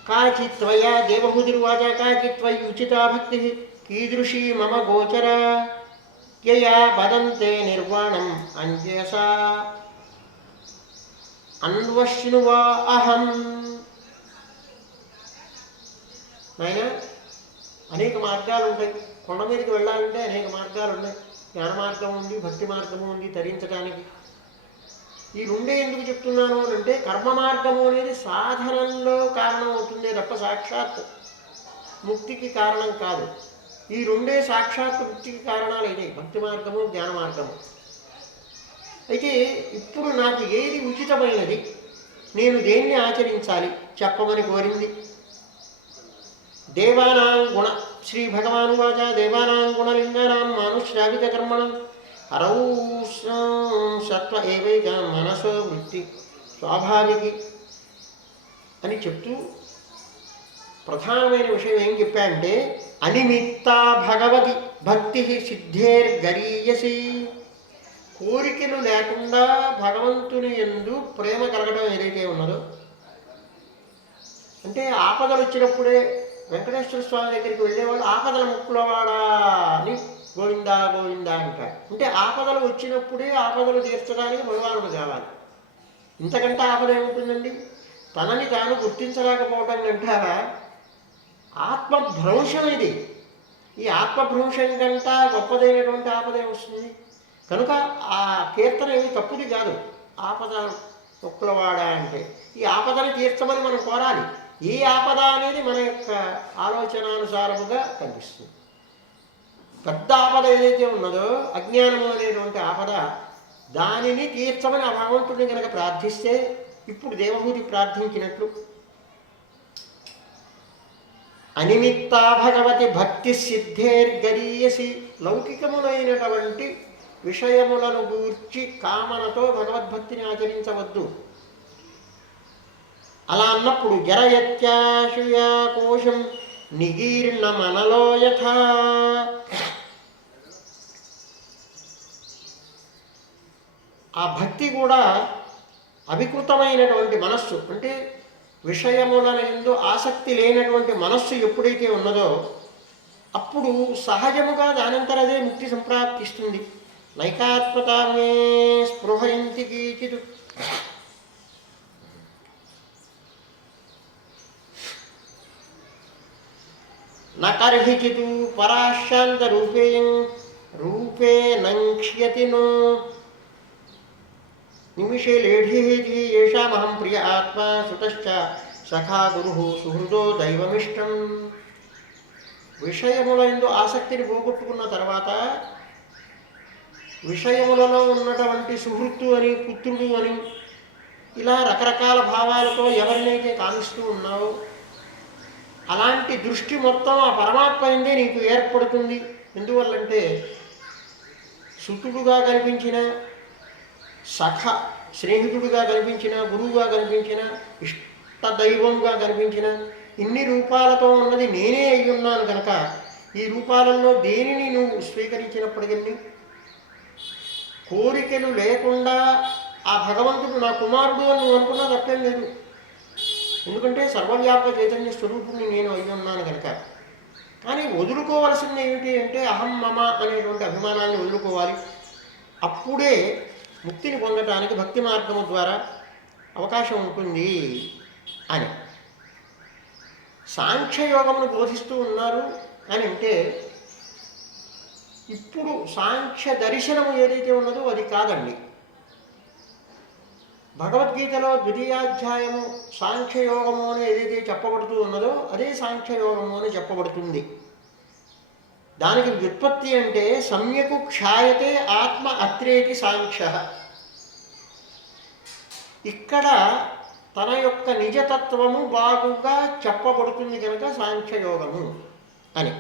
కాచిత్వయా దేవహూతిర్వాచ కాచిత్వయి ఉచితా భక్తి కీదృశీ మమ గోచరా యయా వదంతే నిర్వాణం అంజసా అన్వశ్నువా అహం. నాయన, అనేక మార్గాలు ఉంటాయి. కొండ మీదకి వెళ్ళాలంటే అనేక మార్గాలు ఉన్నాయి. జ్ఞాన మార్గం ఉంది, భక్తి మార్గము ఉంది తరించడానికి. ఈ రెండే ఎందుకు చెప్తున్నాను అని అంటే కర్మ మార్గము అనేది సాధనంలో కారణం అవుతుందే తప్ప సాక్షాత్ ముక్తికి కారణం కాదు. ఈ రెండే సాక్షాత్ ముక్తికి కారణాలు ఇదే, భక్తి మార్గము, జ్ఞాన మార్గము. అయితే ఇప్పుడు నాకు ఏది ఉచితమైనది, నేను దేన్ని ఆచరించాలి చెప్పమని కోరింది. దేవానాం గుణ శ్రీ భగవాను వాచ దేవానాం గుణలింగానాం మానుష్యావిక కర్మణం హరౌ సత్వ ఏవైక మనసో వృత్తి స్వాభావికి అని చెప్తూ ప్రధానమైన విషయం ఏం చెప్పాయంటే అనిమిత్తా భగవతి భక్తి సిద్ధేర్గరీయసి. కోరికలు లేకుండా భగవంతుని యందు ప్రేమ కలగడం ఏదైతే ఉన్నదో, అంటే ఆపదలు వచ్చినప్పుడే వెంకటేశ్వర స్వామి దగ్గరికి వెళ్ళేవాళ్ళు ఆపదల ముక్కులవాడా అని గోవిందా గోవిందా అంటారు. అంటే ఆపదలు వచ్చినప్పుడే ఆపదలు తీర్చడానికి భగవానుడు కావాలి. ఇంతకంటే ఆపద ఏముంటుందండి? తనని తాను గుర్తించలేకపోవటం కంటారా ఆత్మభ్రంశం ఇది. ఈ ఆత్మభ్రంశం కంటా గొప్పదైనటువంటి ఆపద ఏమొస్తుంది? కనుక ఆ కీర్తన ఏమి తప్పుది కాదు. ఆపద ఒక్కలవాడ అంటే ఈ ఆపదను తీర్చమని మనం కోరాలి. ఏ ఆపద అనేది మన యొక్క ఆలోచనానుసారముగా కనిపిస్తుంది. పెద్ద ఆపద ఏదైతే ఉన్నదో అజ్ఞానము అనేటువంటి ఆపద, దానిని తీర్చమని ఆ భగవంతుడిని కనుక ప్రార్థిస్తే, ఇప్పుడు దేవహూతి ప్రార్థించినట్లు అనిమిత్తా భగవతి భక్తి సిద్ధేర్గరీయసి. లౌకికములైనటువంటి విషయములను గూర్చి కామనతో భగవద్భక్తిని ఆచరించవద్దు. అలా అన్నప్పుడు జరయత్యాశుయా కోశం నిగీర్ణమనలో యథా. ఆ భక్తి కూడా అవికృతమైనటువంటి మనస్సు, అంటే విషయములను ఎందు ఆసక్తి లేనటువంటి మనస్సు ఎప్పుడైతే ఉన్నదో అప్పుడు సహజముగా దానంతరదే ముక్తి సంప్రాప్తిస్తుంది. నైకాత్మతామే స్పృహయంతి కీచిత్. నకర్హిచిత్ పరాశాంత రూపే నంక్ష్యతి నో నిమిషే లేఢీతి ఏషామహం ప్రియ ఆత్మా సుతశ్చ సఖా గురు సుహృదో దైవమిష్టం. విషయములందు ఆసక్తిని పోగొట్టుకున్న తర్వాత విషయములలో ఉన్నటువంటి సుహృత్తు అని, పుత్రుడు అని, ఇలా రకరకాల భావాలతో ఎవరినైతే కామిస్తూ ఉన్నావో అలాంటి దృష్టి మొత్తం ఆ పరమాత్మ ఎందే నీకు ఏర్పడుతుంది. ఎందువల్లంటే సుతుడుగా కనిపించిన, సఖ స్నేహితుడిగా కనిపించిన, గురువుగా కనిపించిన, ఇష్టదైవంగా కనిపించిన, ఇన్ని రూపాలతో ఉన్నది నేనే అయి ఉన్నాను కనుక ఈ రూపాలలో దేనిని నువ్వు స్వీకరించినప్పటికీ కోరికలు లేకుండా ఆ భగవంతుడు నా కుమారుడు అని నువ్వు అనుకున్నా తప్పేం లేదు. ఎందుకంటే సర్వవ్యాపక చైతన్య స్వరూపుణ్ణి నేను అయి ఉన్నాను కనుక. కానీ వదులుకోవాల్సింది ఏమిటి అంటే అహం మమ అనేటువంటి అభిమానాన్ని వదులుకోవాలి. అప్పుడే ముక్తిని పొందటానికి భక్తి మార్గము ద్వారా అవకాశం ఉంటుంది అని సాంఖ్యయోగమును బోధిస్తూ ఉన్నారు. అని అంటే ఇప్పుడు సాంఖ్య దర్శనము ఏదైతే ఉన్నదో అది కాదండి. భగవద్గీతలో ద్వితీయాధ్యాయము సాంఖ్యయోగము అని ఏదైతే చెప్పబడుతూ ఉన్నదో అదే సాంఖ్యయోగము అని చెప్పబడుతుంది. దానికి వ్యుత్పత్తి అంటే సమ్యకు క్షాయతే ఆత్మ అత్రేతి సాంఖ్య. ఇక్కడ తన యొక్క నిజతత్వము బాగుగా చెప్పబడుతుంది కనుక సాంఖ్యయోగము అని.